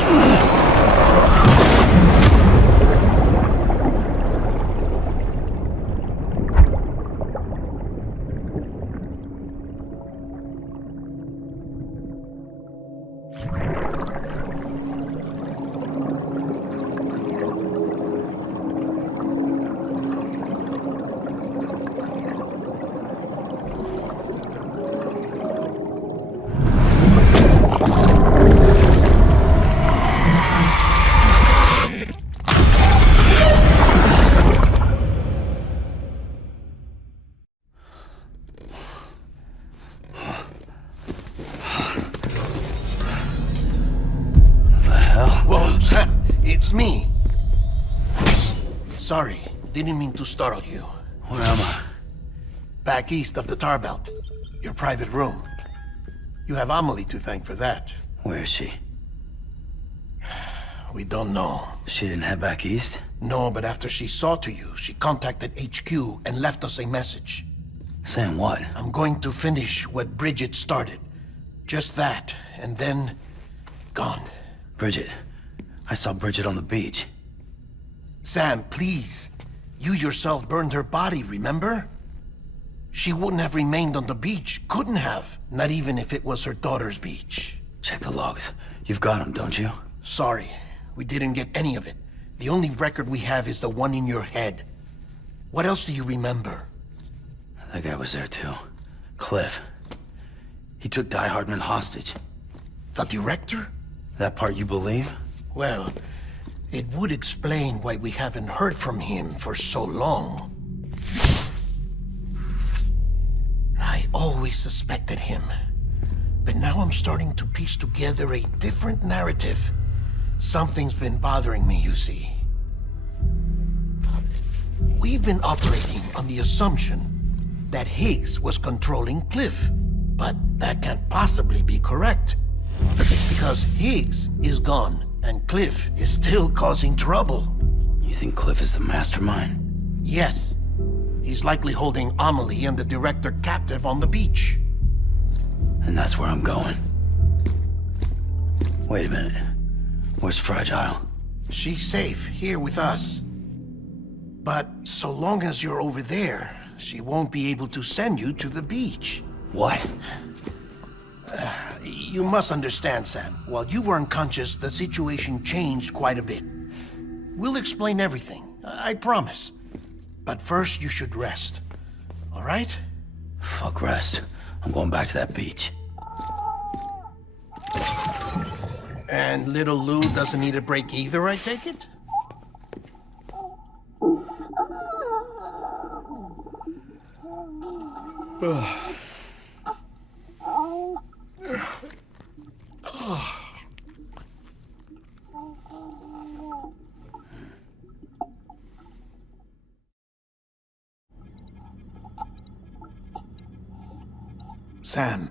Whoa, Sam, it's me. Sorry, didn't mean to startle you. Where am I? Back east of the tar belt. Your private room. You have Amelie to thank for that. Where is she? We don't know. She didn't head back east? No, but after she saw to you, she contacted HQ and left us a message. Saying what? I'm going to finish what Bridget started. Just that, and then... gone. Bridget. I saw Bridget on the beach. Sam, please. You yourself burned her body, remember? She wouldn't have remained on the beach. Couldn't have. Not even if it was her daughter's beach. Check the logs. You've got them, don't you? Sorry. We didn't get any of it. The only record we have is the one in your head. What else do you remember? That guy was there too. Cliff. He took Die Hardman hostage. The director? That part you believe? Well, it would explain why we haven't heard from him for so long. I always suspected him. But now I'm starting to piece together a different narrative. Something's been bothering me, you see. We've been operating on the assumption that Higgs was controlling Cliff. But that can't possibly be correct. Because Higgs is gone, and Cliff is still causing trouble. You think Cliff is the mastermind? Yes. He's likely holding Amelie and the director captive on the beach. And that's where I'm going. Wait a minute. Where's Fragile? She's safe, here with us. But so long as you're over there, she won't be able to send you to the beach. What? You must understand, Sam. While you were unconscious, the situation changed quite a bit. We'll explain everything, I promise. But first, you should rest. All right? Fuck rest. I'm going back to that beach. And little Lou doesn't need a break either, I take it? Sam,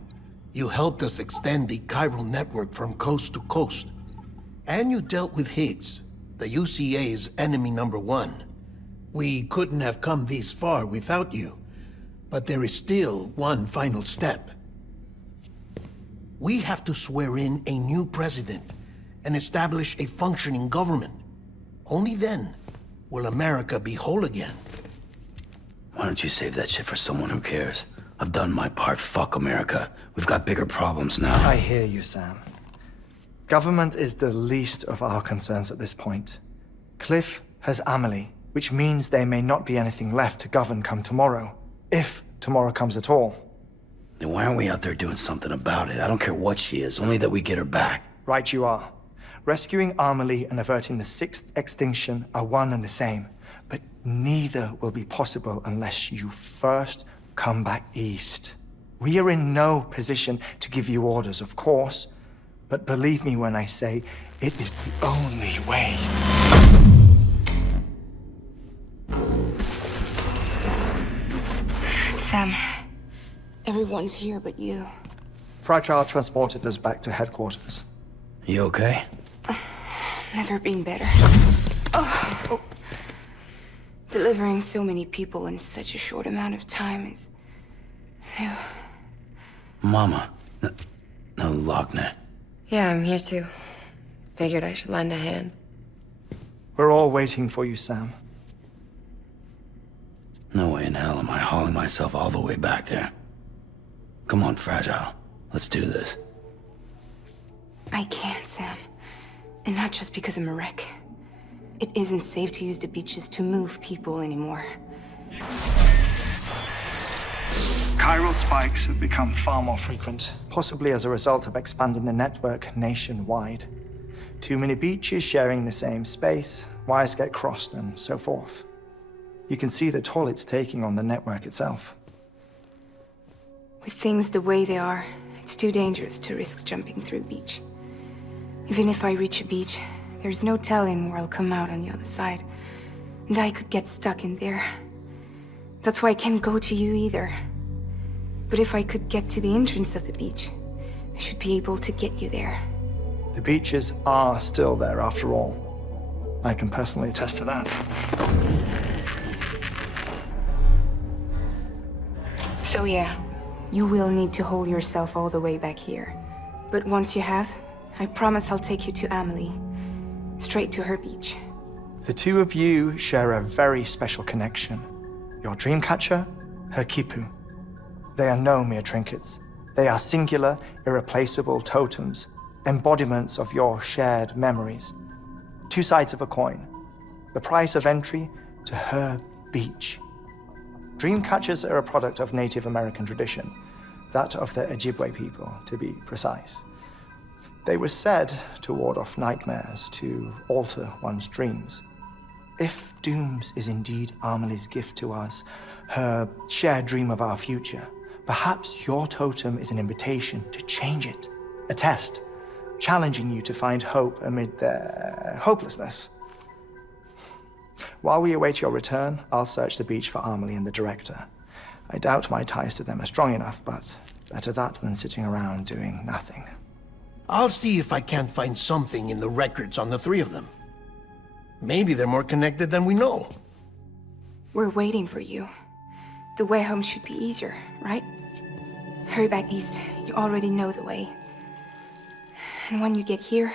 you helped us extend the chiral network from coast to coast. And you dealt with Higgs, the UCA's enemy #1. We couldn't have come this far without you. But there is still one final step. We have to swear in a new president and establish a functioning government. Only then will America be whole again. Why don't you save that shit for someone who cares? I've done my part. Fuck America. We've got bigger problems now. I hear you, Sam. Government is the least of our concerns at this point. Cliff has Amelie, which means there may not be anything left to govern come tomorrow. If tomorrow comes at all. Then why aren't we out there doing something about it? I don't care what she is, only that we get her back. Right you are. Rescuing Amelie and averting the 6th extinction are one and the same. But neither will be possible unless you first come back east. We are in no position to give you orders, of course. But believe me when I say, it is the only way. Sam, everyone's here but you. Fragile transported us back to headquarters. You okay? Never been better. Oh. Delivering so many people in such a short amount of time is new. Mama. No, Lochner. Yeah, I'm here too. Figured I should lend a hand. We're all waiting for you, Sam. No way in hell am I hauling myself all the way back there. Come on, Fragile. Let's do this. I can't, Sam. And not just because I'm a wreck. It isn't safe to use the beaches to move people anymore. Chiral spikes have become far more frequent, possibly as a result of expanding the network nationwide. Too many beaches sharing the same space, wires get crossed, and so forth. You can see the toll it's taking on the network itself. With things the way they are, it's too dangerous to risk jumping through a beach. Even if I reach a beach, there's no telling where I'll come out on the other side. And I could get stuck in there. That's why I can't go to you either. But if I could get to the entrance of the beach, I should be able to get you there. The beaches are still there after all. I can personally attest to that. So yeah, you will need to hold yourself all the way back here. But once you have, I promise I'll take you to Amelie. Straight to her beach. The two of you share a very special connection. Your dreamcatcher, her Kipu. They are no mere trinkets. They are singular, irreplaceable totems, embodiments of your shared memories. Two sides of a coin. The price of entry to her beach. Dreamcatchers are a product of Native American tradition, that of the Ojibwe people, to be precise. They were said to ward off nightmares, to alter one's dreams. If Dooms is indeed Amelie's gift to us, her shared dream of our future, perhaps your totem is an invitation to change it. A test, challenging you to find hope amid their hopelessness. While we await your return, I'll search the beach for Amelie and the director. I doubt my ties to them are strong enough, but better that than sitting around doing nothing. I'll see if I can't find something in the records on the three of them. Maybe they're more connected than we know. We're waiting for you. The way home should be easier, right? Hurry back east. You already know the way. And when you get here...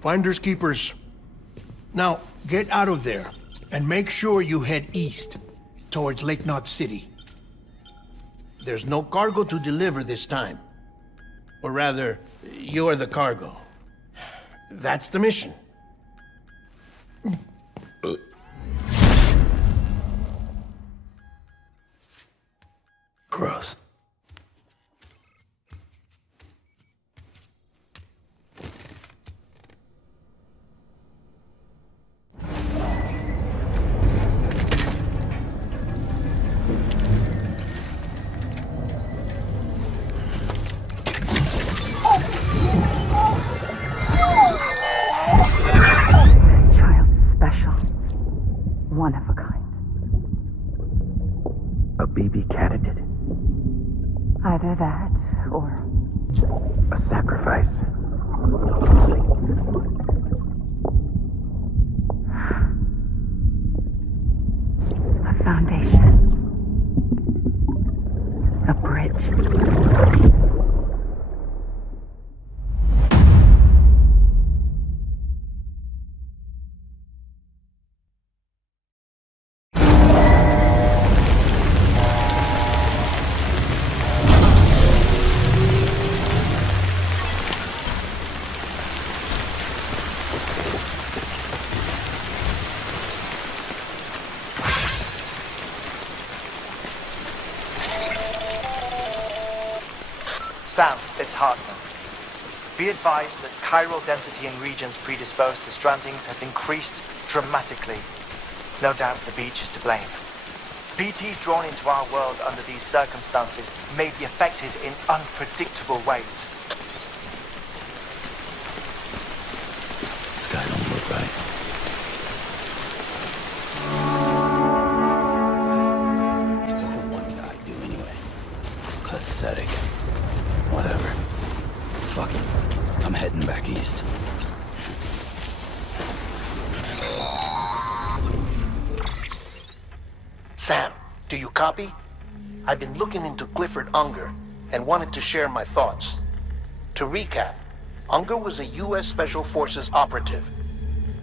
Finders keepers. Now, get out of there, and make sure you head east, towards Lake Knot City. There's no cargo to deliver this time. Or rather, you're the cargo. That's the mission. Gross. A BB candidate? Either that, or a sacrifice. a foundation. A bridge. Sam, it's Hartman. Be advised that chiral density in regions predisposed to strandings has increased dramatically. No doubt the beach is to blame. BTs drawn into our world under these circumstances may be affected in unpredictable ways. This guy don't look right. What can one guy do anyway? Pathetic. Whatever. Fuck it. I'm heading back east. Sam, do you copy? I've been looking into Clifford Unger and wanted to share my thoughts. To recap, Unger was a U.S. Special Forces operative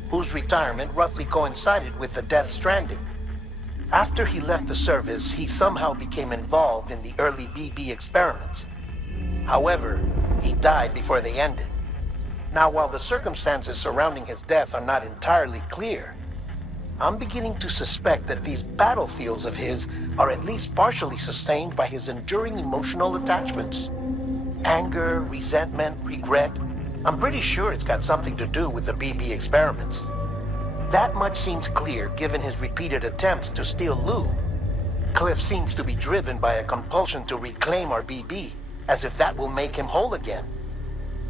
whose retirement roughly coincided with the Death Stranding. After he left the service, he somehow became involved in the early BB experiments. However, he died before they ended. Now, while the circumstances surrounding his death are not entirely clear, I'm beginning to suspect that these battlefields of his are at least partially sustained by his enduring emotional attachments. Anger, resentment, regret. I'm pretty sure it's got something to do with the BB experiments. That much seems clear given his repeated attempts to steal Lou. Cliff seems to be driven by a compulsion to reclaim our BB, as if that will make him whole again.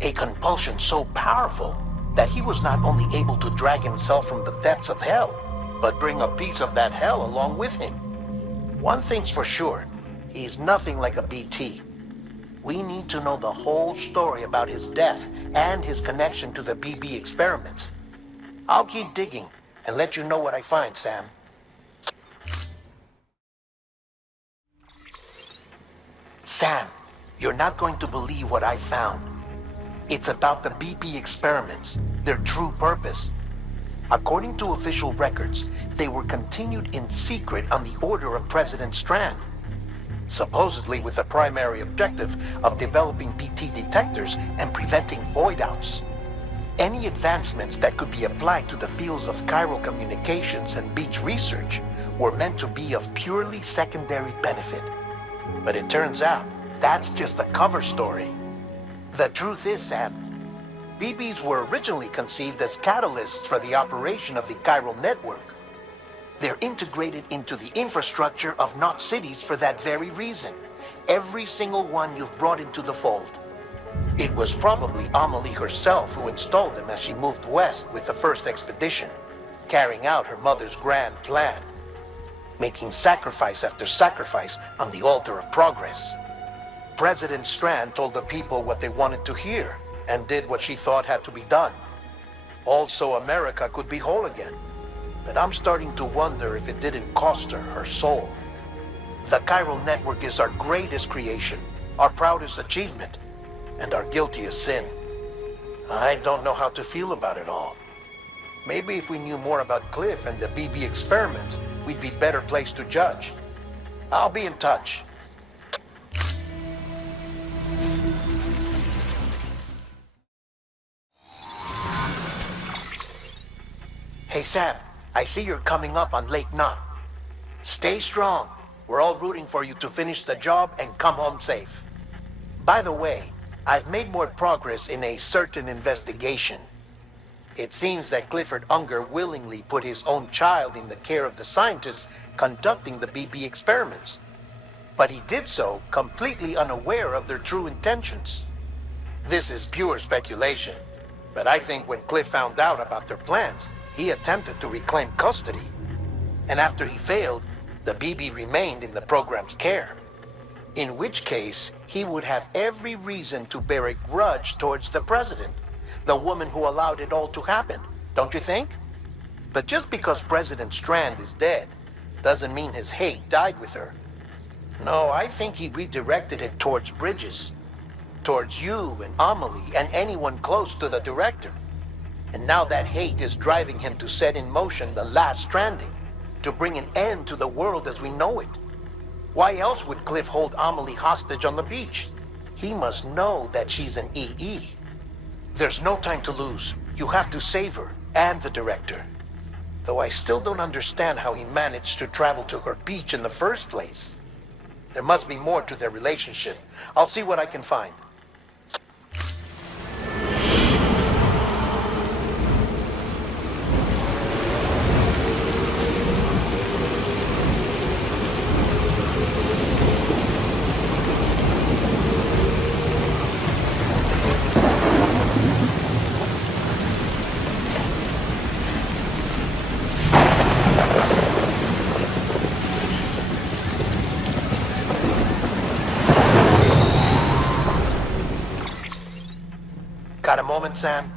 A compulsion so powerful that he was not only able to drag himself from the depths of hell, but bring a piece of that hell along with him. One thing's for sure, he's nothing like a BT. We need to know the whole story about his death and his connection to the BB experiments. I'll keep digging and let you know what I find, Sam. Sam, you're not going to believe what I found. It's about the BB experiments, their true purpose. According to official records, they were continued in secret on the order of President Strand, supposedly with the primary objective of developing BT detectors and preventing void-outs. Any advancements that could be applied to the fields of chiral communications and beach research were meant to be of purely secondary benefit. But it turns out, that's just a cover story. The truth is, Sam, BBs were originally conceived as catalysts for the operation of the chiral network. They're integrated into the infrastructure of Knot cities for that very reason. Every single one you've brought into the fold. It was probably Amelie herself who installed them as she moved west with the first expedition, carrying out her mother's grand plan, making sacrifice after sacrifice on the altar of progress. President Strand told the people what they wanted to hear and did what she thought had to be done. Also, America could be whole again. But I'm starting to wonder if it didn't cost her her soul. The chiral network is our greatest creation, our proudest achievement, and our guiltiest sin. I don't know how to feel about it all. Maybe if we knew more about Cliff and the BB experiments, we'd be better placed to judge. I'll be in touch. Hey Sam, I see you're coming up on Lake Knot. Stay strong. We're all rooting for you to finish the job and come home safe. By the way, I've made more progress in a certain investigation. It seems that Clifford Unger willingly put his own child in the care of the scientists conducting the BB experiments. But he did so completely unaware of their true intentions. This is pure speculation, but I think when Cliff found out about their plans, he attempted to reclaim custody. And after he failed, the BB remained in the program's care. In which case, he would have every reason to bear a grudge towards the president, the woman who allowed it all to happen, don't you think? But just because President Strand is dead, doesn't mean his hate died with her. No, I think he redirected it towards Bridges, towards you and Amelie and anyone close to the director. And now that hate is driving him to set in motion the last Stranding, to bring an end to the world as we know it. Why else would Cliff hold Amelie hostage on the beach? He must know that she's an EE. There's no time to lose. You have to save her and the director. Though I still don't understand how he managed to travel to her beach in the first place. There must be more to their relationship. I'll see what I can find. Got a moment, Sam?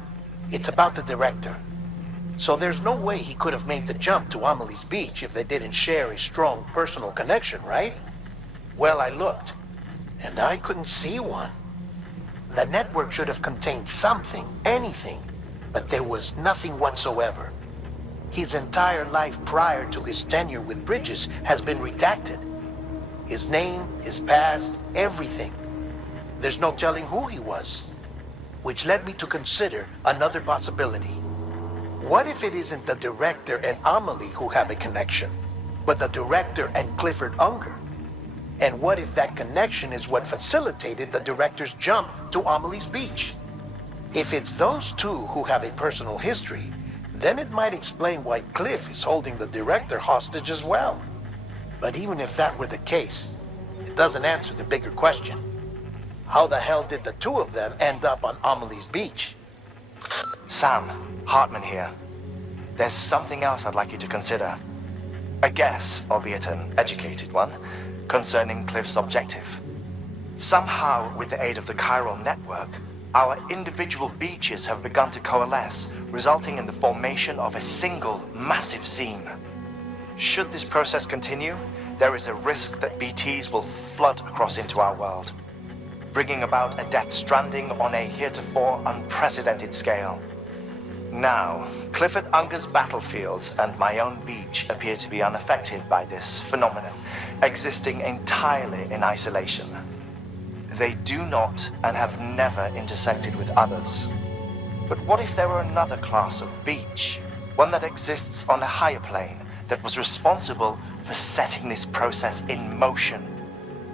It's about the director. So there's no way he could have made the jump to Amelie's beach if they didn't share a strong personal connection, right? Well, I looked, and I couldn't see one. The network should have contained something, anything, but there was nothing whatsoever. His entire life prior to his tenure with Bridges has been redacted. His name, his past, everything. There's no telling who he was. Which led me to consider another possibility. What if it isn't the director and Amelie who have a connection, but the director and Clifford Unger? And what if that connection is what facilitated the director's jump to Amelie's beach? If it's those two who have a personal history, then it might explain why Cliff is holding the director hostage as well. But even if that were the case, it doesn't answer the bigger question. How the hell did the two of them end up on Amelie's beach? Sam, Hartman here. There's something else I'd like you to consider. A guess, albeit an educated one, concerning Cliff's objective. Somehow, with the aid of the chiral network, our individual beaches have begun to coalesce, resulting in the formation of a single, massive seam. Should this process continue, there is a risk that BTs will flood across into our world, bringing about a death stranding on a heretofore unprecedented scale. Now, Clifford Unger's battlefields and my own beach appear to be unaffected by this phenomenon, existing entirely in isolation. They do not and have never intersected with others. But what if there were another class of beach, one that exists on a higher plane, that was responsible for setting this process in motion?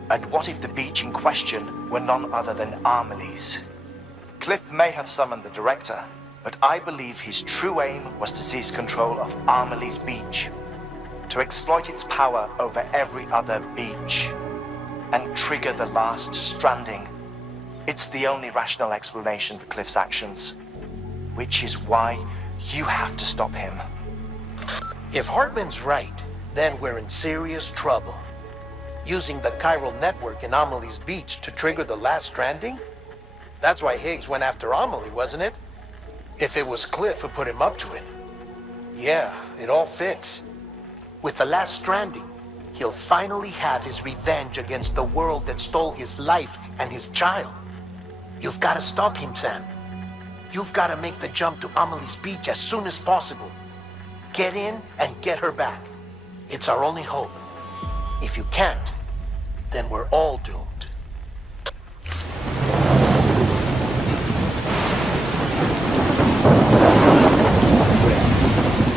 And what if the beach in question were none other than Amelie's? Cliff may have summoned the director, but I believe his true aim was to seize control of Amelie's beach, to exploit its power over every other beach, and trigger the last stranding. It's the only rational explanation for Cliff's actions, which is why you have to stop him. If Hartman's right, then we're in serious trouble. Using the chiral network in Amelie's beach to trigger the last stranding? That's why Higgs went after Amelie, wasn't it? If it was Cliff who put him up to it. Yeah, it all fits. With the last stranding, he'll finally have his revenge against the world that stole his life and his child. You've got to stop him, Sam. You've got to make the jump to Amelie's beach as soon as possible. Get in and get her back. It's our only hope. If you can't, then we're all doomed.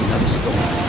Another storm.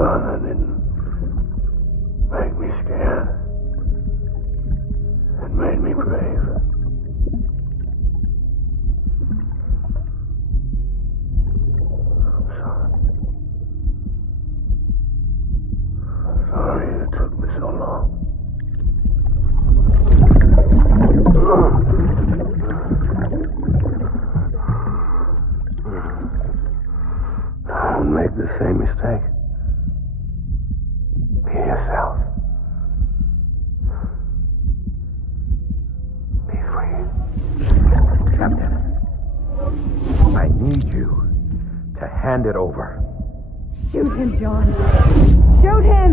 father didn't make me scared. It made me brave. I'm sorry. I'm sorry it took me so long. Don't make the same mistake. Be yourself. Be free. Captain, I need you to hand it over. Shoot him, John. Shoot him!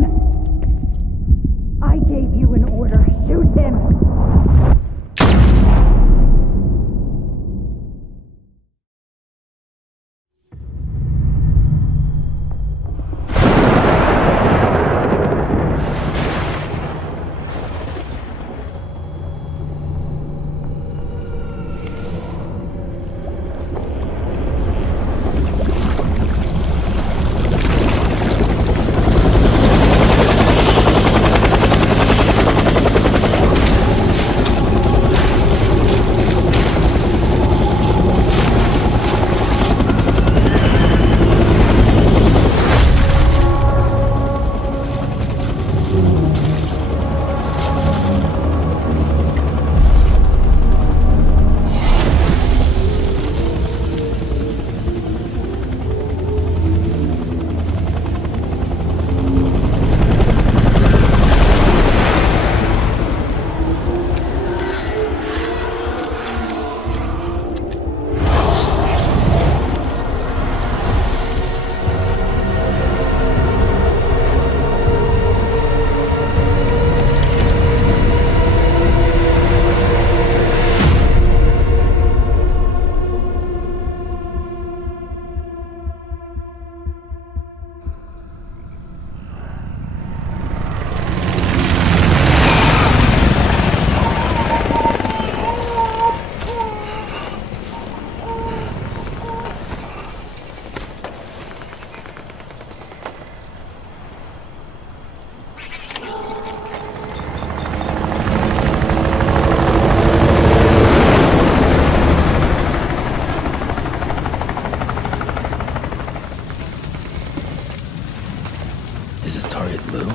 I gave you an order. Shoot him! Is his target Lou?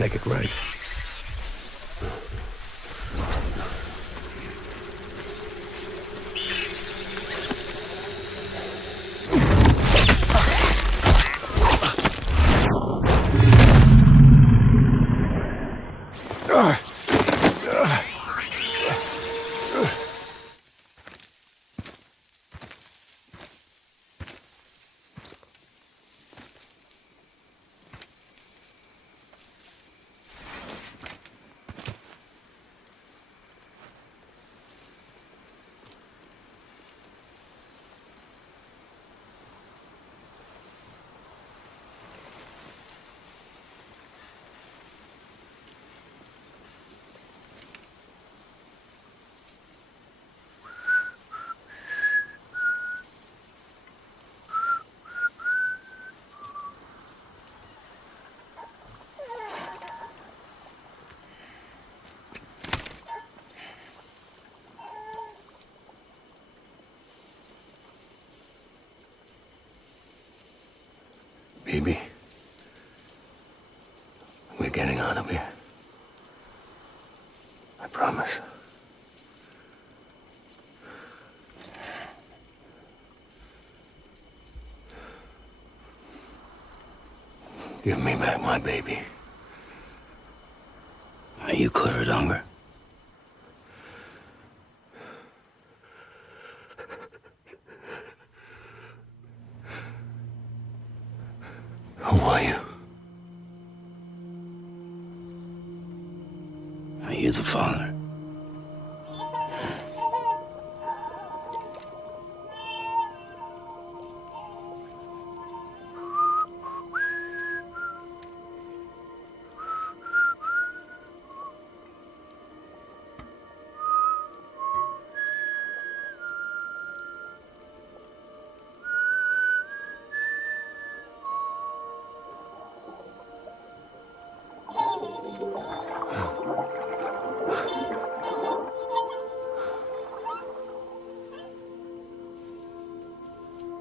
make it right. Baby, we're getting out of here. I promise. Give me back my baby. Are you clear, Donger? Who are you? Are you the father?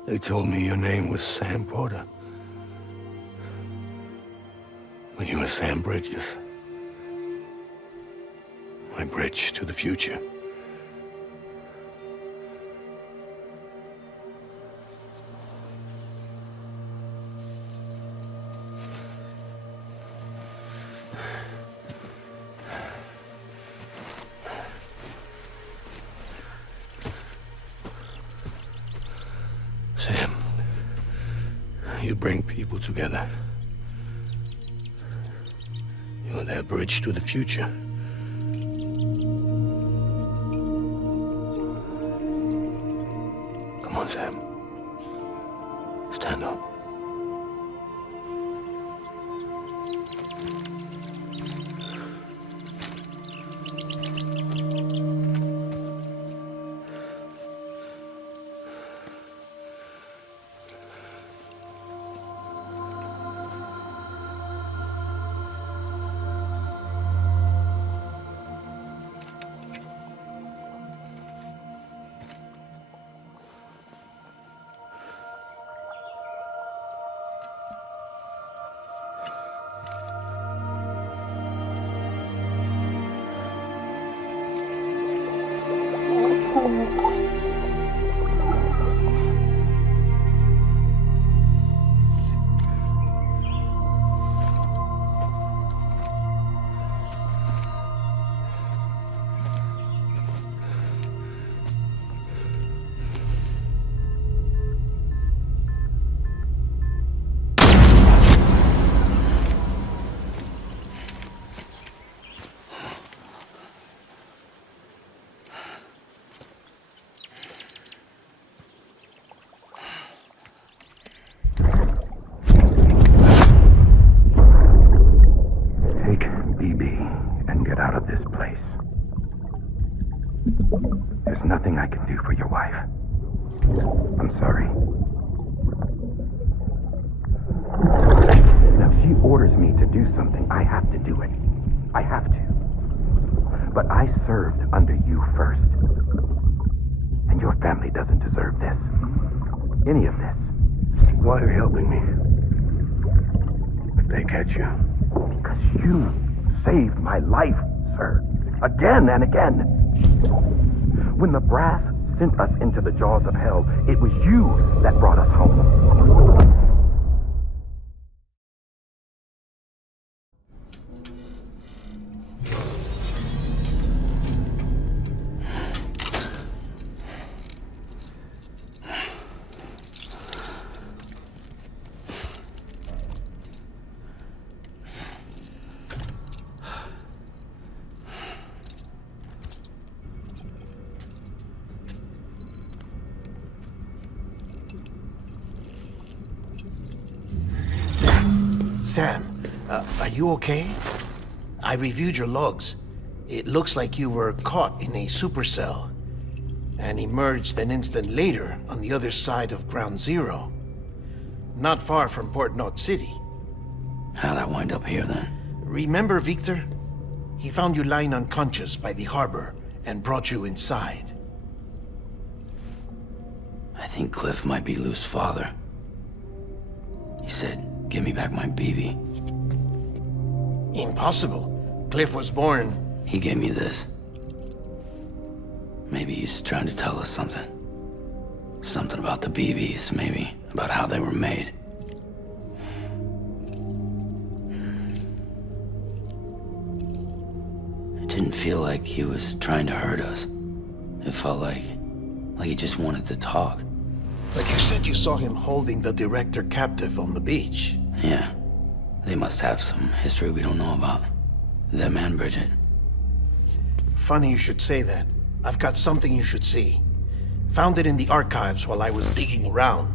They told me your name was Sam Porter. But you were Sam Bridges. My bridge to the future. Sam, you bring people together. You're their bridge to the future. Come on, Sam. Stand up. There's nothing I can do for your wife. I'm sorry. Now, if she orders me to do something, I have to do it. I have to. But I served under you first. And your family doesn't deserve this. Any of this. Why are you helping me? If they catch you, Because you saved my life, sir. Again and again. When the brass sent us into the jaws of hell, it was you that brought us home. Sam, are you okay? I reviewed your logs. It looks like you were caught in a supercell and emerged an instant later on the other side of Ground Zero. Not far from Port Knot City. How'd I wind up here then? Remember Victor? He found you lying unconscious by the harbor and brought you inside. I think Cliff might be Lou's father. He said, "Give me back my BB." Impossible. Cliff was born... He gave me this. Maybe he's trying to tell us something. Something about the BBs, maybe. About how they were made. It didn't feel like he was trying to hurt us. It felt like he just wanted to talk. But you said you saw him holding the director captive on the beach. Yeah. They must have some history we don't know about. Them and Bridget. Funny you should say that. I've got something you should see. Found it in the archives while I was digging around.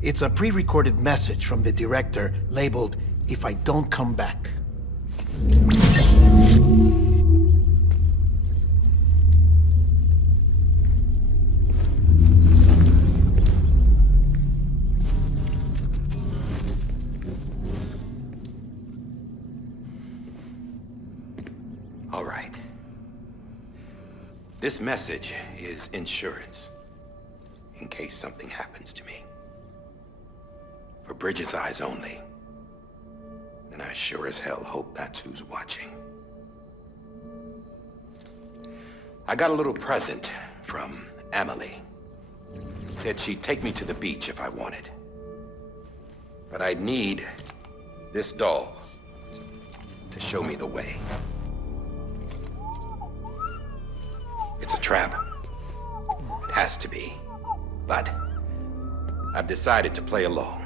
It's a pre-recorded message from the director labeled, "If I don't come back." All right. This message is insurance, in case something happens to me. For Bridget's eyes only. And I sure as hell hope that's who's watching. I got a little present from Emily. Said she'd take me to the beach if I wanted. But I'd need this doll to show me the way. It's a trap. It has to be. But I've decided to play along.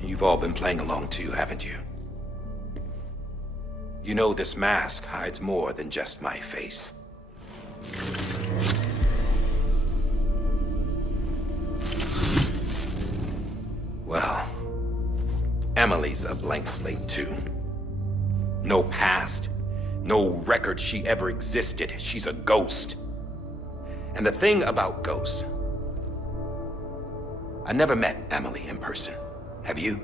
You've all been playing along too, haven't you? You know this mask hides more than just my face. Well, Emily's a blank slate too. No past, no record she ever existed. She's a ghost. And the thing about ghosts, I never met Emily in person. Have you?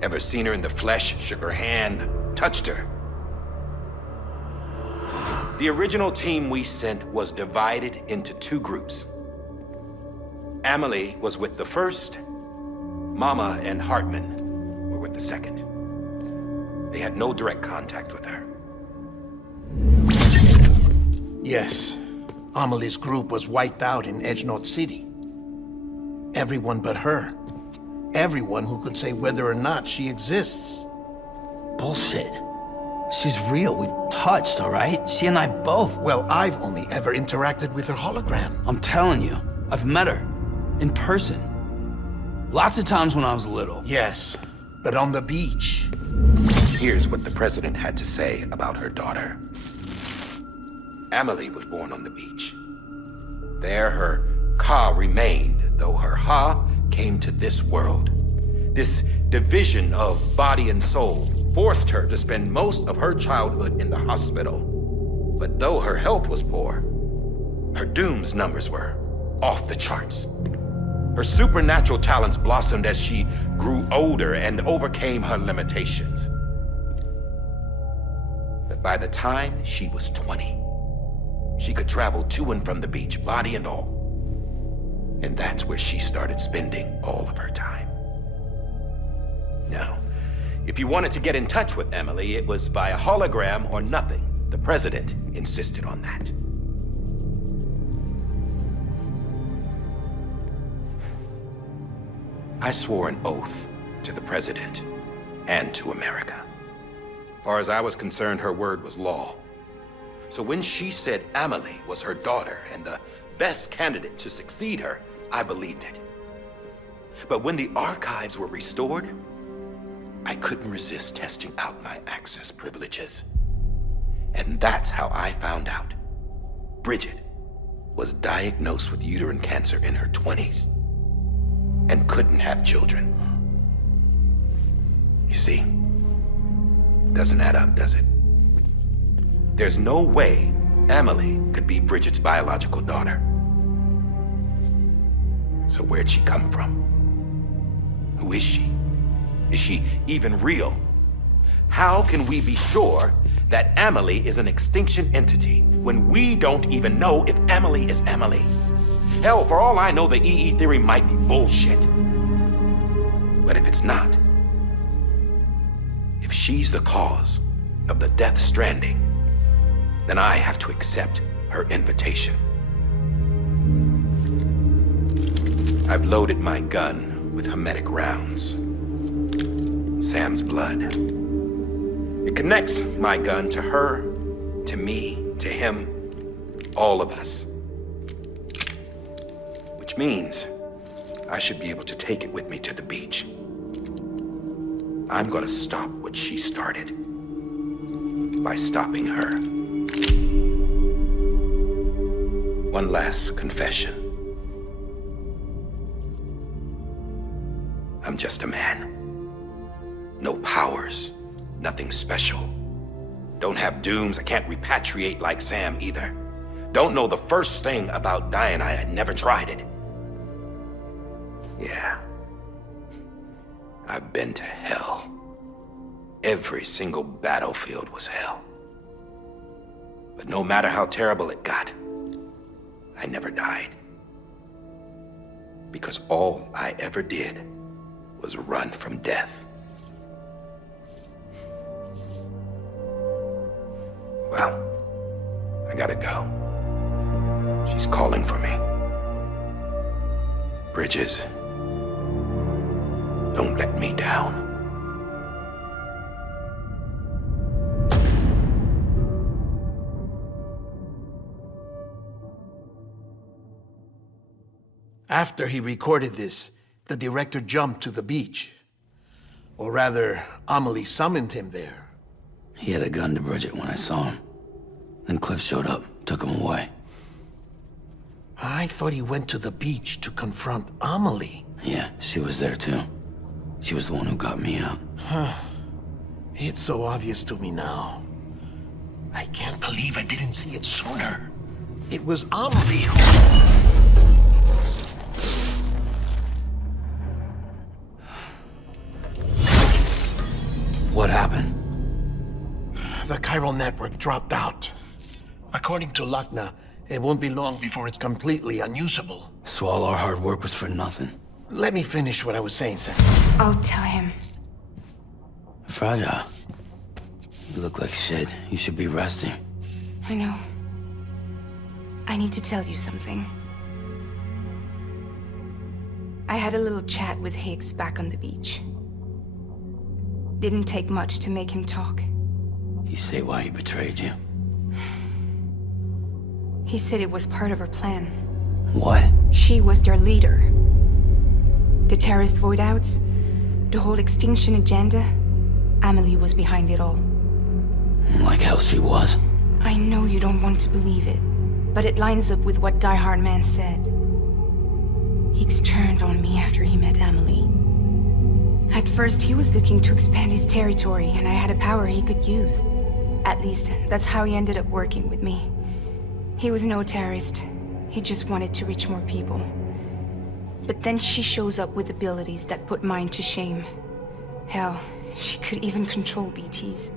Ever seen her in the flesh, shook her hand, touched her? The original team we sent was divided into two groups. Emily was with the first. Mama and Hartman were with the second. They had no direct contact with her. Yes. Amelie's group was wiped out in Edge Knot City. Everyone but her. Everyone who could say whether or not she exists. Bullshit. She's real. We've touched, all right? She and I both. Well, I've only ever interacted with her hologram. I'm telling you, I've met her. In person. Lots of times when I was little. Yes, but on the beach. Here's what the president had to say about her daughter. Emily was born on the beach. There her Ka remained, though her Ha came to this world. This division of body and soul forced her to spend most of her childhood in the hospital. But though her health was poor, her Doom's numbers were off the charts. Her supernatural talents blossomed as she grew older and overcame her limitations. But by the time she was 20, she could travel to and from the beach, body and all. And that's where she started spending all of her time. Now, if you wanted to get in touch with Emily, it was via hologram or nothing. The president insisted on that. I swore an oath to the president and to America. As far as I was concerned, her word was law. So when she said Emily was her daughter and the best candidate to succeed her, I believed it. But when the archives were restored, I couldn't resist testing out my access privileges. And that's how I found out Bridget was diagnosed with uterine cancer in her 20s and couldn't have children. You see, doesn't add up, does it? There's no way Emily could be Bridget's biological daughter. So where'd she come from? Who is she? Is she even real? How can we be sure that Emily is an extinction entity when we don't even know if Emily is Emily? Hell, for all I know, the EE theory might be bullshit. But if it's not, if she's the cause of the death stranding, then I have to accept her invitation. I've loaded my gun with hermetic rounds. Sam's blood. It connects my gun to her, to me, to him, all of us. Which means I should be able to take it with me to the beach. I'm gonna stop what she started by stopping her. One last confession. I'm just a man. No powers, nothing special. Don't have dooms, I can't repatriate like Sam either. Don't know the first thing about dying, I had never tried it. Yeah. I've been to hell. Every single battlefield was hell. But no matter how terrible it got, I never died. Because all I ever did was run from death. Well, I gotta go. She's calling for me. Bridges, don't let me down. After he recorded this, the director jumped to the beach. Or rather, Amelie summoned him there. He had a gun to Bridget when I saw him. Then Cliff showed up, took him away. I thought he went to the beach to confront Amelie. Yeah, she was there too. She was the one who got me out. It's so obvious to me now. I can't believe I didn't see it sooner. It was Amelie who... What happened? The chiral network dropped out. According to Lakna, it won't be long before it's completely unusable. So all our hard work was for nothing. Let me finish what I was saying, Sam. I'll tell him. Fragile. You look like shit. You should be resting. I know. I need to tell you something. I had a little chat with Higgs back on the beach. Didn't take much to make him talk. You say why he betrayed you? He said it was part of her plan. What? She was their leader. The terrorist void-outs, the whole extinction agenda, Amelie was behind it all. Like hell she was. I know you don't want to believe it, but it lines up with what Die Hard Man said. Higgs turned on me after he met Amelie. At first, he was looking to expand his territory, and I had a power he could use. At least, that's how he ended up working with me. He was no terrorist. He just wanted to reach more people. But then she shows up with abilities that put mine to shame. Hell, she could even control BTs.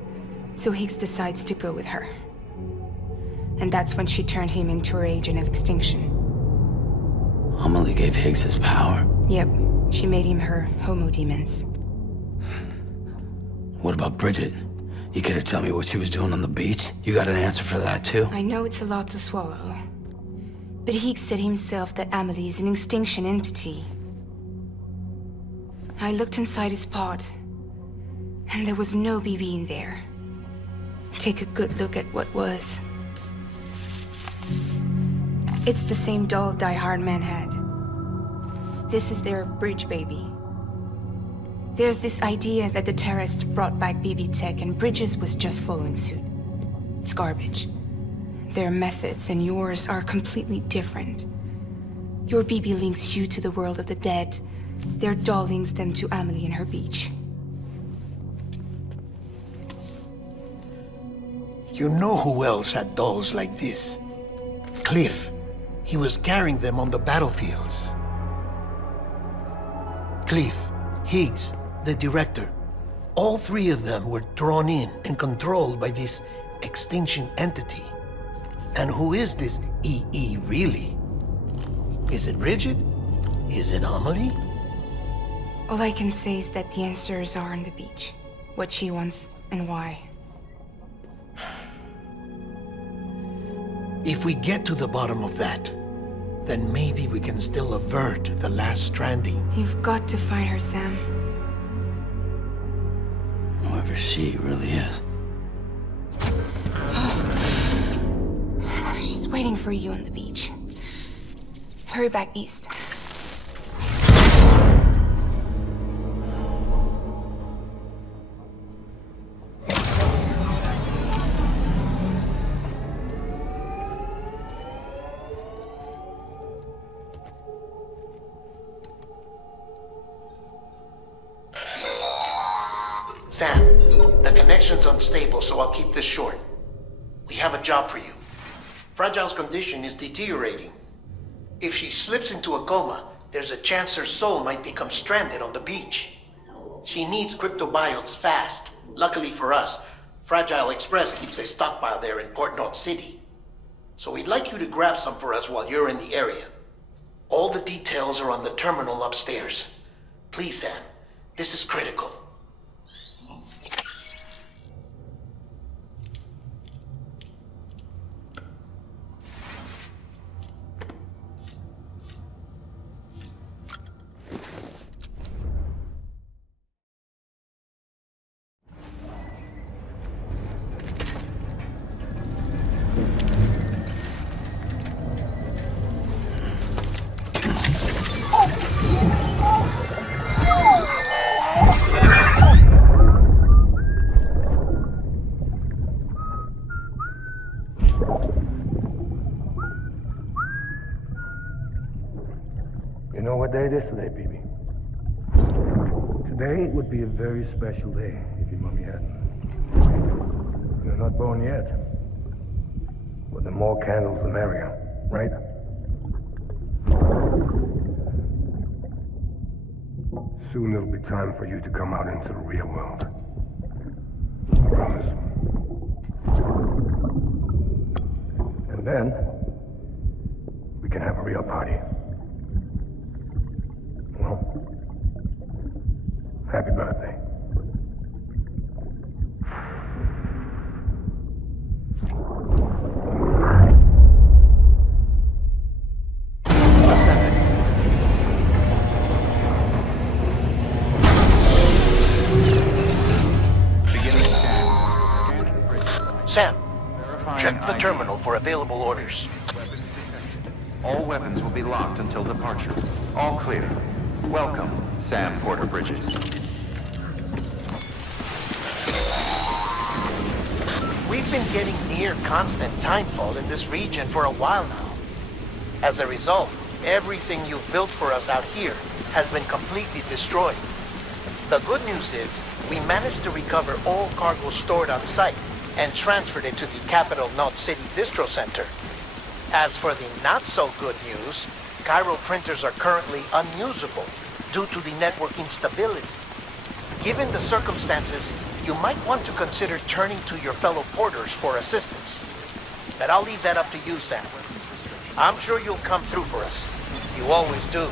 So Higgs decides to go with her. And that's when she turned him into her agent of extinction. Amelie gave Higgs his power? Yep, she made him her homo demons. What about Bridget? You care to tell me what she was doing on the beach? You got an answer for that, too? I know it's a lot to swallow. But he said himself that Amelie is an extinction entity. I looked inside his pod, and there was no BB in there. Take a good look at what was. It's the same doll Die Hard Man had. This is their bridge baby. There's this idea that the terrorists brought back BB tech and Bridges was just following suit. It's garbage. Their methods and yours are completely different. Your BB links you to the world of the dead. Their doll links them to Amelie and her beach. You know who else had dolls like this? Cliff. He was carrying them on the battlefields. Cliff, Higgs, the director. All three of them were drawn in and controlled by this extinction entity. And who is this EE really? Is it Bridget? Is it Amelie? All I can say is that the answers are on the beach. What she wants and why. If we get to the bottom of that, then maybe we can still avert the last stranding. You've got to find her, Sam. Whoever she really is. She's waiting for you on the beach. Hurry back east. Sam, the connection's unstable, so I'll keep this short. We have a job for you. Fragile's condition is deteriorating. If she slips into a coma, there's a chance her soul might become stranded on the beach. She needs cryptobiotes fast. Luckily for us, Fragile Express keeps a stockpile there in Port North City. So we'd like you to grab some for us while you're in the area. All the details are on the terminal upstairs. Please, Sam, this is critical. You know what day it is today, BB? Today would be a very special day if your mommy hadn't. You're not born yet. But the more candles, the merrier, right? Soon it'll be time for you to come out into the real world. I promise. And then, we can have a real party. Well, happy birthday. Sam, check the terminal for available orders. All weapons will be locked until departure. All clear. Welcome, Sam Porter Bridges. We've been getting near constant timefall in this region for a while now. As a result, everything you've built for us out here has been completely destroyed. The good news is, we managed to recover all cargo stored on site and transferred it to the Capital Knot City Distro Center. As for the not-so-good news, Chiral printers are currently unusable due to the network instability. Given the circumstances, you might want to consider turning to your fellow porters for assistance. But I'll leave that up to you, Sam. I'm sure you'll come through for us. You always do.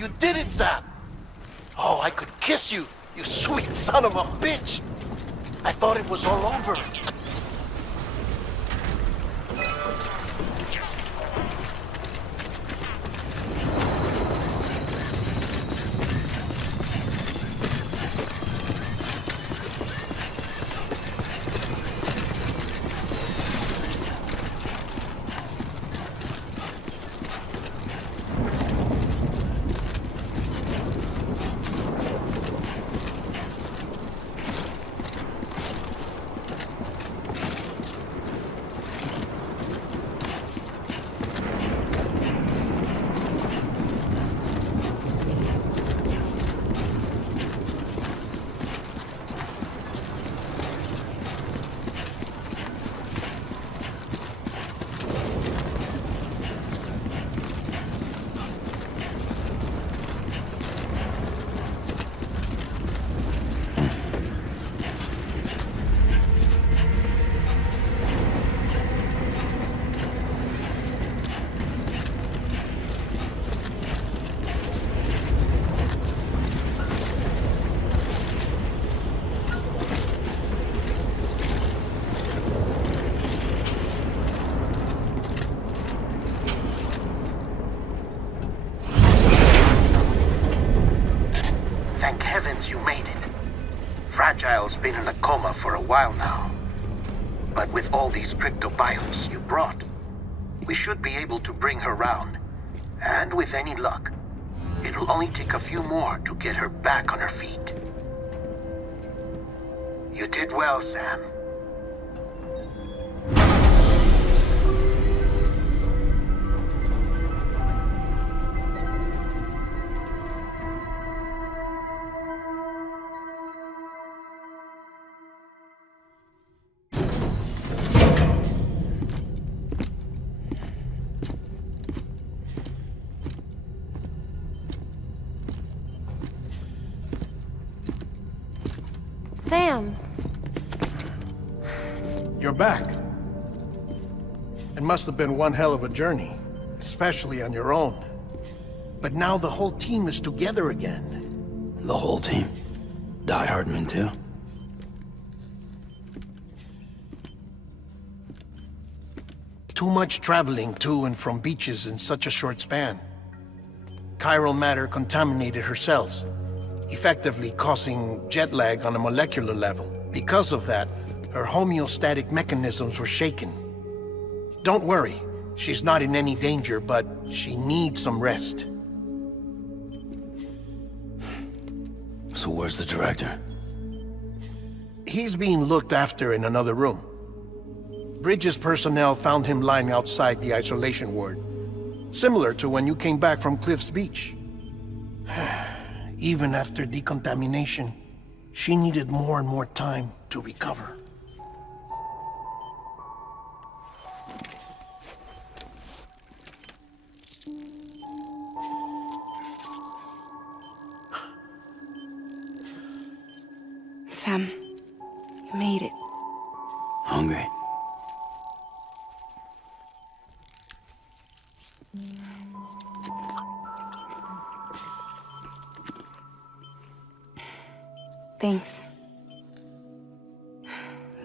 You did it, Sam! Oh, I could kiss you, you sweet son of a bitch! I thought it was all over. Thank heavens you made it. Fragile's been in a coma for a while now. But with all these cryptobiotes you brought, we should be able to bring her round. And with any luck, it'll only take a few more to get her back on her feet. You did well, Sam. Sam. You're back. It must have been one hell of a journey, especially on your own. But now the whole team is together again. The whole team? Die Hardman too? Too much traveling to and from beaches in such a short span. Chiral matter contaminated her cells, effectively causing jet lag on a molecular level. Because of that, her homeostatic mechanisms were shaken. Don't worry, she's not in any danger, but she needs some rest. So where's the director? He's being looked after in another room. Bridges personnel found him lying outside the isolation ward, similar to when you came back from Cliff's Beach. Even after decontamination, she needed more and more time to recover. Sam, you made it. Hungry? Thanks.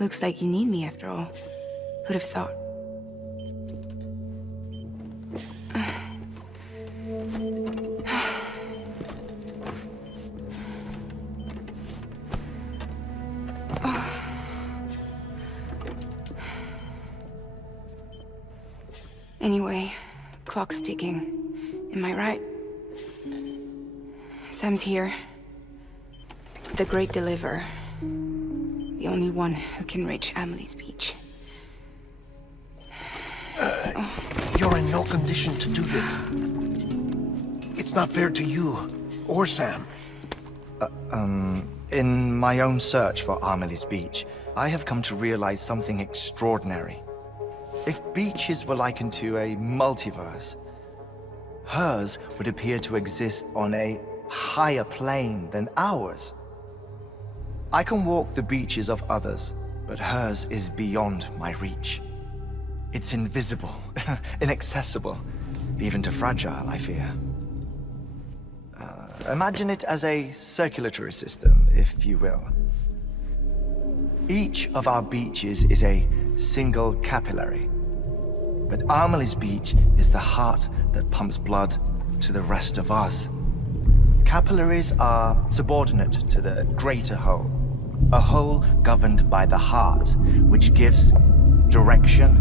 Looks like you need me after all. Who'd have thought? Anyway, clock's ticking. Am I right? Sam's here. The Great Deliverer. The only one who can reach Amelie's Beach. You're in no condition to do this. It's not fair to you, or Sam. In my own search for Amelie's Beach, I have come to realize something extraordinary. If beaches were likened to a multiverse, hers would appear to exist on a higher plane than ours. I can walk the beaches of others, but hers is beyond my reach. It's invisible, inaccessible, even to Fragile, I fear. Imagine it as a circulatory system, if you will. Each of our beaches is a single capillary. But Amelie's beach is the heart that pumps blood to the rest of us. Capillaries are subordinate to the greater whole. A whole governed by the heart, which gives direction,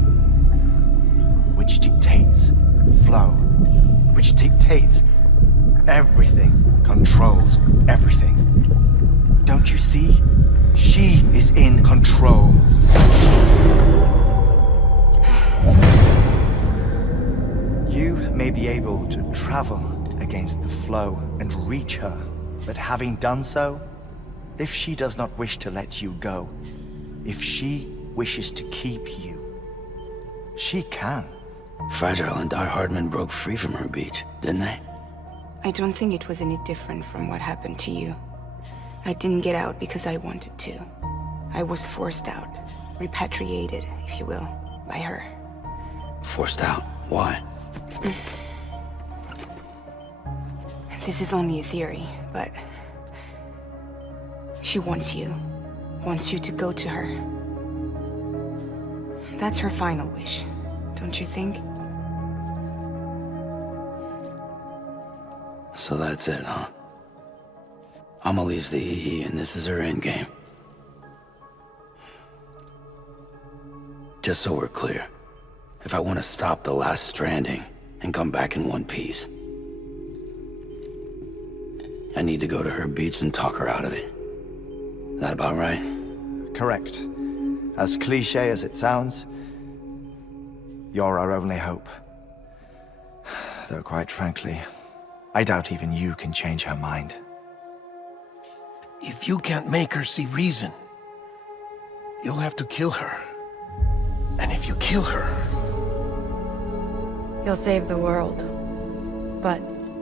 which dictates flow, which dictates everything, controls everything. Don't you see? She is in control. You may be able to travel against the flow and reach her, but having done so, if she does not wish to let you go, if she wishes to keep you, she can. Fragile and Die Hardman broke free from her beach, didn't they? I don't think it was any different from what happened to you. I didn't get out because I wanted to. I was forced out. Repatriated, if you will, by her. Forced out? Why? This is only a theory, but... she wants you. Wants you to go to her. That's her final wish, don't you think? So that's it, huh? Amelie's the EE, and this is her endgame. Just so we're clear, if I want to stop the last Stranding and come back in one piece, I need to go to her beach and talk her out of it. That about right? Correct. As cliche as it sounds, you're our only hope. Though quite frankly, I doubt even you can change her mind. If you can't make her see reason, you'll have to kill her. And if you kill her... You'll save the world, but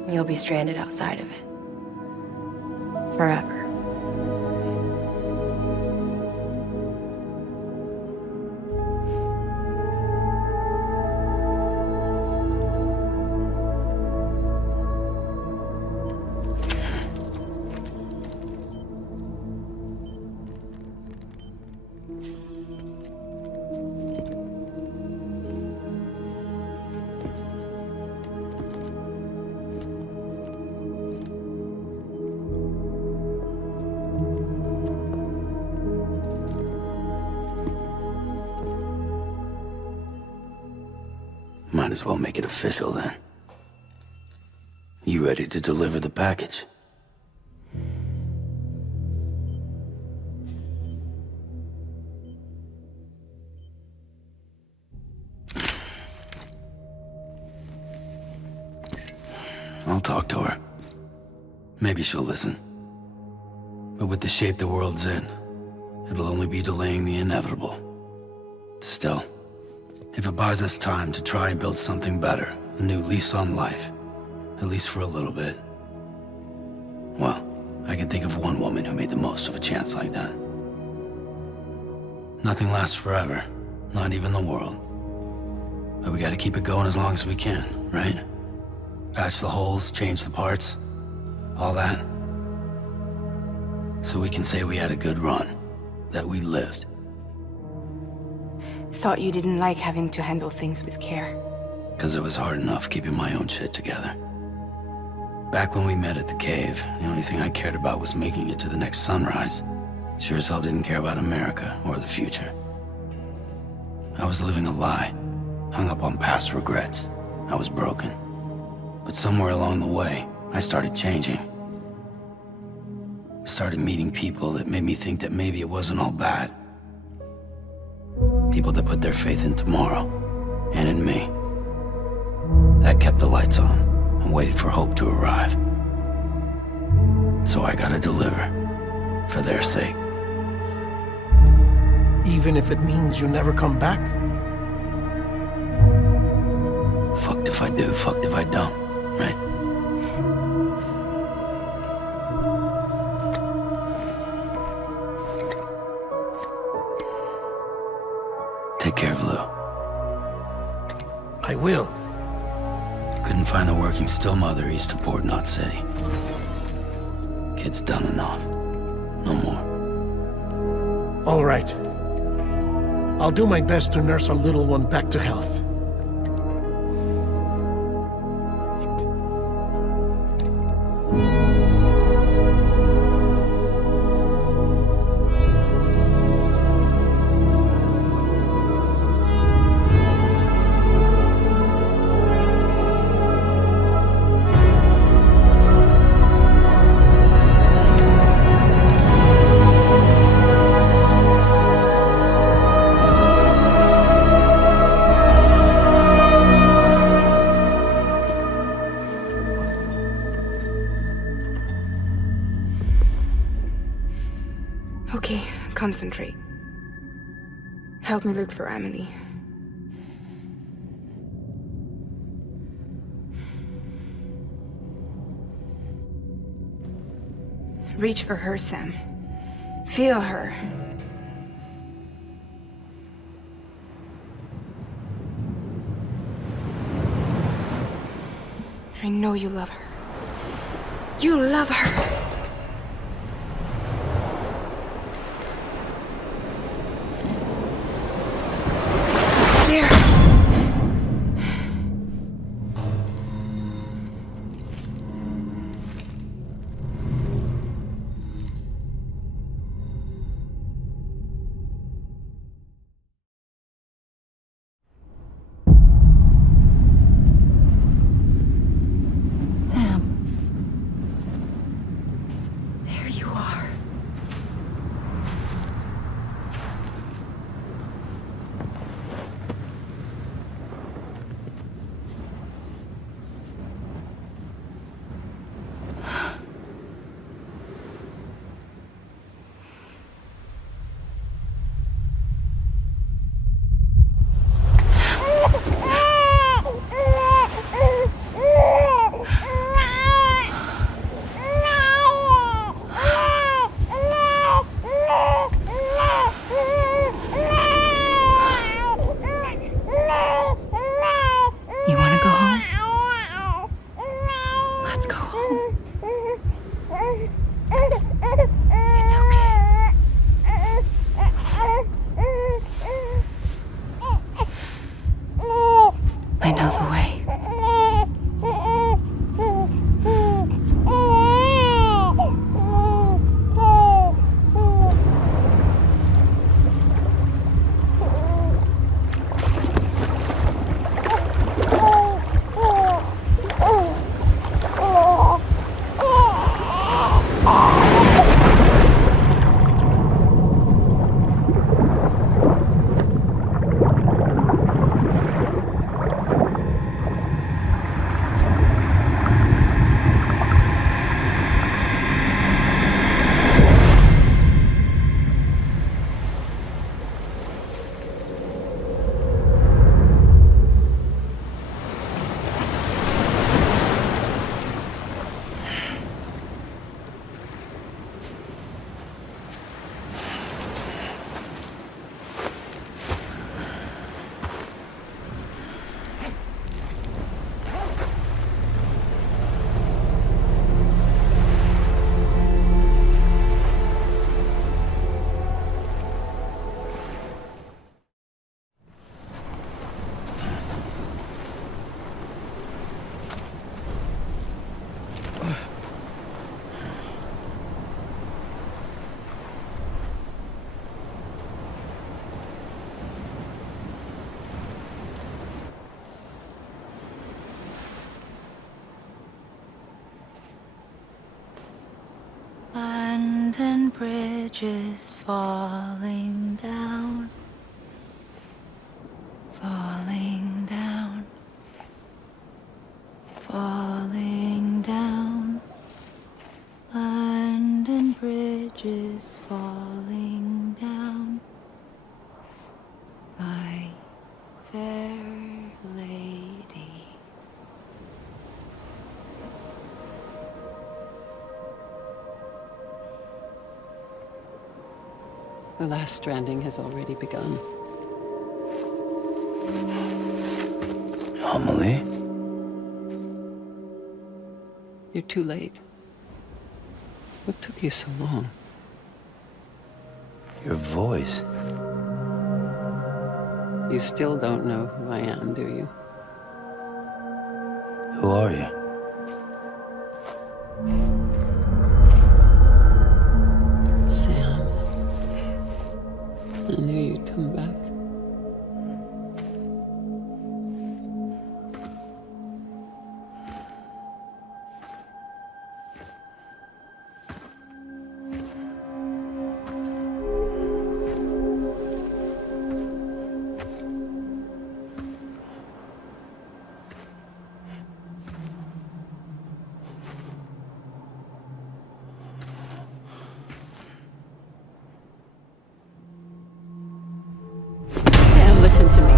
you'll be stranded outside of it. Forever. Might as well make it official then. You ready to deliver the package? I'll talk to her. Maybe she'll listen. But with the shape the world's in, it'll only be delaying the inevitable. Still, if it buys us time to try and build something better, a new lease on life, at least for a little bit, well, I can think of one woman who made the most of a chance like that. Nothing lasts forever, not even the world. But we gotta keep it going as long as we can, right? Patch the holes, change the parts, all that. So we can say we had a good run, that we lived. Thought you didn't like having to handle things with care. 'Cause it was hard enough keeping my own shit together. Back when we met at the cave, the only thing I cared about was making it to the next sunrise. Sure as hell didn't care about America or the future. I was living a lie, hung up on past regrets. I was broken. But somewhere along the way, I started changing. Started meeting people that made me think that maybe it wasn't all bad. People that put their faith in tomorrow, and in me. That kept the lights on, and waited for hope to arrive. So I gotta deliver, for their sake. Even if it means you never come back? Fucked if I do, fucked if I don't, right? Take care of Lou. I will. Couldn't find a working still mother east of Port Knot City. Kid's done enough. No more. All right. I'll do my best to nurse our little one back to health. Okay, concentrate. Help me look for Emily. Reach for her, Sam. Feel her. I know you love her. You love her! There! Sam. There you are. You want to go home? Let's go home. It's okay. I know the way. London Bridge is falling down, falling down, falling down. London Bridge is falling down, my fair lady. The last stranding has already begun. Amelie? You're too late. What took you so long? Your voice. You still don't know who I am, do you? Who are you? Sam. I knew you'd come back. Sam, listen to me.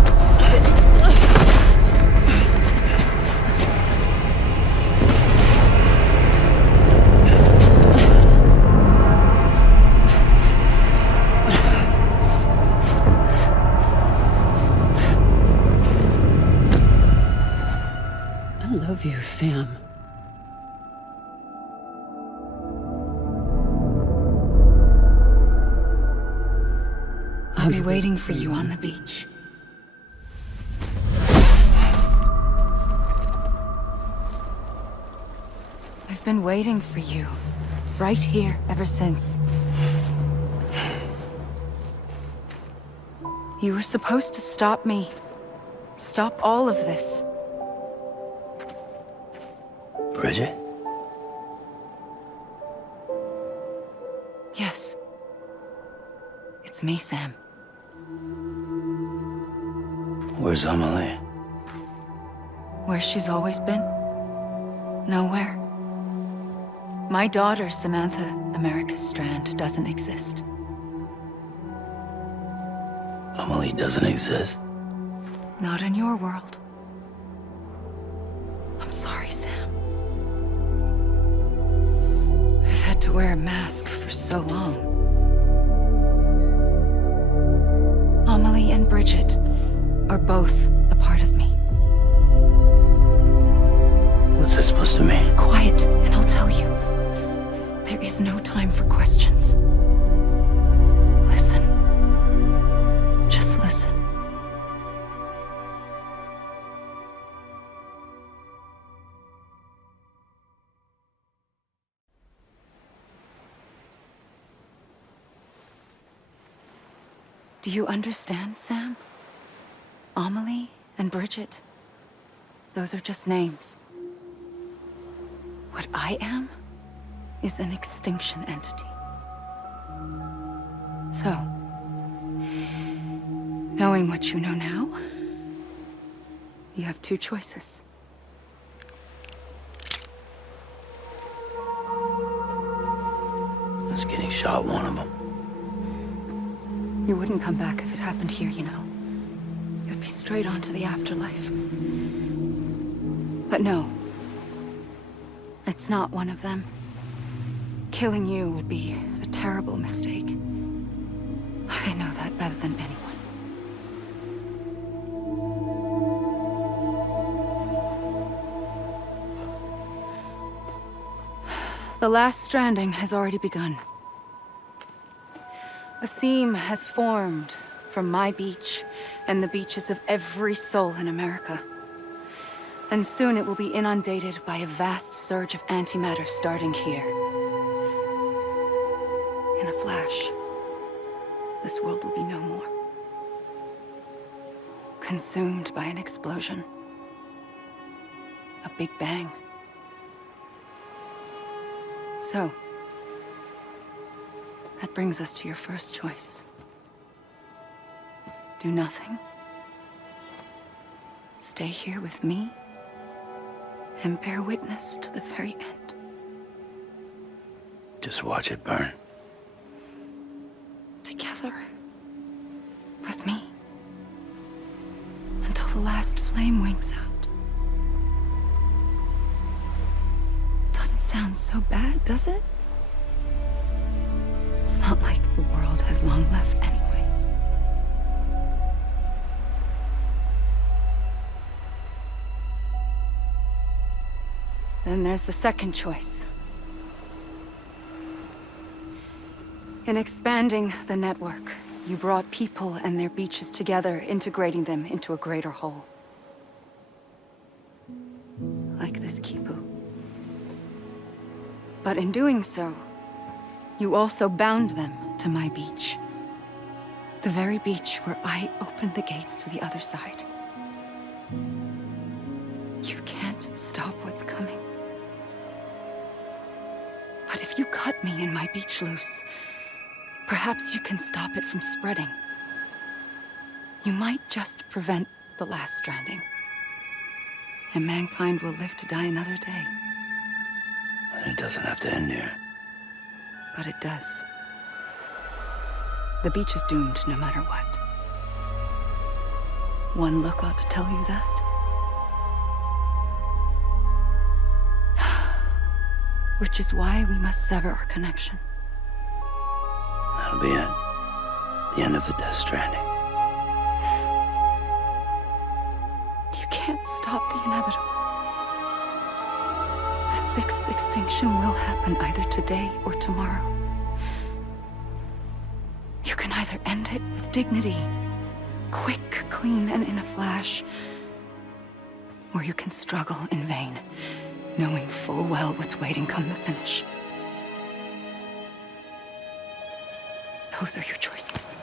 I love you, Sam. I'll be waiting for you on the beach. I've been waiting for you, right here, ever since. You were supposed to stop me. Stop all of this. Bridget? Yes. It's me, Sam. Where's Amelie? Where she's always been? Nowhere. My daughter, Samantha America Strand, doesn't exist. Amelie doesn't exist. Not in your world. I'm sorry, Sam. I've had to wear a mask for so long. Amelie and Bridget are both a part of me. What's this supposed to mean? Quiet, and I'll tell you. There is no time for questions. Listen. Just listen. Do you understand, Sam? Amelie and Bridget, those are just names. What I am is an extinction entity. So, knowing what you know now, you have two choices. Is getting shot one of them? You wouldn't come back if it happened here, you know. You'd be straight on to the afterlife. But no. It's not one of them. Killing you would be a terrible mistake. I know that better than anyone. The last stranding has already begun. A seam has formed from my beach and the beaches of every soul in America. And soon it will be inundated by a vast surge of antimatter starting here. In a flash, this world will be no more. Consumed by an explosion. A big bang. So, that brings us to your first choice. Do nothing. Stay here with me and bear witness to the very end. Just watch it burn. Together. With me. Until the last flame winks out. Doesn't sound so bad, does it? It's not like the world has long left anyway. Then there's the second choice. In expanding the network, you brought people and their beaches together, integrating them into a greater whole. Like this Kipu. But in doing so, you also bound them to my beach. The very beach where I opened the gates to the other side. You can't stop what's coming. But if you cut me and my beach loose, perhaps you can stop it from spreading. You might just prevent the last stranding. And mankind will live to die another day. And it doesn't have to end here. But it does. The beach is doomed no matter what. One look ought to tell you that. Which is why we must sever our connection. That'll be it. The end of the Death Stranding. You can't stop the inevitable. The sixth extinction will happen either today or tomorrow. You can either end it with dignity, quick, clean, and in a flash, or you can struggle in vain, knowing full well what's waiting come the finish. Those are your choices.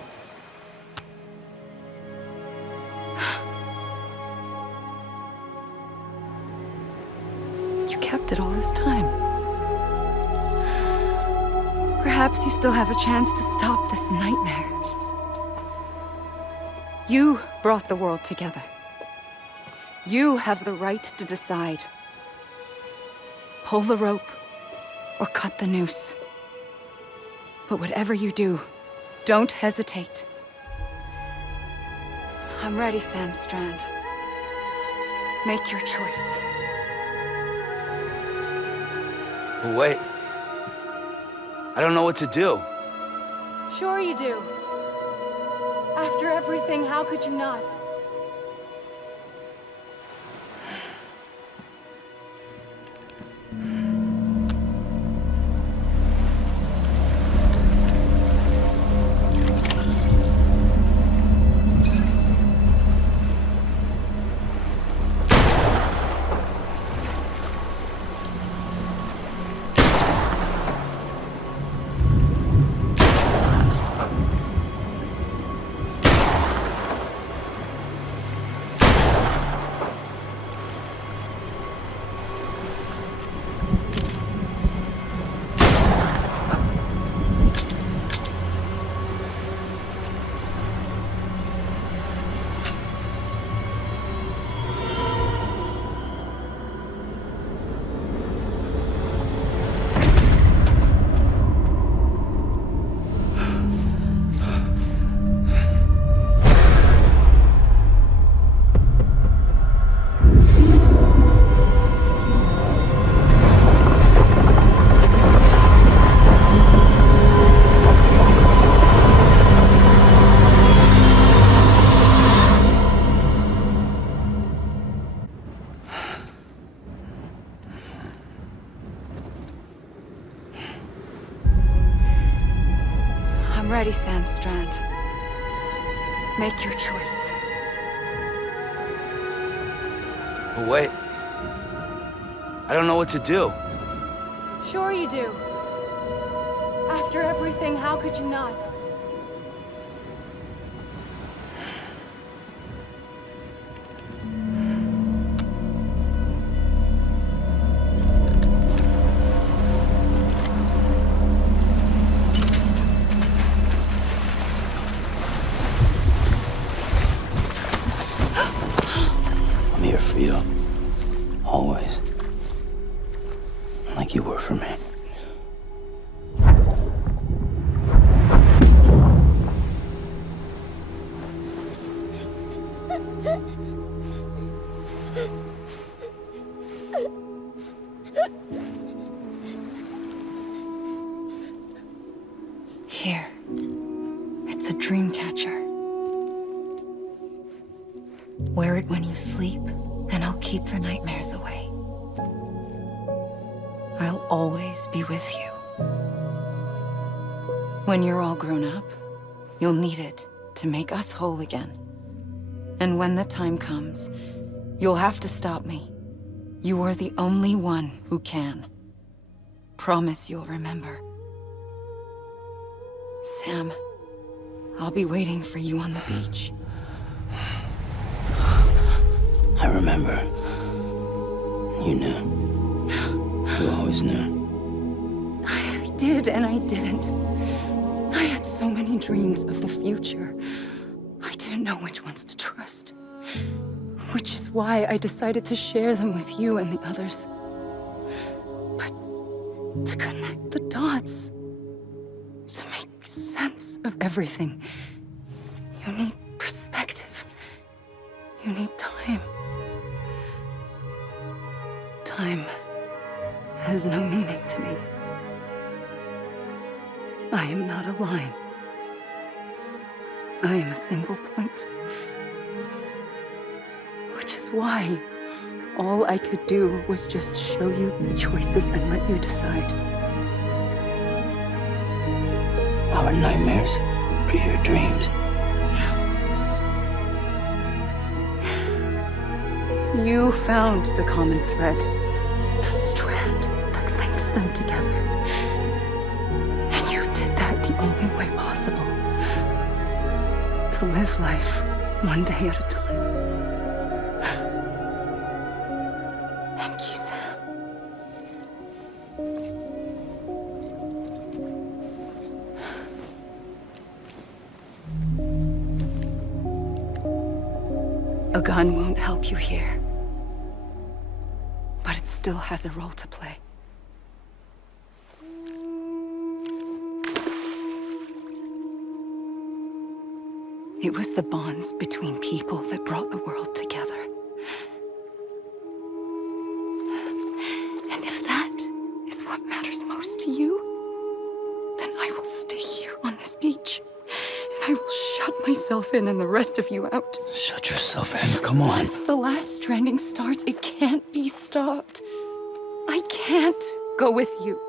You kept it all this time. Perhaps you still have a chance to stop this nightmare. You brought the world together. You have the right to decide. Pull the rope or cut the noose. But whatever you do, don't hesitate. I'm ready, Sam Strand. Make your choice. But wait. I don't know what to do. Sure you do. After everything, how could you not? I'm ready, Sam Strand. Make your choice. But wait. I don't know what to do. Sure you do. After everything, how could you not? I'm here for you. Always. Like you were for me. Here. It's a dream catcher. Wear it when you sleep, and I'll keep the nightmares away. I'll always be with you. When you're all grown up, you'll need it to make us whole again. And when the time comes, you'll have to stop me. You are the only one who can. Promise you'll remember. Sam, I'll be waiting for you on the beach. I remember. You knew. You always knew. I did and I didn't. I had so many dreams of the future. I didn't know which ones to trust. Which is why I decided to share them with you and the others. But to connect the dots, to make sense of everything, you need perspective. You need time. Time has no meaning to me. I am not a line. I am a single point. Which is why all I could do was just show you the choices and let you decide. Our nightmares are your dreams. You found the common thread, the strand that links them together. And you did that the only way possible. To live life one day at a time. Thank you, Sam. A gun won't help you here. But it still has a role to play. It was the bonds between people that brought the world together. And if that is what matters most to you, then I will stay here on this beach. And I will shut myself in and the rest of you out. Shut yourself in, come on. Once the last stranding starts, it can't be stopped. I can't go with you.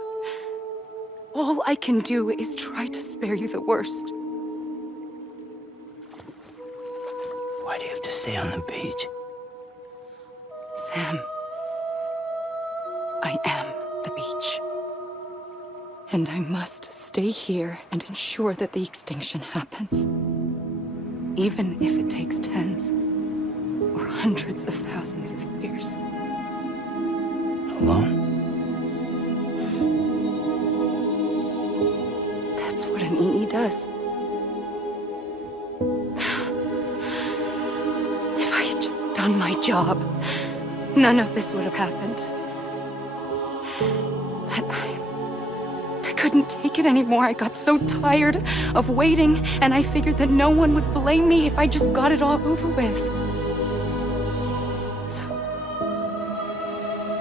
All I can do is try to spare you the worst. Why do you have to stay on the beach? Sam, I am the beach. And I must stay here and ensure that the extinction happens. Even if it takes tens or hundreds of thousands of years. Alone? That's what an EE does. If I had just done my job, none of this would have happened. But I couldn't take it anymore. I got so tired of waiting, and I figured that no one would blame me if I just got it all over with. So,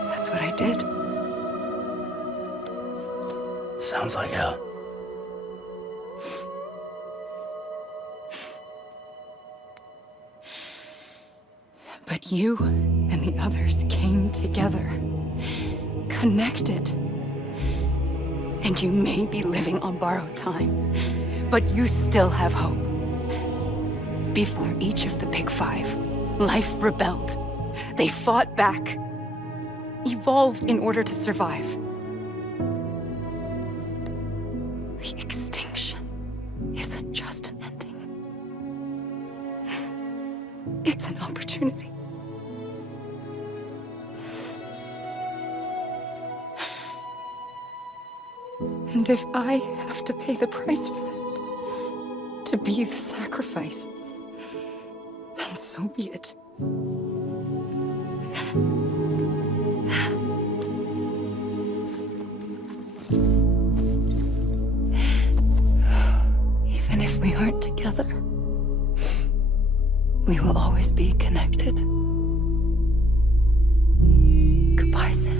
that's what I did. Sounds like hell. But you and the others came together, connected. And you may be living on borrowed time, but you still have hope. Before each of the Big Five, life rebelled. They fought back, evolved in order to survive. The extinction isn't just an ending. It's an opportunity. And if I have to pay the price for that, to be the sacrifice, then so be it. Even if we aren't together, we will always be connected. Goodbye, Sam.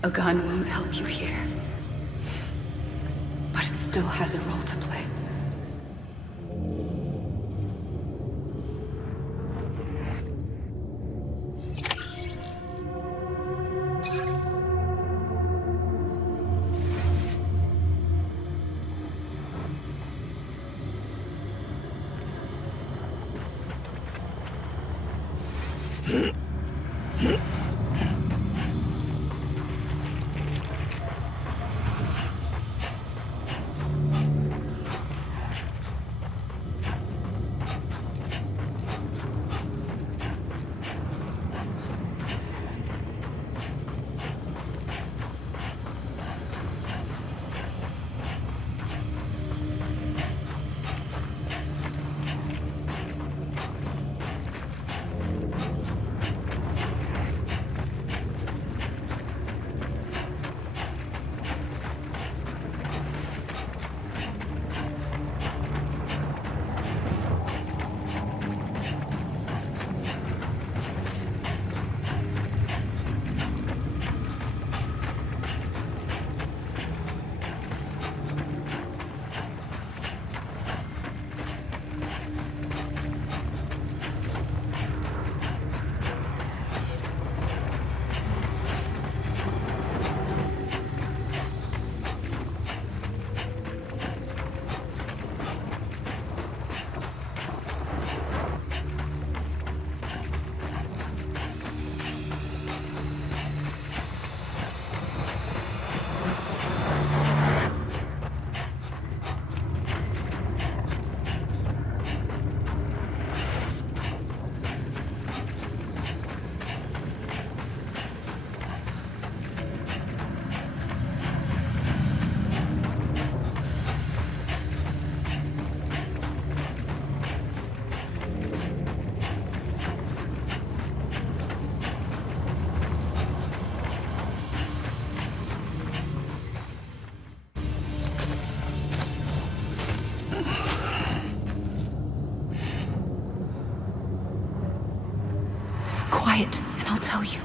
A gun won't help you here. But it still has a role to play. Quiet, and I'll tell you.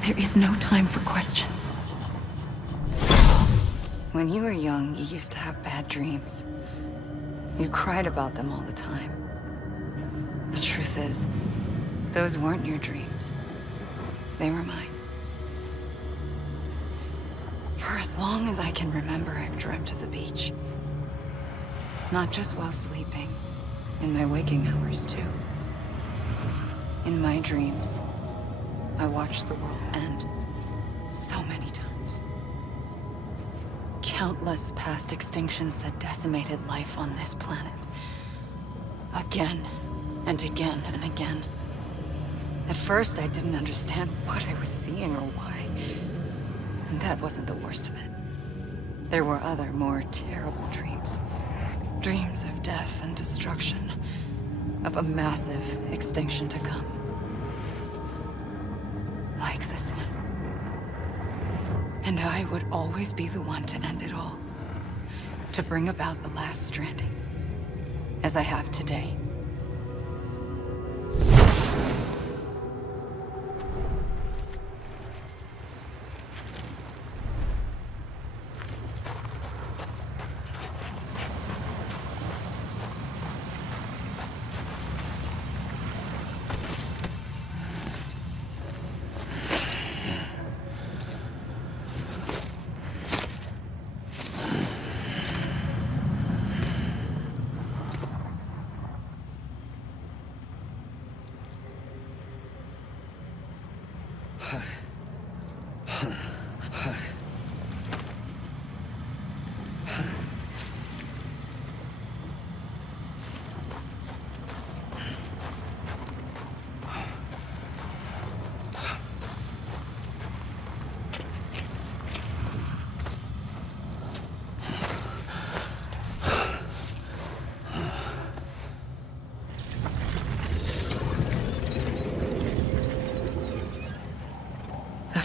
There is no time for questions. When you were young, you used to have bad dreams. You cried about them all the time. The truth is, those weren't your dreams. They were mine. For as long as I can remember, I've dreamt of the beach. Not just while sleeping, in my waking hours too. In my dreams, I watched the world end so many times. Countless past extinctions that decimated life on this planet. Again and again and again. At first, I didn't understand what I was seeing or why. And that wasn't the worst of it. There were other, more terrible dreams. Dreams of death and destruction. Of a massive extinction to come. Like this one. And I would always be the one to end it all. To bring about the last stranding. As I have today.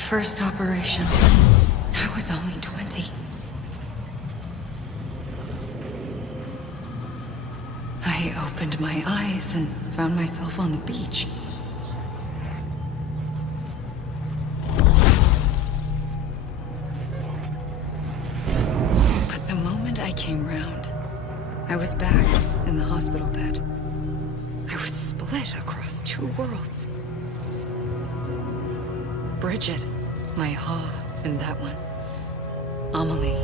First operation, I was only 20. I opened my eyes and found myself on the beach. was back in the hospital bed. I was split across two worlds. Bridget, my Ha in that one. Amelie,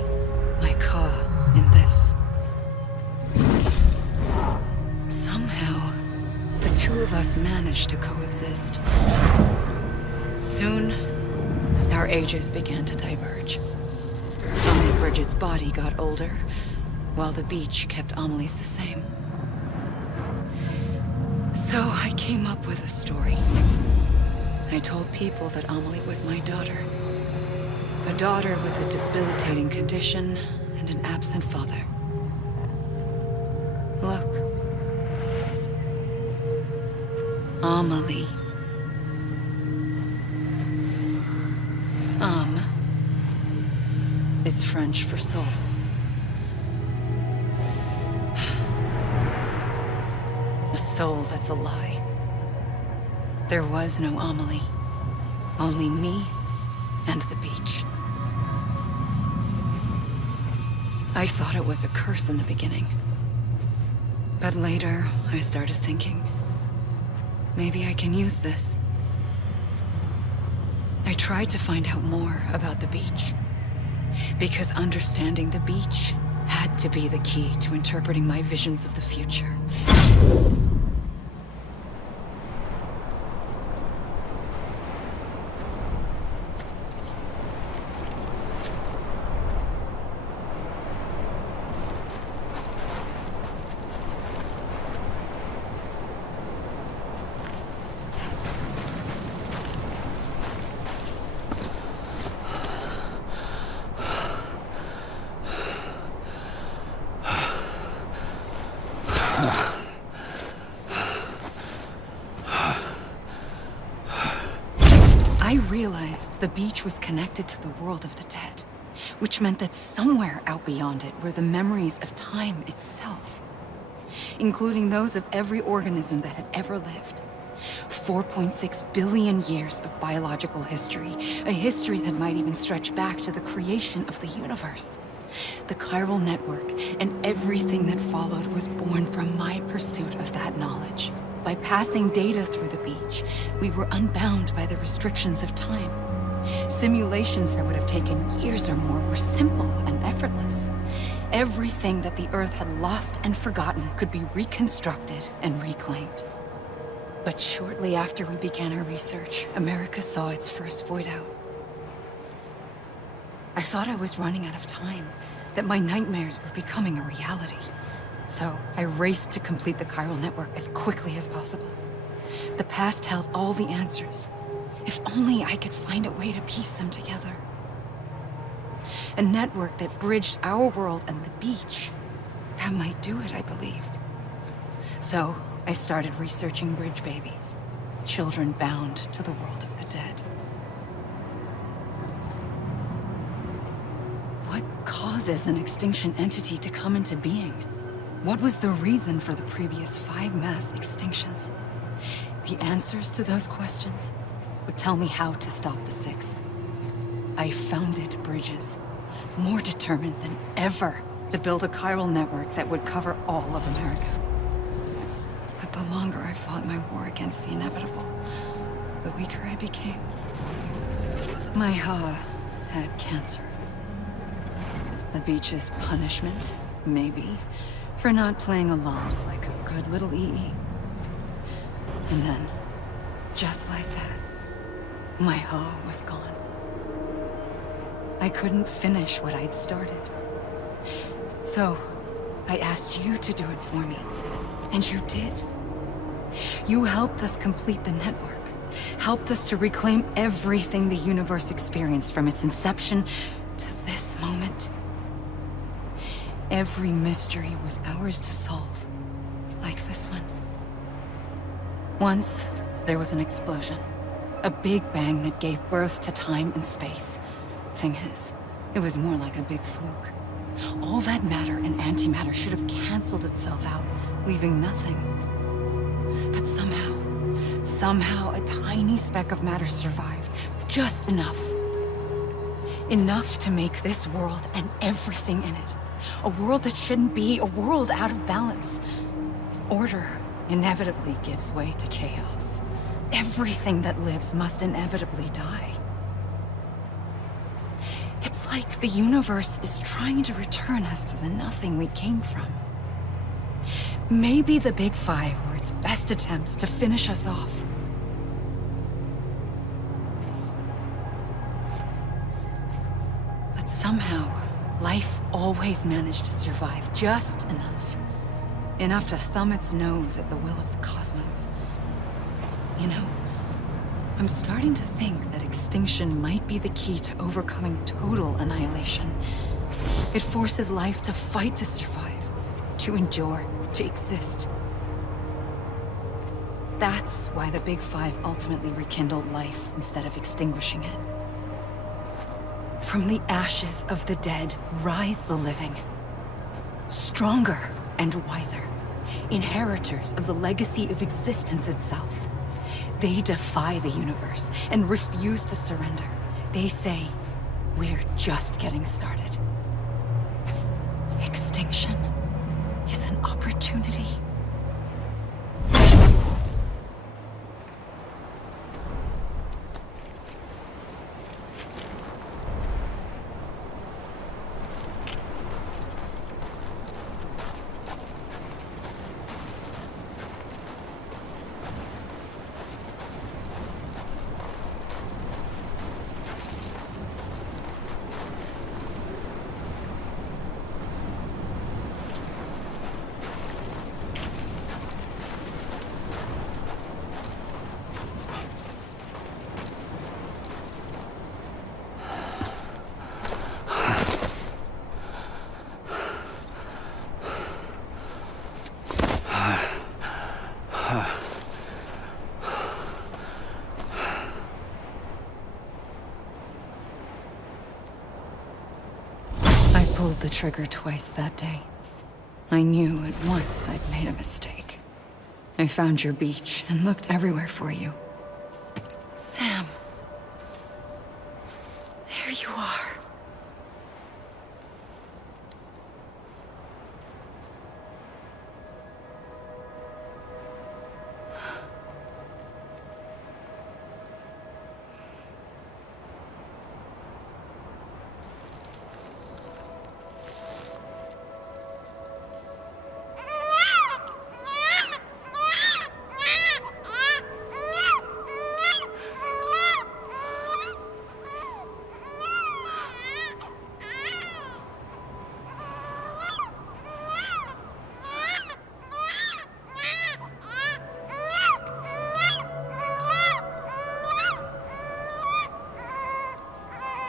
my Ka in this. Somehow, the two of us managed to coexist. Soon, our ages began to diverge. Only Bridget's body got older, while the beach kept Amelie's the same. So I came up with a story. I told people that Amelie was my daughter. A daughter with a debilitating condition and an absent father. Look. Amelie. Is French for soul. A soul that's a lie. There was no Amelie. Only me and the beach. I thought it was a curse in the beginning. But later, I started thinking, maybe I can use this. I tried to find out more about the beach. Because understanding the beach had to be the key to interpreting my visions of the future. I realized the beach was connected to the world of the dead, which meant that somewhere out beyond it were the memories of time itself, including those of every organism that had ever lived. 4.6 billion years of biological history, a history that might even stretch back to the creation of the universe. The chiral network and everything that followed was born from my pursuit of that knowledge. By passing data through the beach, we were unbound by the restrictions of time. Simulations that would have taken years or more were simple and effortless. Everything that the Earth had lost and forgotten could be reconstructed and reclaimed. But shortly after we began our research, America saw its first void out. I thought I was running out of time, that my nightmares were becoming a reality. So I raced to complete the chiral network as quickly as possible. The past held all the answers. If only I could find a way to piece them together. A network that bridged our world and the beach. That might do it, I believed. So I started researching bridge babies, children bound to the world of the dead. What causes an extinction entity to come into being? What was the reason for the previous 5 mass extinctions? The answers to those questions would tell me how to stop the 6th. I founded bridges, more determined than ever to build a chiral network that would cover all of America. But the longer I fought my war against the inevitable, the weaker I became. My Ha had cancer. The beach's punishment, maybe, for not playing along like a good little EE. And then, just like that, my Ha was gone. I couldn't finish what I'd started. So, I asked you to do it for me, and you did. You helped us complete the network, helped us to reclaim everything the universe experienced from its inception to this moment. Every mystery was ours to solve, like this one. Once, there was an explosion. A big bang that gave birth to time and space. Thing is, it was more like a big fluke. All that matter and antimatter should have canceled itself out, leaving nothing. But somehow a tiny speck of matter survived. Just enough. Enough to make this world and everything in it A world that shouldn't be, a world out of balance. Order inevitably gives way to chaos. Everything that lives must inevitably die. It's like the universe is trying to return us to the nothing we came from. Maybe the Big Five were its best attempts to finish us off. But somehow, life always managed to survive just enough. Enough to thumb its nose at the will of the cosmos. You know, I'm starting to think that extinction might be the key to overcoming total annihilation. It forces life to fight to survive, to endure, to exist. That's why the Big Five ultimately rekindled life instead of extinguishing it. From the ashes of the dead rise the living. Stronger and wiser. Inheritors of the legacy of existence itself. They defy the universe and refuse to surrender. They say, we're just getting started. Extinction is an opportunity. I pulled the trigger twice that day. I knew at once I'd made a mistake. I found your beach and looked everywhere for you. Sam. There you are.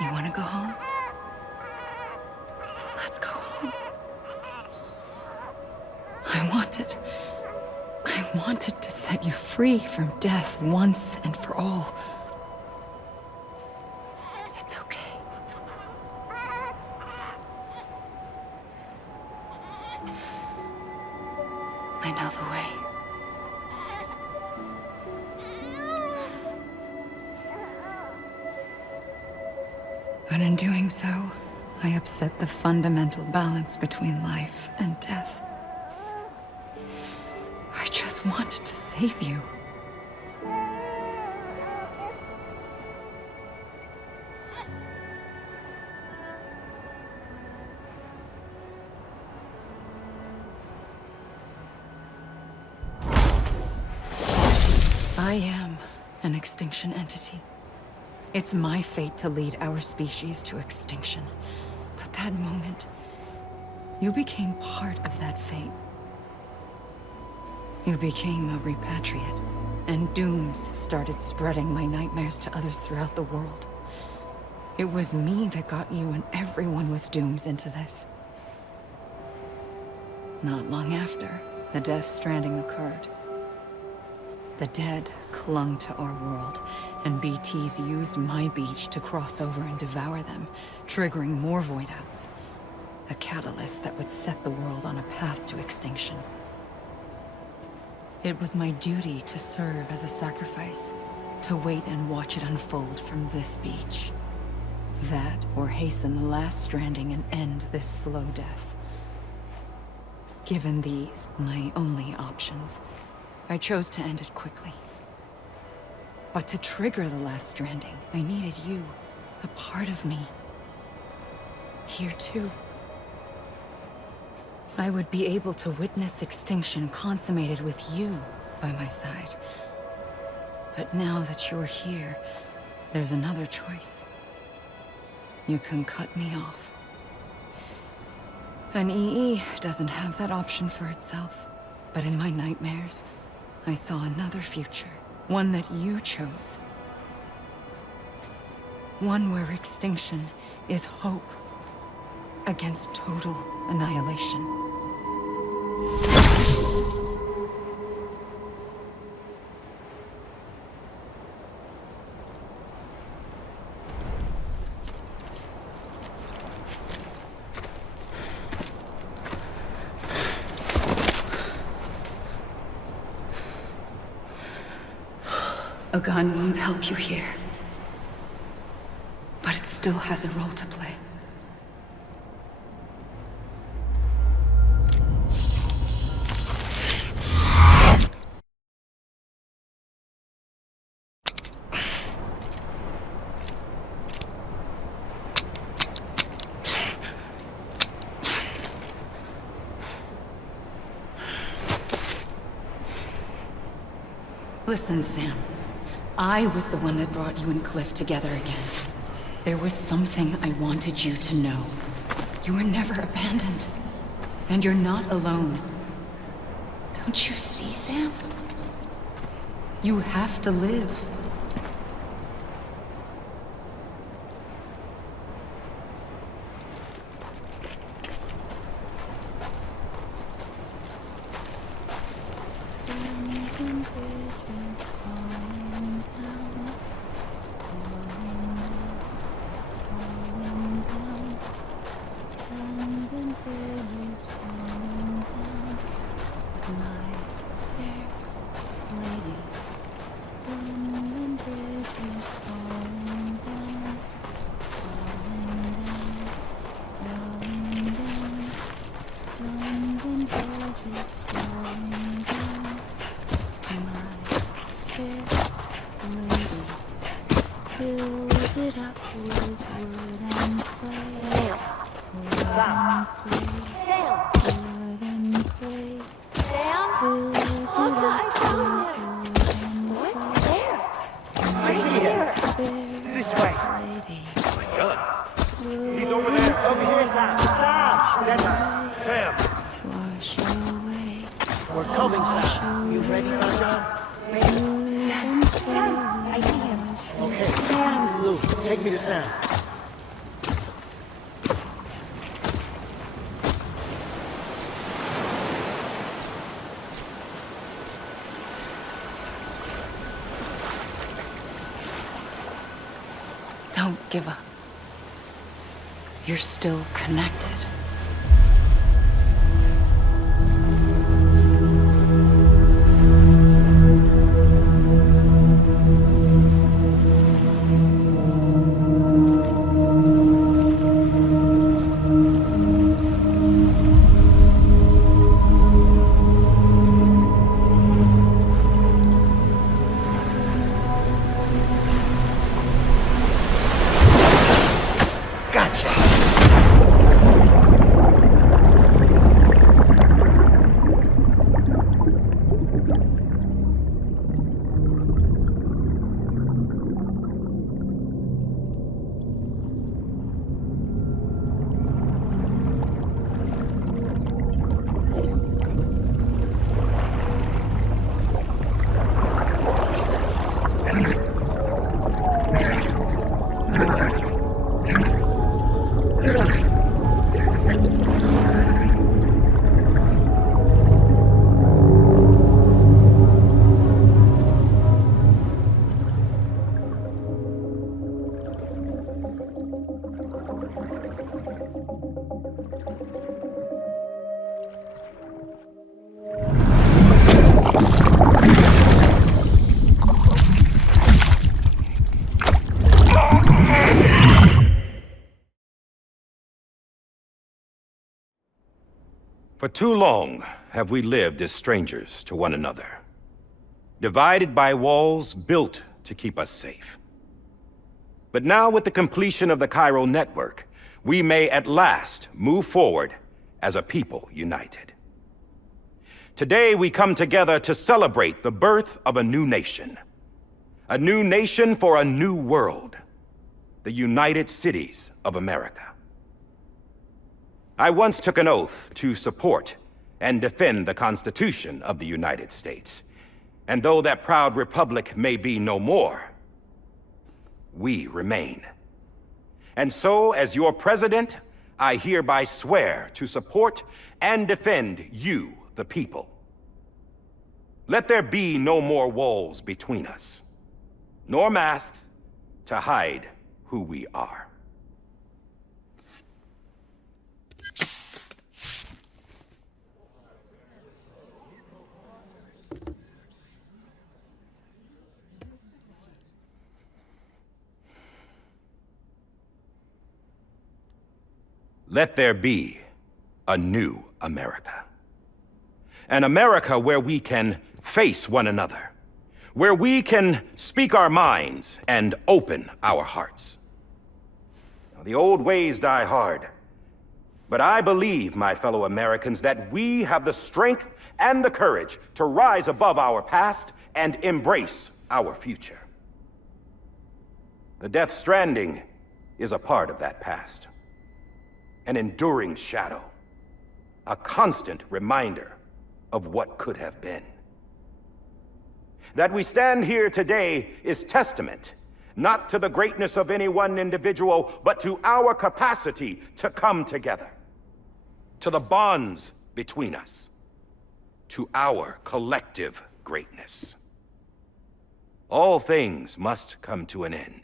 You want to go home? Let's go home. I wanted to set you free from death once and for all. It's okay. I know the way. But in doing so, I upset the fundamental balance between life and death. I just wanted to save you. I am an extinction entity. It's my fate to lead our species to extinction. But that moment, you became part of that fate. You became a repatriate, and dooms started spreading my nightmares to others throughout the world. It was me that got you and everyone with dooms into this. Not long after, the Death Stranding occurred. The dead clung to our world, and BTs used my beach to cross over and devour them, triggering more void outs. A catalyst that would set the world on a path to extinction. It was my duty to serve as a sacrifice, to wait and watch it unfold from this beach. That, or hasten the last stranding and end this slow death. Given these, my only options, I chose to end it quickly. But to trigger the last stranding, I needed you, a part of me. Here too. I would be able to witness extinction consummated with you by my side. But now that you're here, there's another choice. You can cut me off. An EE doesn't have that option for itself. But in my nightmares, I saw another future. One that you chose. One where extinction is hope against total annihilation. A gun won't help you here. But it still has a role to play. Listen, Sam. I was the one that brought you and Cliff together again. There was something I wanted you to know. You were never abandoned. And you're not alone. Don't you see, Sam? You have to live. Don't give up. You're still connected. For too long have we lived as strangers to one another, divided by walls built to keep us safe. But now, with the completion of the Cairo network, we may at last move forward as a people united. Today, we come together to celebrate the birth of a new nation. A new nation for a new world. The United Cities of America. I once took an oath to support and defend the Constitution of the United States. And though that proud republic may be no more, we remain. And so, as your president, I hereby swear to support and defend you, the people. Let there be no more walls between us, nor masks to hide who we are. Let there be a new America. An America where we can face one another, where we can speak our minds and open our hearts. Now, the old ways die hard, but I believe, my fellow Americans, that we have the strength and the courage to rise above our past and embrace our future. The Death Stranding is a part of that past. An enduring shadow, a constant reminder of what could have been. That we stand here today is testament, not to the greatness of any one individual, but to our capacity to come together, to the bonds between us, to our collective greatness. All things must come to an end,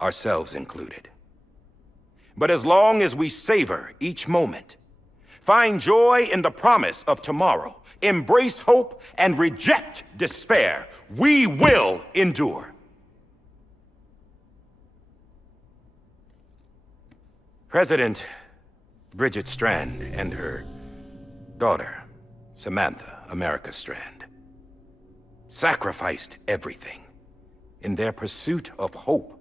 ourselves included. But as long as we savor each moment, find joy in the promise of tomorrow, embrace hope, and reject despair, we will endure. President Bridget Strand and her daughter, Samantha America Strand, sacrificed everything in their pursuit of hope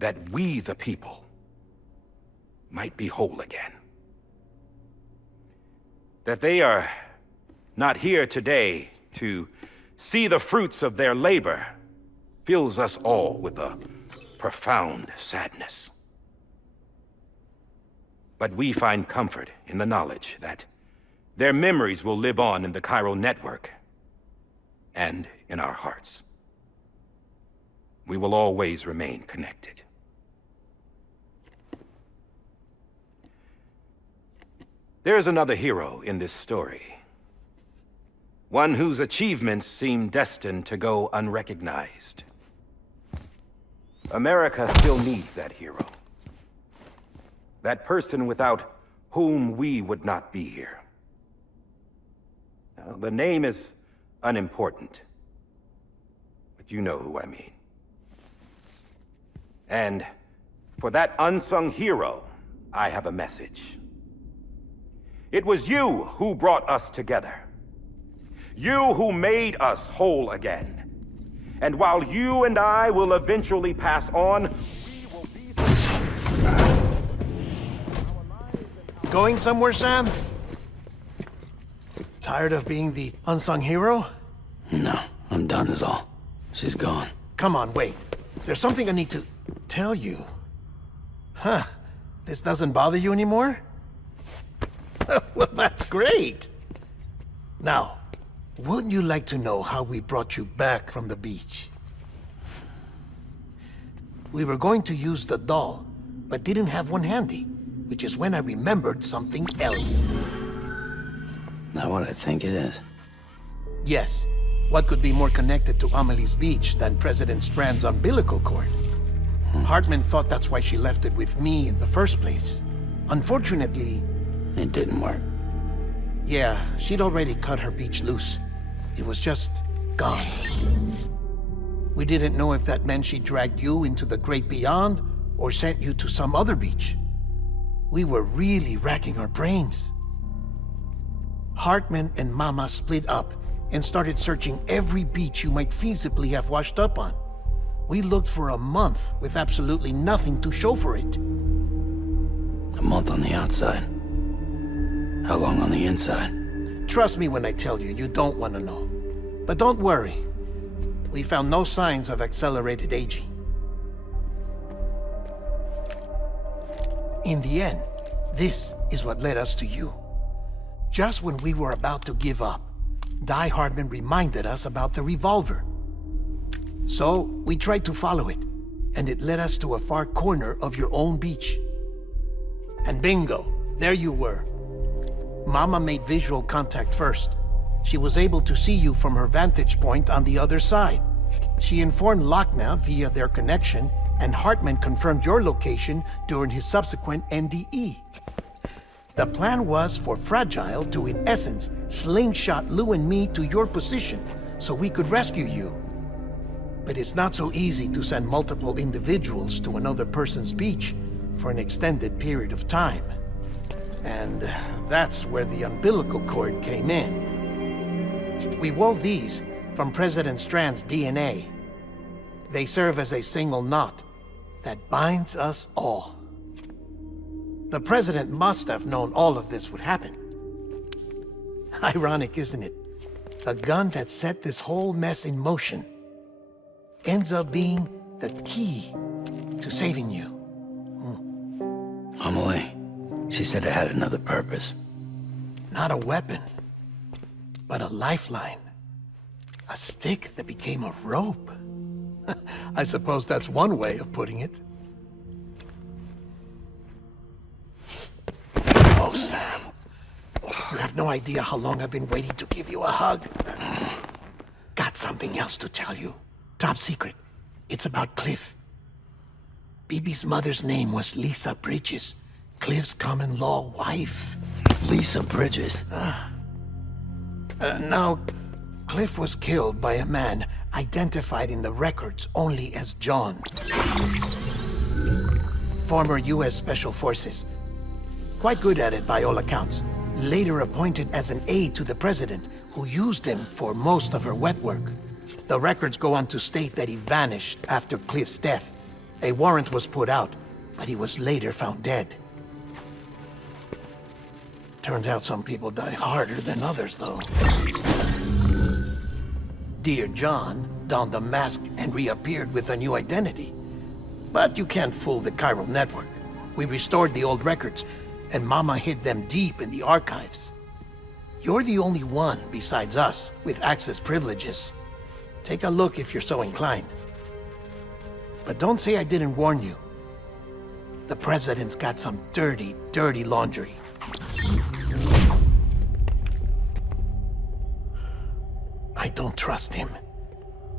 that we, the people, might be whole again. That they are not here today to see the fruits of their labor fills us all with a profound sadness. But we find comfort in the knowledge that their memories will live on in the Cairo network and in our hearts. We will always remain connected. There's another hero in this story. One whose achievements seem destined to go unrecognized. America still needs that hero. That person without whom we would not be here. Now, the name is unimportant, but you know who I mean. And for that unsung hero, I have a message. It was you who brought us together. You who made us whole again. And while you and I will eventually pass on, we will be... Going somewhere, Sam? Tired of being the unsung hero? No, I'm done is all. She's gone. Come on, wait. There's something I need to tell you. Huh. This doesn't bother you anymore? Well, that's great. Now, wouldn't you like to know how we brought you back from the beach? We were going to use the doll, but didn't have one handy, which is when I remembered something else. Not what I think it is. Yes. What could be more connected to Amelie's beach than President Strand's umbilical cord? Hartman thought that's why she left it with me in the first place. Unfortunately... It didn't work. Yeah, she'd already cut her beach loose. It was just gone. We didn't know if that meant she dragged you into the great beyond or sent you to some other beach. We were really racking our brains. Hartman and Mama split up and started searching every beach you might feasibly have washed up on. We looked for a month with absolutely nothing to show for it. A month on the outside. How long on the inside? Trust me when I tell you, you don't want to know. But don't worry. We found no signs of accelerated aging. In the end, this is what led us to you. Just when we were about to give up, Die Hardman reminded us about the revolver. So, we tried to follow it, and it led us to a far corner of your own beach. And bingo, there you were. Mama made visual contact first. She was able to see you from her vantage point on the other side. She informed Lochner via their connection, and Hartman confirmed your location during his subsequent NDE. The plan was for Fragile to, in essence, slingshot Lou and me to your position so we could rescue you. But it's not so easy to send multiple individuals to another person's beach for an extended period of time. And that's where the umbilical cord came in. We wove these from President Strand's DNA. They serve as a single knot that binds us all. The President must have known all of this would happen. Ironic, isn't it? The gun that set this whole mess in motion ends up being the key to saving you. Amelie, she said it had another purpose. Not a weapon, but a lifeline. A stick that became a rope. I suppose that's one way of putting it. Oh, Sam. You have no idea how long I've been waiting to give you a hug. Got something else to tell you. Top secret. It's about Cliff. Bibi's mother's name was Lisa Bridges, Cliff's common-law wife. Lisa Bridges? Now, Cliff was killed by a man identified in the records only as John. Former U.S. Special Forces. Quite good at it by all accounts. Later appointed as an aide to the president, who used him for most of her wet work. The records go on to state that he vanished after Cliff's death. A warrant was put out, but he was later found dead. Turns out some people die harder than others, though. Dear John donned a mask and reappeared with a new identity. But you can't fool the chiral network. We restored the old records, and Mama hid them deep in the archives. You're the only one, besides us, with access privileges. Take a look if you're so inclined. But don't say I didn't warn you. The president's got some dirty, dirty laundry. I don't trust him,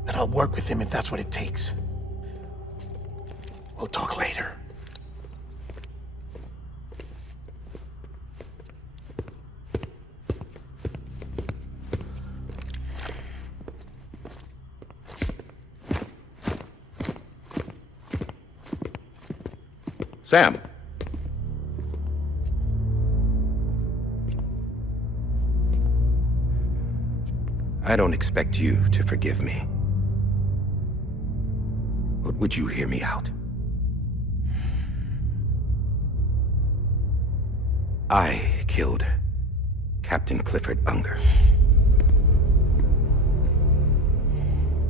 but I'll work with him if that's what it takes. We'll talk later. Sam. I don't expect you to forgive me. But would you hear me out? I killed Captain Clifford Unger.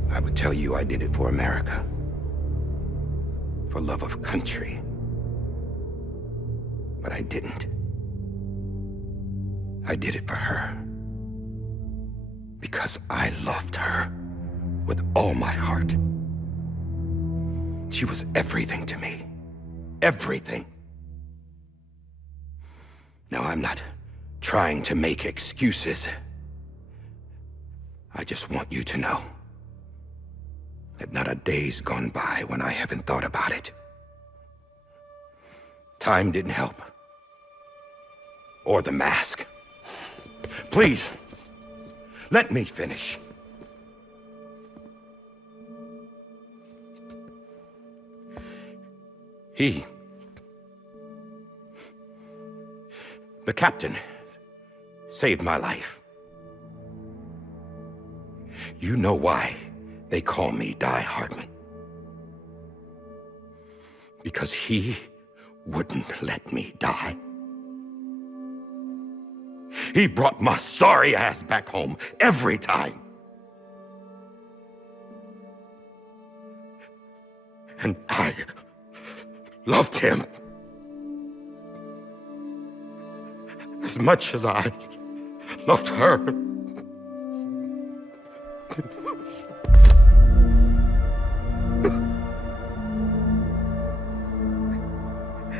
I would tell you I did it for America. For love of country. But I didn't. I did it for her. Because I loved her with all my heart. She was everything to me. Everything. Now, I'm not trying to make excuses. I just want you to know that not a day's gone by when I haven't thought about it. Time didn't help. Or the mask. Please, let me finish. The captain saved my life. You know why they call me Die Hardman? Because he wouldn't let me die. He brought my sorry ass back home every time. And I loved him as much as I loved her.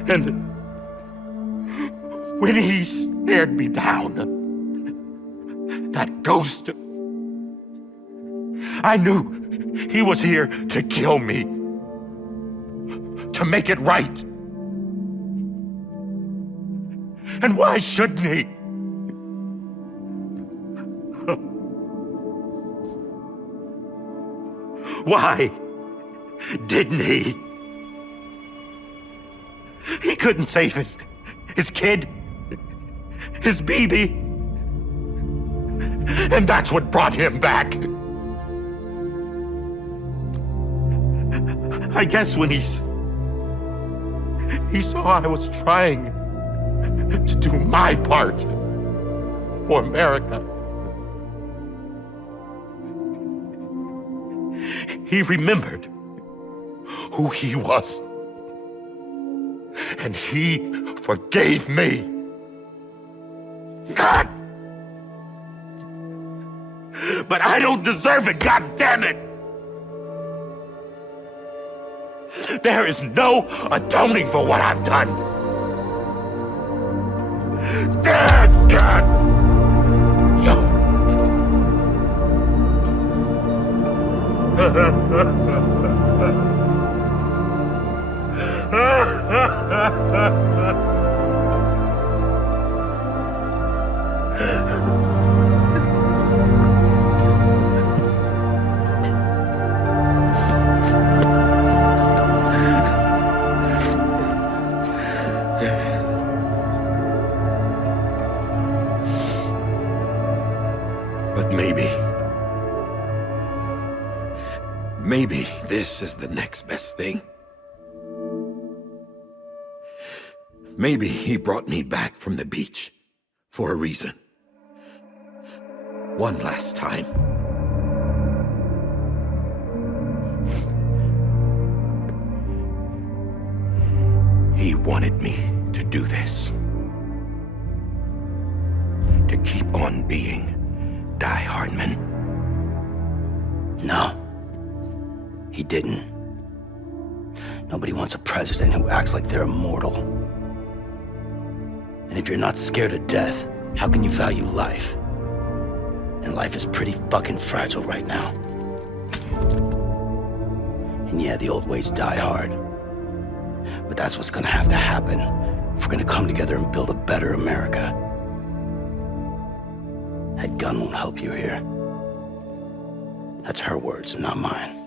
And when he stared me down, that ghost, I knew he was here to kill me, to make it right. And why shouldn't he? Why didn't he? He couldn't save his kid, his baby. And that's what brought him back. I guess when he saw I was trying to do my part for America, he remembered who he was. And he forgave me. God! But I don't deserve it, God damn it! There is no atoning for what I've done. Damn God! But maybe this is the next best thing. Maybe he brought me back from the beach for a reason. One last time. He wanted me to do this. To keep on being Die Hardman. No. He didn't. Nobody wants a president who acts like they're immortal. And if you're not scared of death, how can you value life? And life is pretty fucking fragile right now. And yeah, the old ways die hard. But that's what's gonna have to happen if we're gonna come together and build a better America. That gun won't help you here. That's her words, not mine.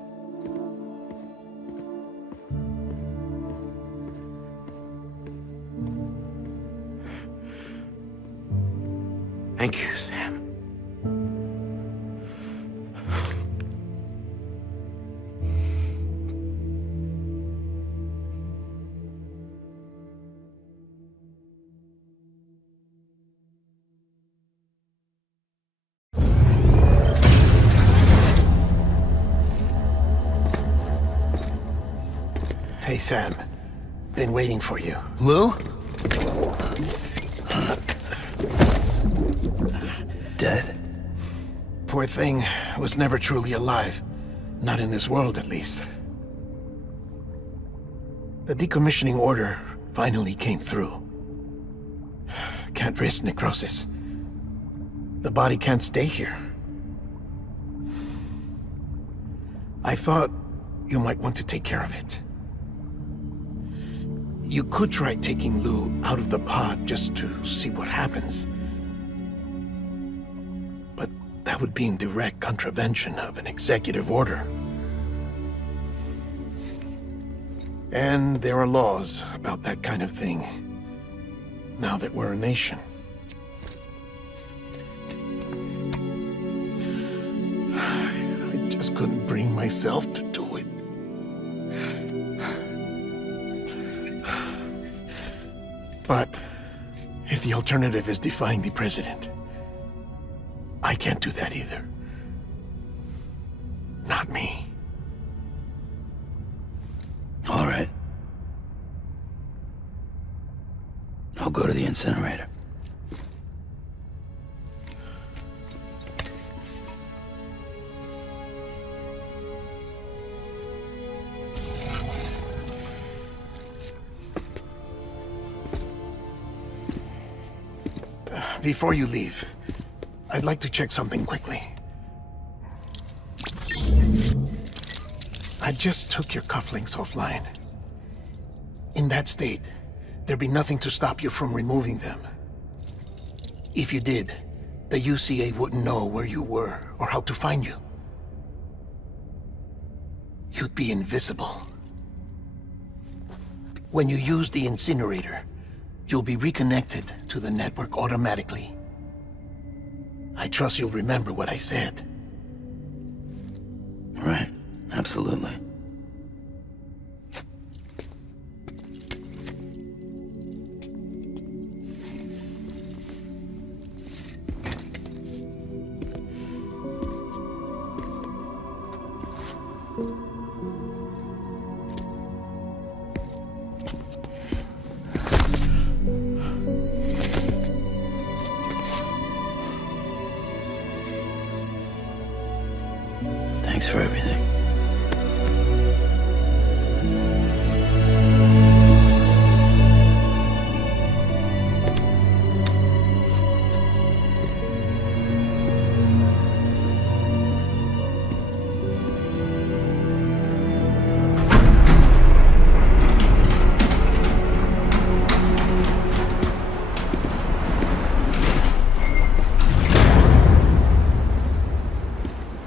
Thank you, Sam. Hey, Sam. Been waiting for you. Lou? Dead? Poor thing was never truly alive. Not in this world, at least. The decommissioning order finally came through. Can't risk necrosis. The body can't stay here. I thought you might want to take care of it. You could try taking Lou out of the pod just to see what happens. But that would be in direct contravention of an executive order. And there are laws about that kind of thing, now that we're a nation. just couldn't bring myself to do it. But if the alternative is defying the president, I can't do that either. Not me. All right. I'll go to the incinerator. Before you leave, I'd like to check something quickly. I just took your cufflinks offline. In that state, there'd be nothing to stop you from removing them. If you did, the UCA wouldn't know where you were or how to find you. You'd be invisible. When you use the incinerator, you'll be reconnected to the network automatically. I trust you'll remember what I said. Right. Absolutely. Thanks for everything.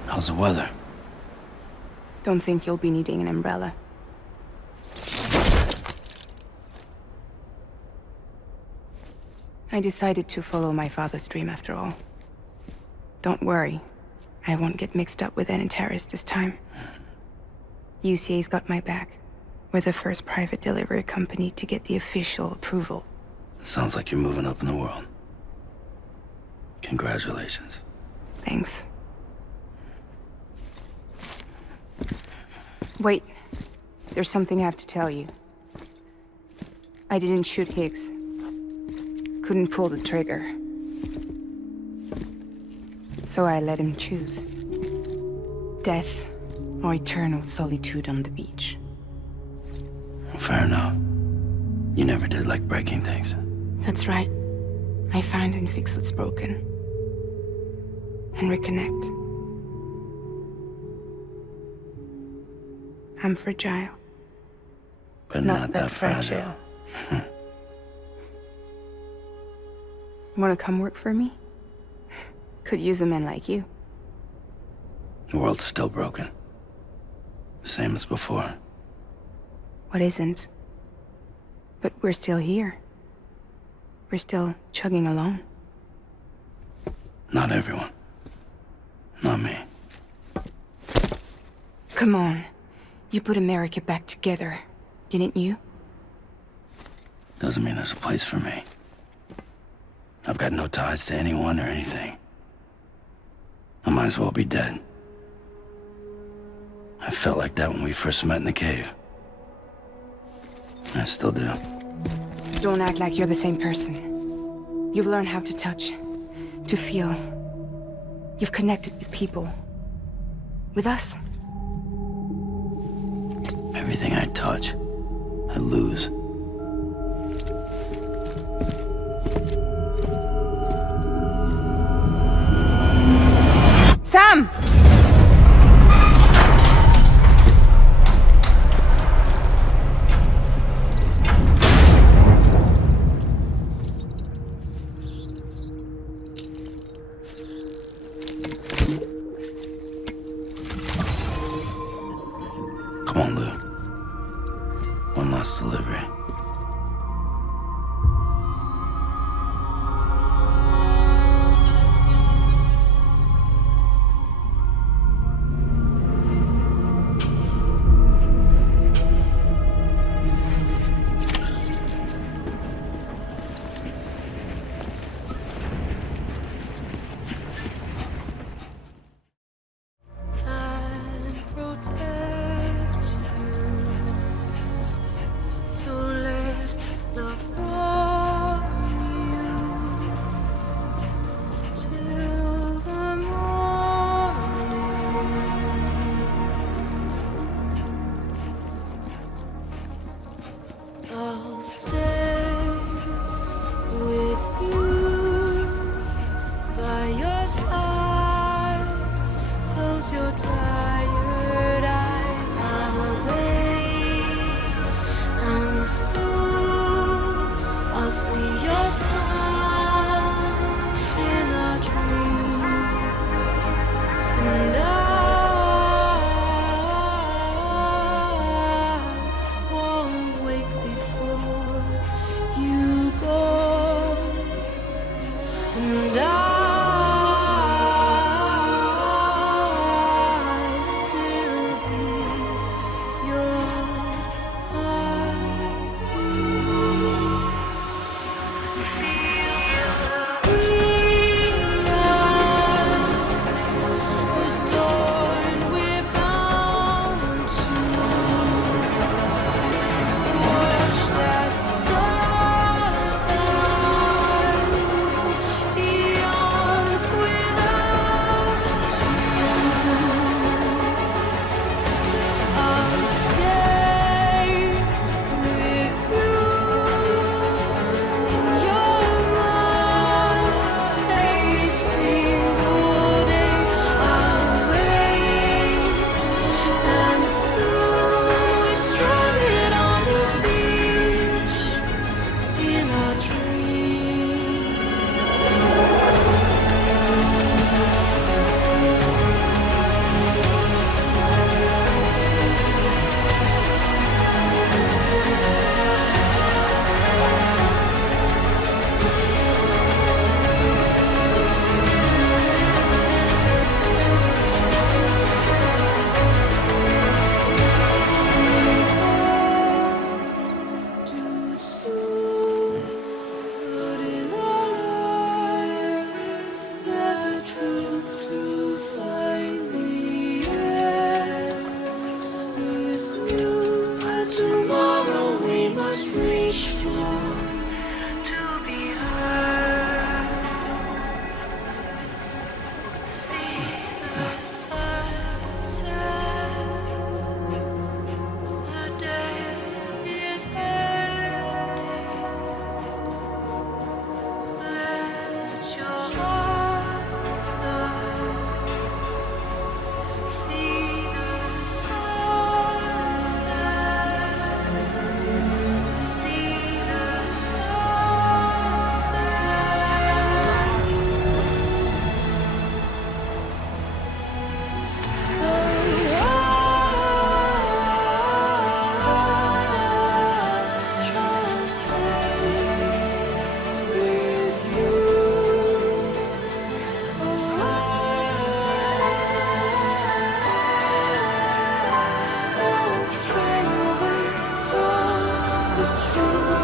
How's the weather? Don't think you'll be needing an umbrella. I decided to follow my father's dream after all. Don't worry, I won't get mixed up with any terrorists this time. UCA's got my back. We're the first private delivery company to get the official approval. Sounds like you're moving up in the world. Congratulations. Thanks. Wait, there's something I have to tell you. I didn't shoot Higgs. Couldn't pull the trigger. So I let him choose. Death or eternal solitude on the beach. Fair enough. You never did like breaking things. That's right. I find and fix what's broken. And reconnect. I'm fragile. But not that fragile. Wanna come work for me? Could use a man like you. The world's still broken. Same as before. What isn't? But we're still here. We're still chugging along. Not everyone. Not me. Come on. You put America back together, didn't you? Doesn't mean there's a place for me. I've got no ties to anyone or anything. I might as well be dead. I felt like that when we first met in the cave. I still do. Don't act like you're the same person. You've learned how to touch, to feel. You've connected with people. With us. Everything I touch, I lose. Sam! Come on, Lou. One last delivery. tomorrow we must reach for to be heard. See the sunset. The day is ending. Let your heart soar. See the sunset. See the sunset. Just stay with you. Won't stray away from the truth.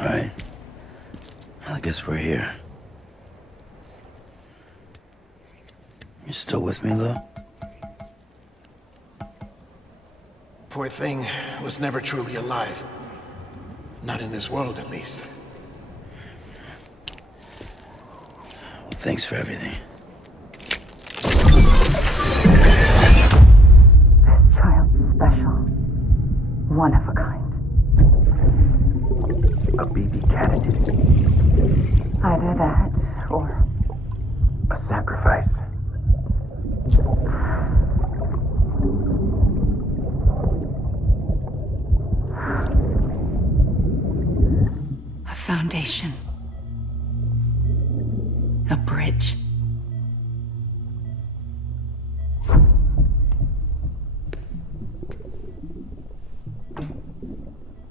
Alright. I guess we're here. You still with me, though? Poor thing was never truly alive. Not in this world, at least. Well, thanks for everything. Child's special. One of a kind. A BB candidate. Either that, or A sacrifice. A foundation. A bridge.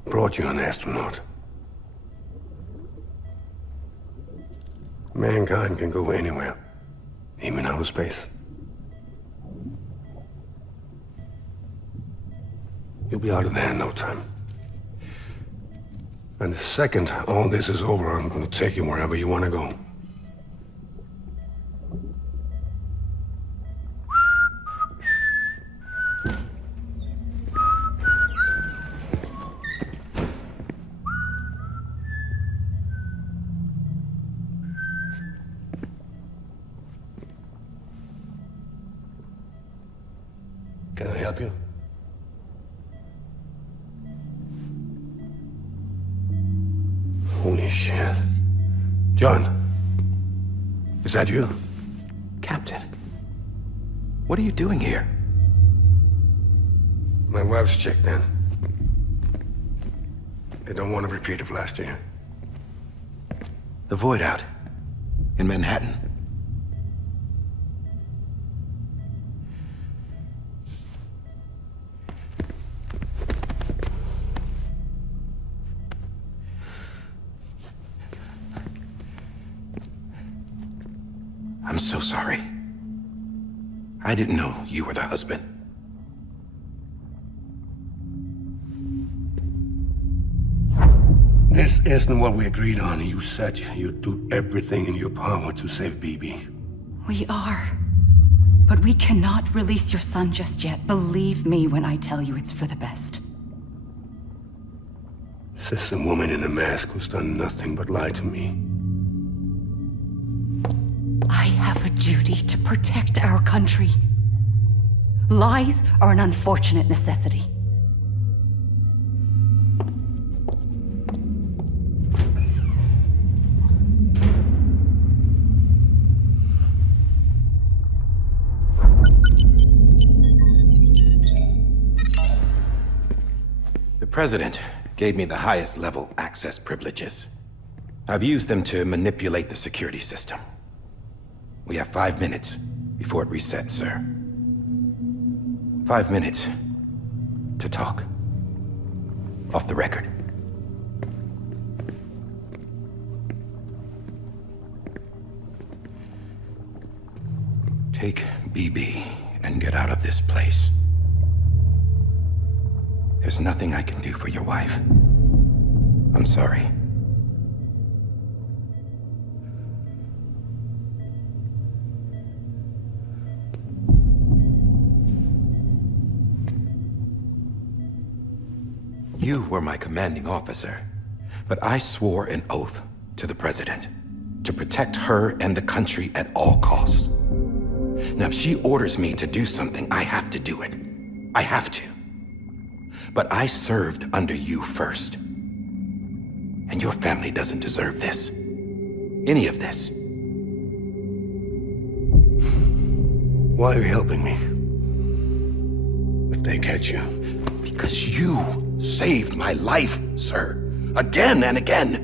Brought you an astronaut. Mankind can go anywhere, even outer space. You'll be out of there in no time. And the second all this is over, I'm gonna take you wherever you wanna go. Can I help you? Holy shit. John, is that you? Captain, what are you doing here? My wife's checked in. They don't want a repeat of last year. The Void out. In Manhattan. I'm so sorry. I didn't know you were the husband. This isn't what we agreed on. You said you'd do everything in your power to save Bibi. We are. But we cannot release your son just yet. Believe me when I tell you it's for the best. This is a woman in a mask who's done nothing but lie to me. I have a duty to protect our country. Lies are an unfortunate necessity. The President gave me the highest level access privileges. I've used them to manipulate the security system. We have 5 minutes before it resets, sir. 5 minutes to talk. Off the record. Take BB and get out of this place. There's nothing I can do for your wife. I'm sorry. You were my commanding officer, but I swore an oath to the President to protect her and the country at all costs. Now, if she orders me to do something, I have to do it. I have to. But I served under you first. And your family doesn't deserve this. Any of this. Why are you helping me? If they catch you. Because you saved my life, sir. Again and again.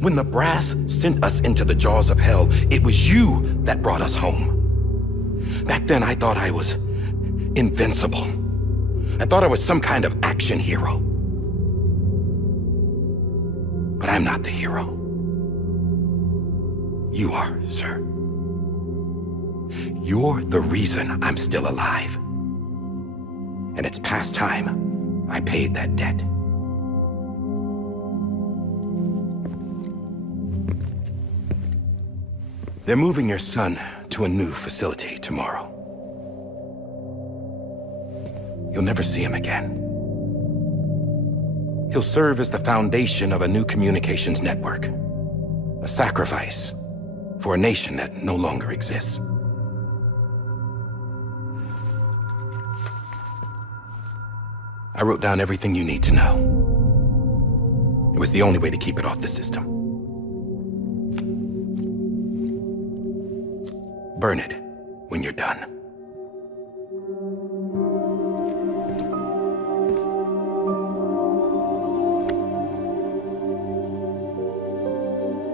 When the brass sent us into the jaws of hell, it was you that brought us home. Back then, I thought I was invincible. I thought I was some kind of action hero. But I'm not the hero. You are, sir. You're the reason I'm still alive. And it's past time I paid that debt. They're moving your son to a new facility tomorrow. You'll never see him again. He'll serve as the foundation of a new communications network. A sacrifice for a nation that no longer exists. I wrote down everything you need to know. It was the only way to keep it off the system. Burn it when you're done.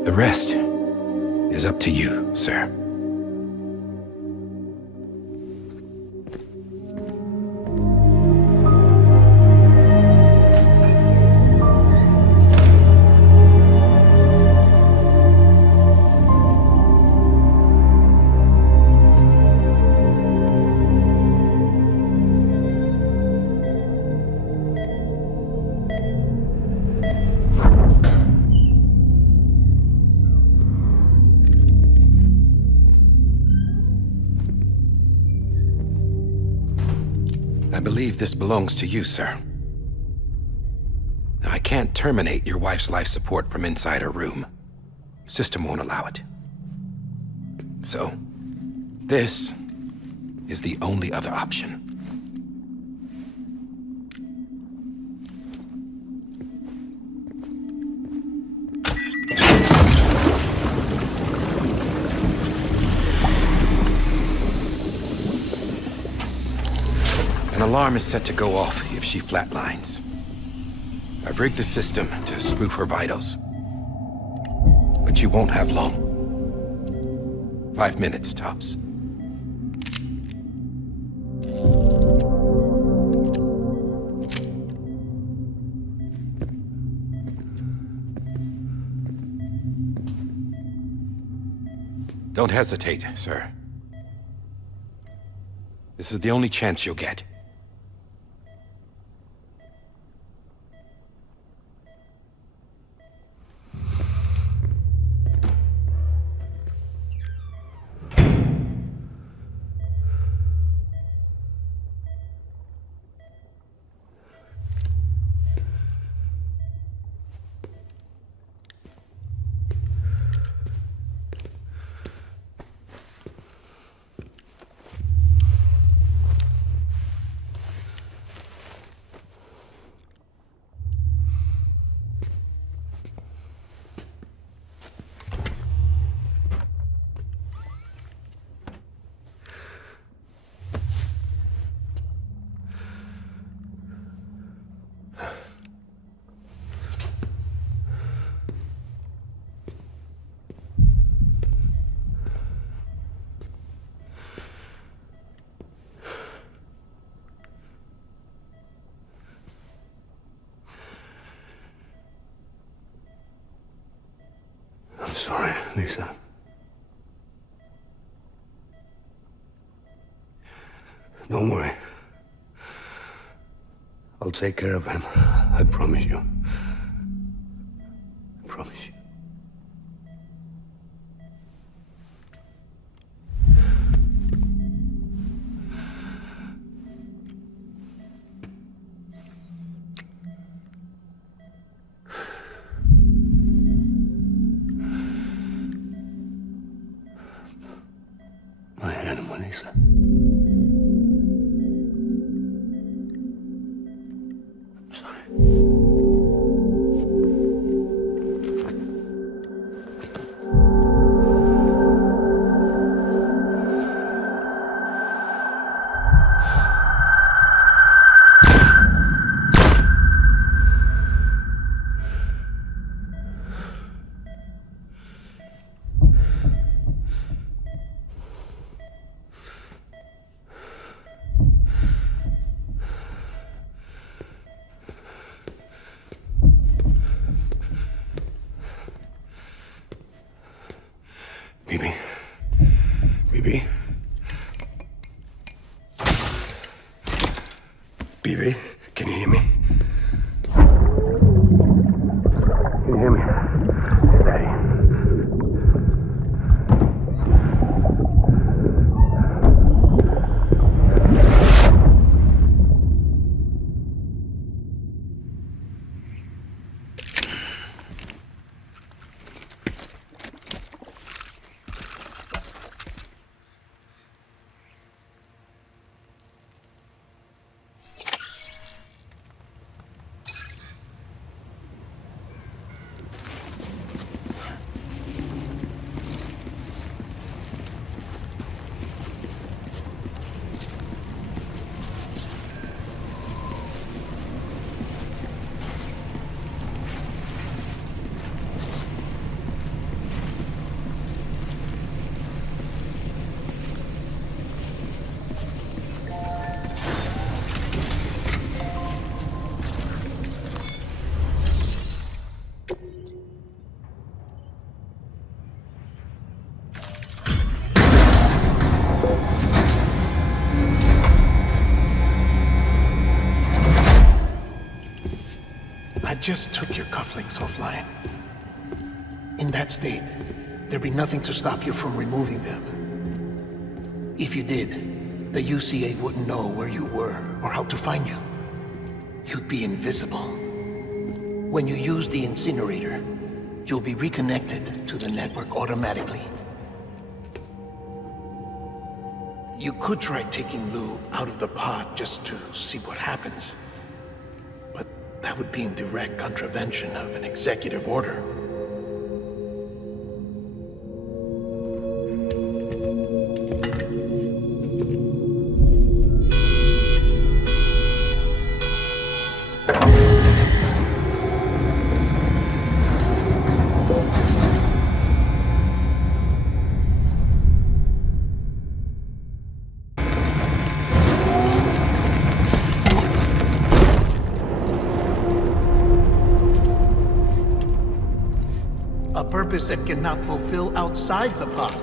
The rest is up to you, sir. I believe this belongs to you, sir. Now, I can't terminate your wife's life support from inside her room. System won't allow it. So, this is the only other option. An alarm is set to go off if she flatlines. I've rigged the system to spoof her vitals. But you won't have long. 5 minutes, tops. Don't hesitate, sir. This is the only chance you'll get. I'm sorry, Lisa. Don't worry. I'll take care of him. I promise you. I promise you. My animal, Lisa. I'm sorry. Bibi? Bibi? Bibi, can you hear me? Can you hear me? Steady. I just took your cufflinks offline. In that state, there'd be nothing to stop you from removing them. If you did, the UCA wouldn't know where you were or how to find you. You'd be invisible. When you use the incinerator, you'll be reconnected to the network automatically. You could try taking Lou out of the pod just to see what happens. But that would be in direct contravention of an executive order. A purpose that cannot fulfill outside the pod.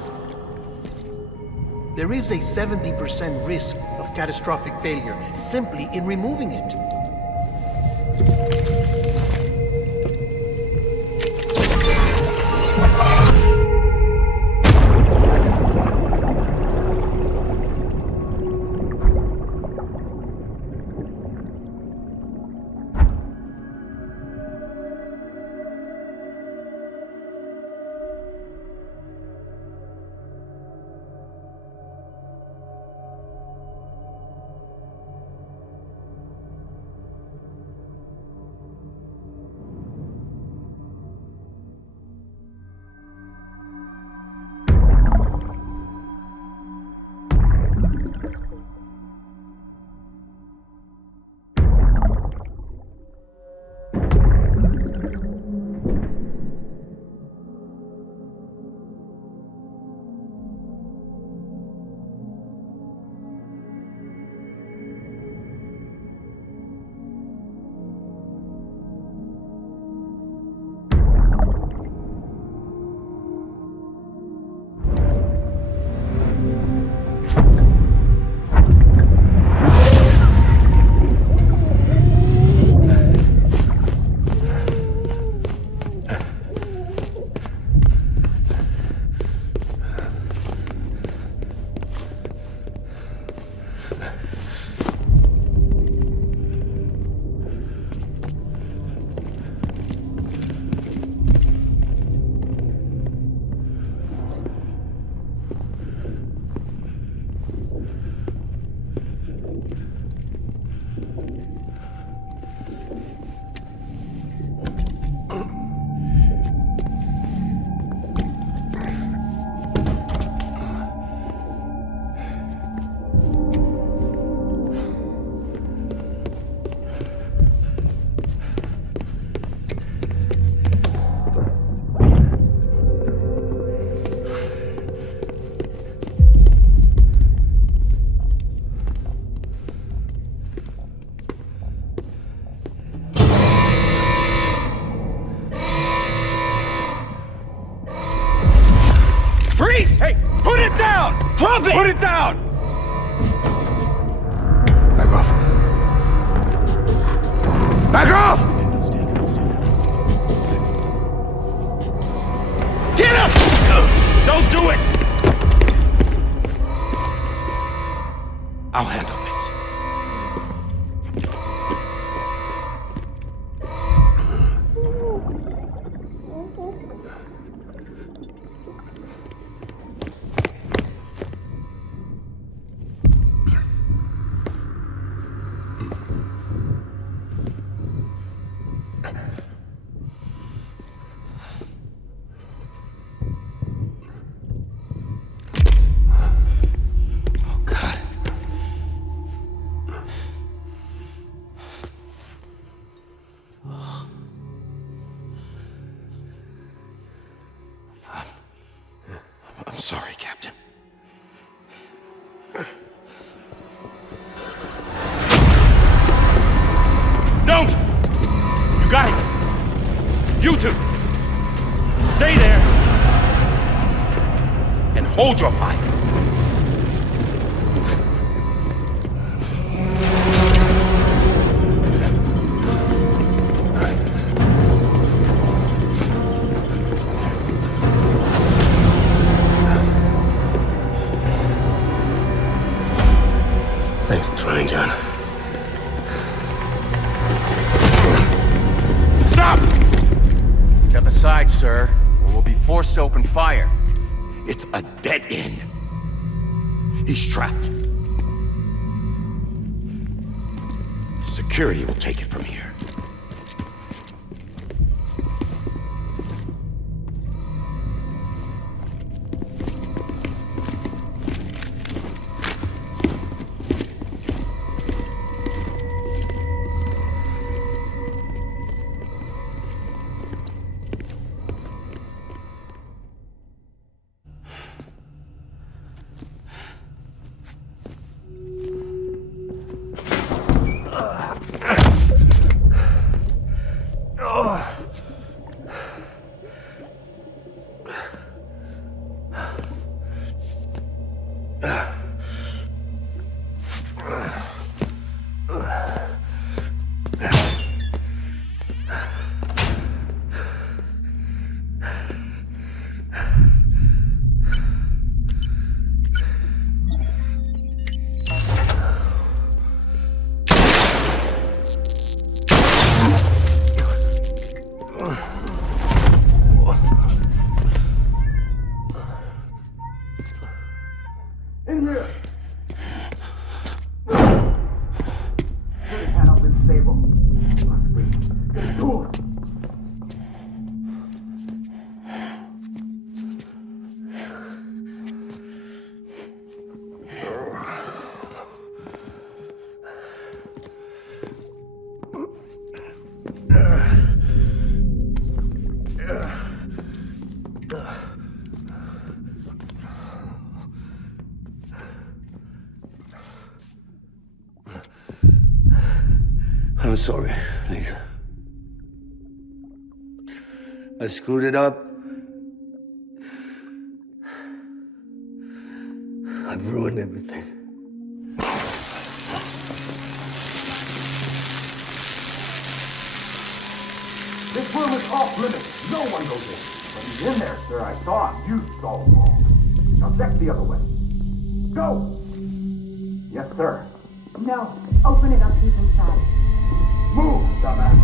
there is a 70% risk of catastrophic failure simply in removing it. Freeze! Hey, put it down! Drop it! Put it down! Back off. Back off! Get up! Don't do it! I'll handle this. I'm sorry, Captain. Don't! You got it! You two! Stay there! And hold your fire! Thanks for trying, John. Stop! Step aside, sir, or we'll be forced to open fire. It's a dead end. He's trapped. Security will take it from here. I'm sorry, Lisa. I screwed it up. I've ruined everything. This room is off limits. No one goes in. But he's in there, sir. I saw him. You saw him all. Now check the other way. Go! Yes, sir. No. Open it up deep inside. Move, dumbass.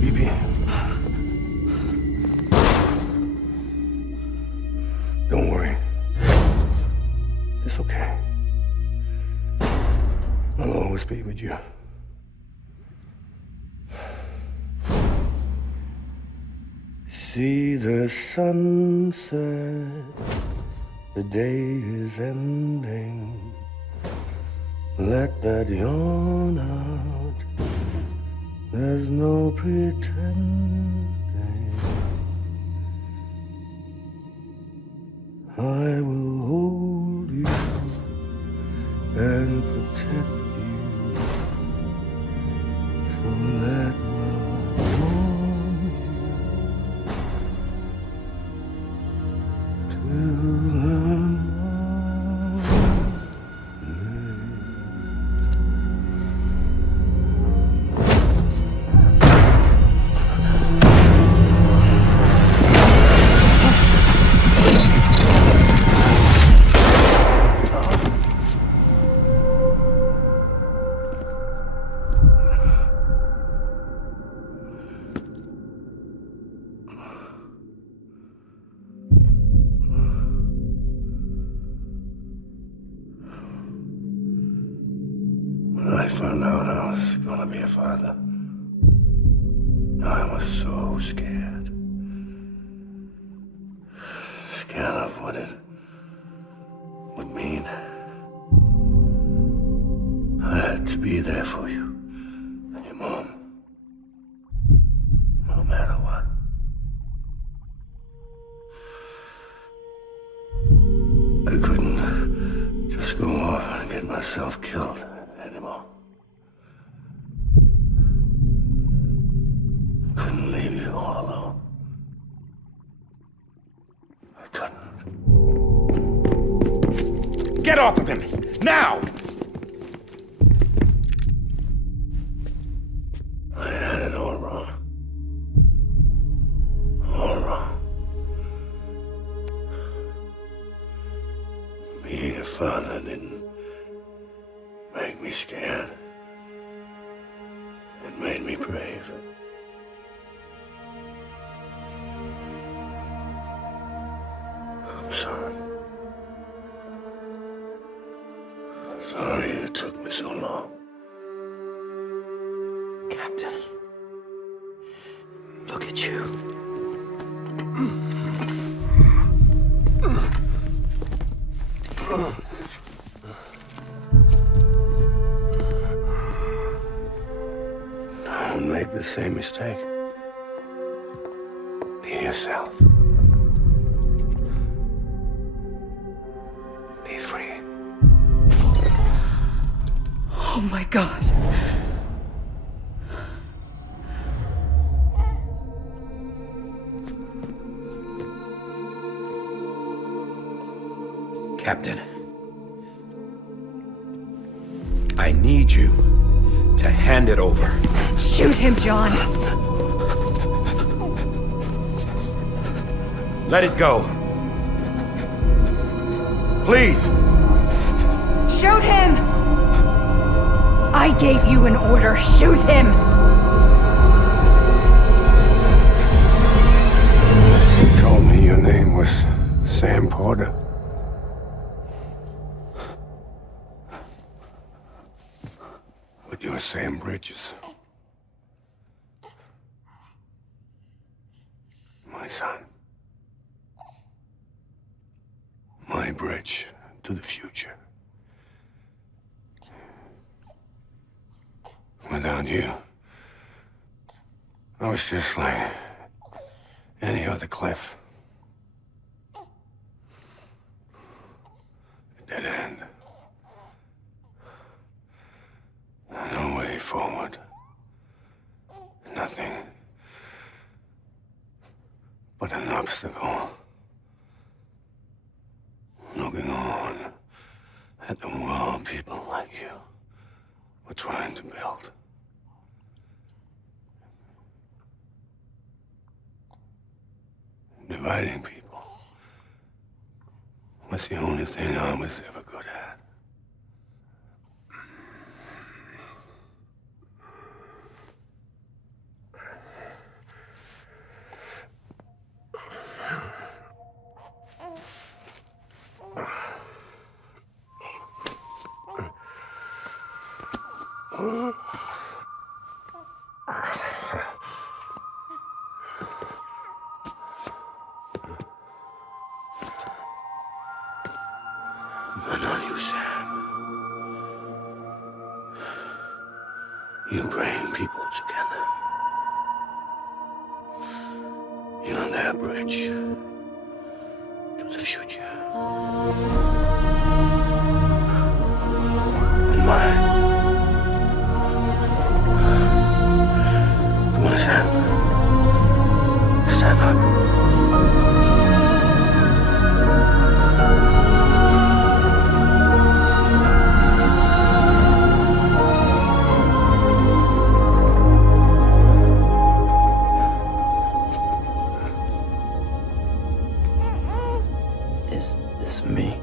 BB. Don't worry. It's okay. I'll always be with you. See the sunset, the day is ending. Let that yawn out, there's no pretending. I will hold you and protect you. So let love warm you till the When I found out I was gonna be a father, I was so scared. Scared of what it would mean. I had to be there for you and your mom, no matter what. I couldn't just go off and get myself killed anymore. Couldn't leave you all alone. I couldn't. Get off of him! Now! I had it all wrong. All wrong. Being a father didn't make me scared. It made me brave. I'm sorry. Sorry it took me so long. Captain, look at you. Don't make the same mistake. Be yourself. Be free. Oh my God. Captain, I need you to hand it over. Shoot him, John. Let it go. Please. Shoot him! I gave you an order. Shoot him! You told me your name was Sam Porter. But you're Sam Bridges. My son. My bridge to the future. Without you, I was just like any other Cliff. Dead end. No way forward. Nothing but an obstacle. Looking on at the world people like you were trying to build. Dividing people was the only thing I was ever good at. But not you, Sam. You bring people together. You're their bridge to the future. And mine. Come on, Sam. Stand up. Is this me?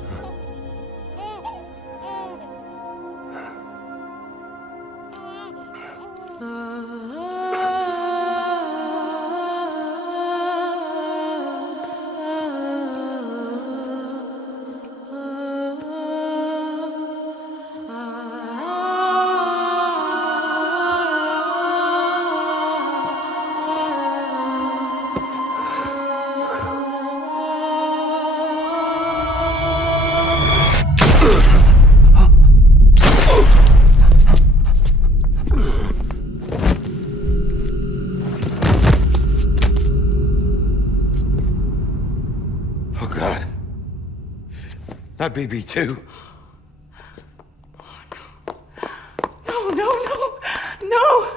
Oh, God. Not BB2. No, no, no, no!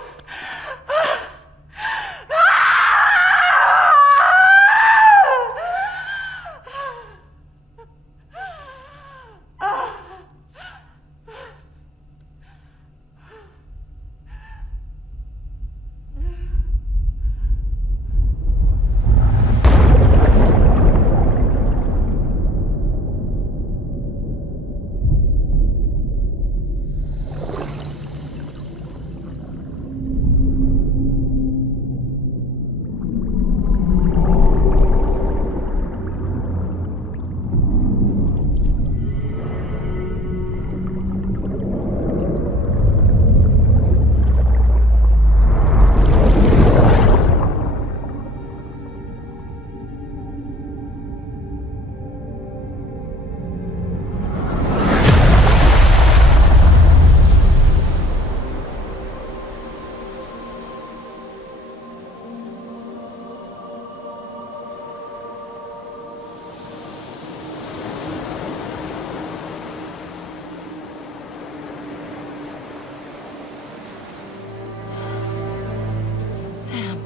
Sam.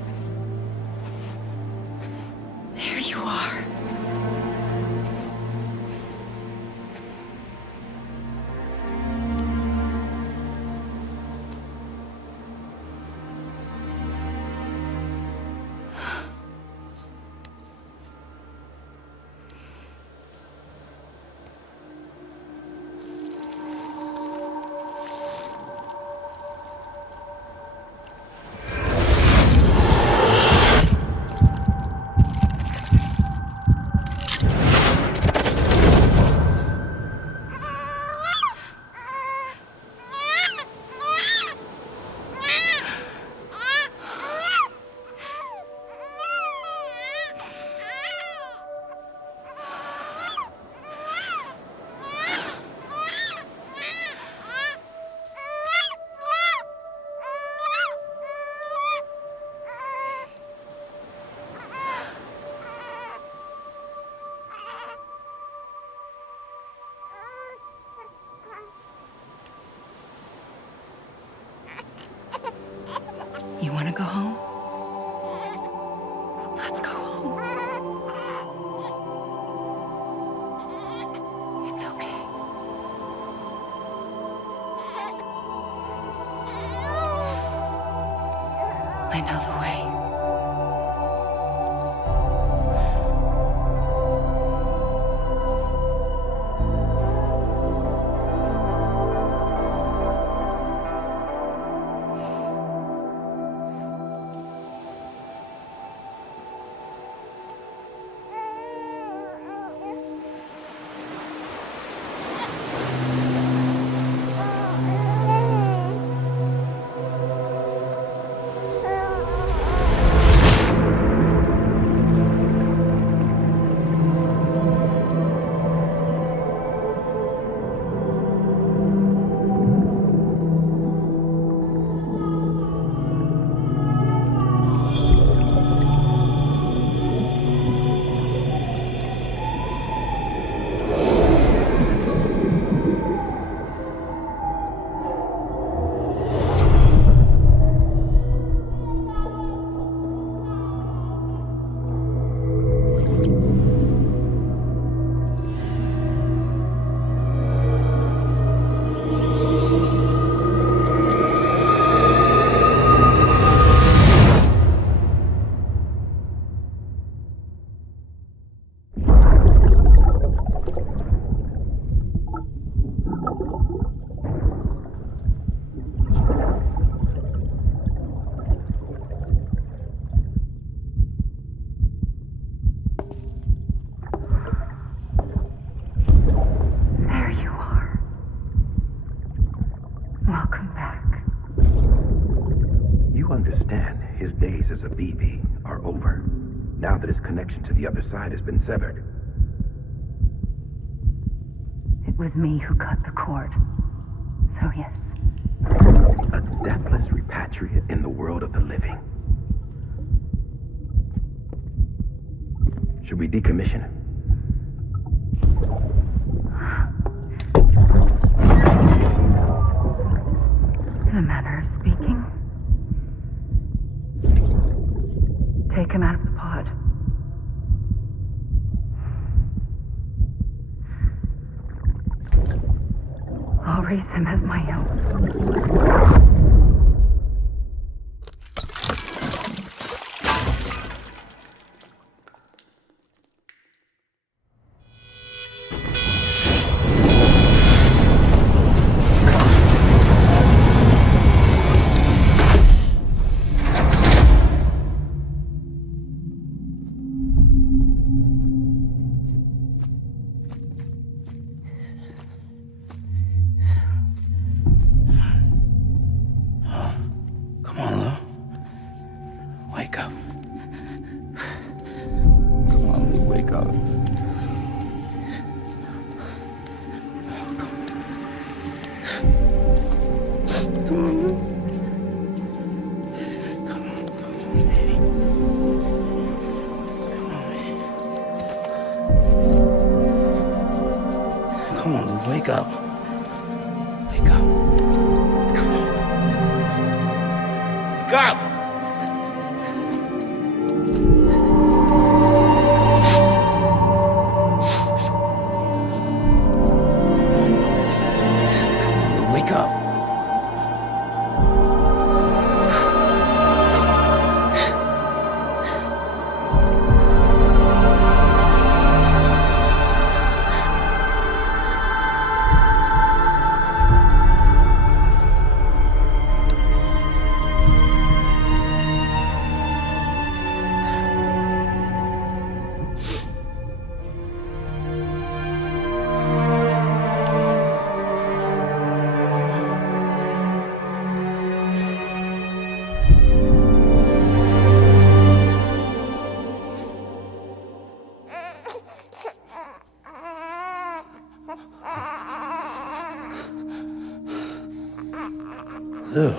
There you are. I know the way. Has been severed. It was me who cut the cord. So yes. A deathless repatriate in the world of the living. Should we decommission? In a manner of speaking. Take him out of the pod. I'll raise him as my own. Come on, Lou, wake up. Wake up. Come on. Wake up! Come on, Lou, wake up. Lou.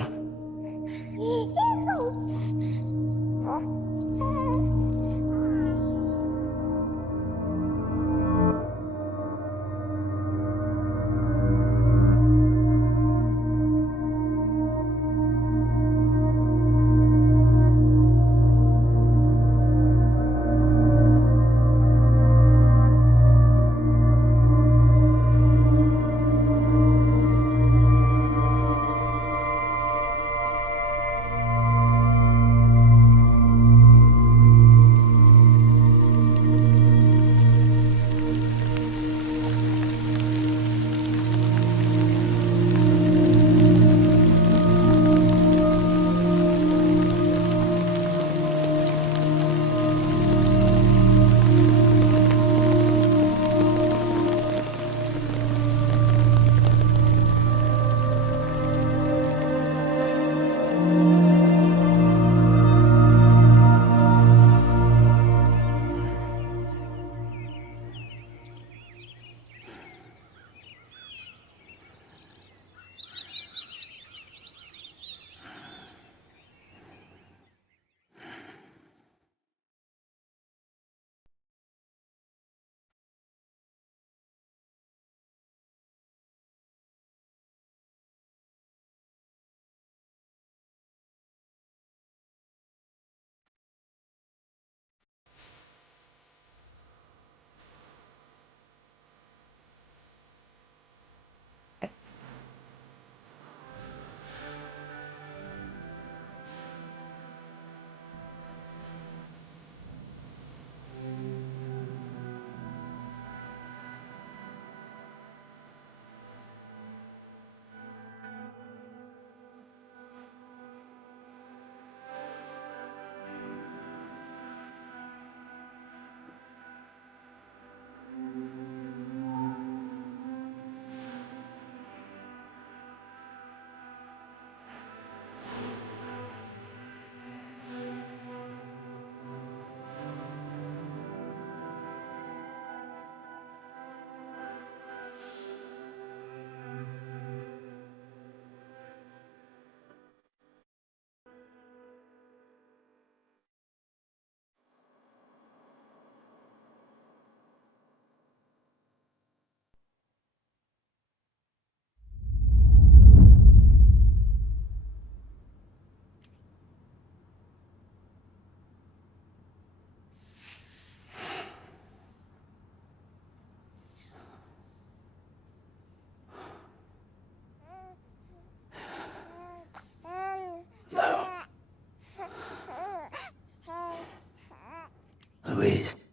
Louise.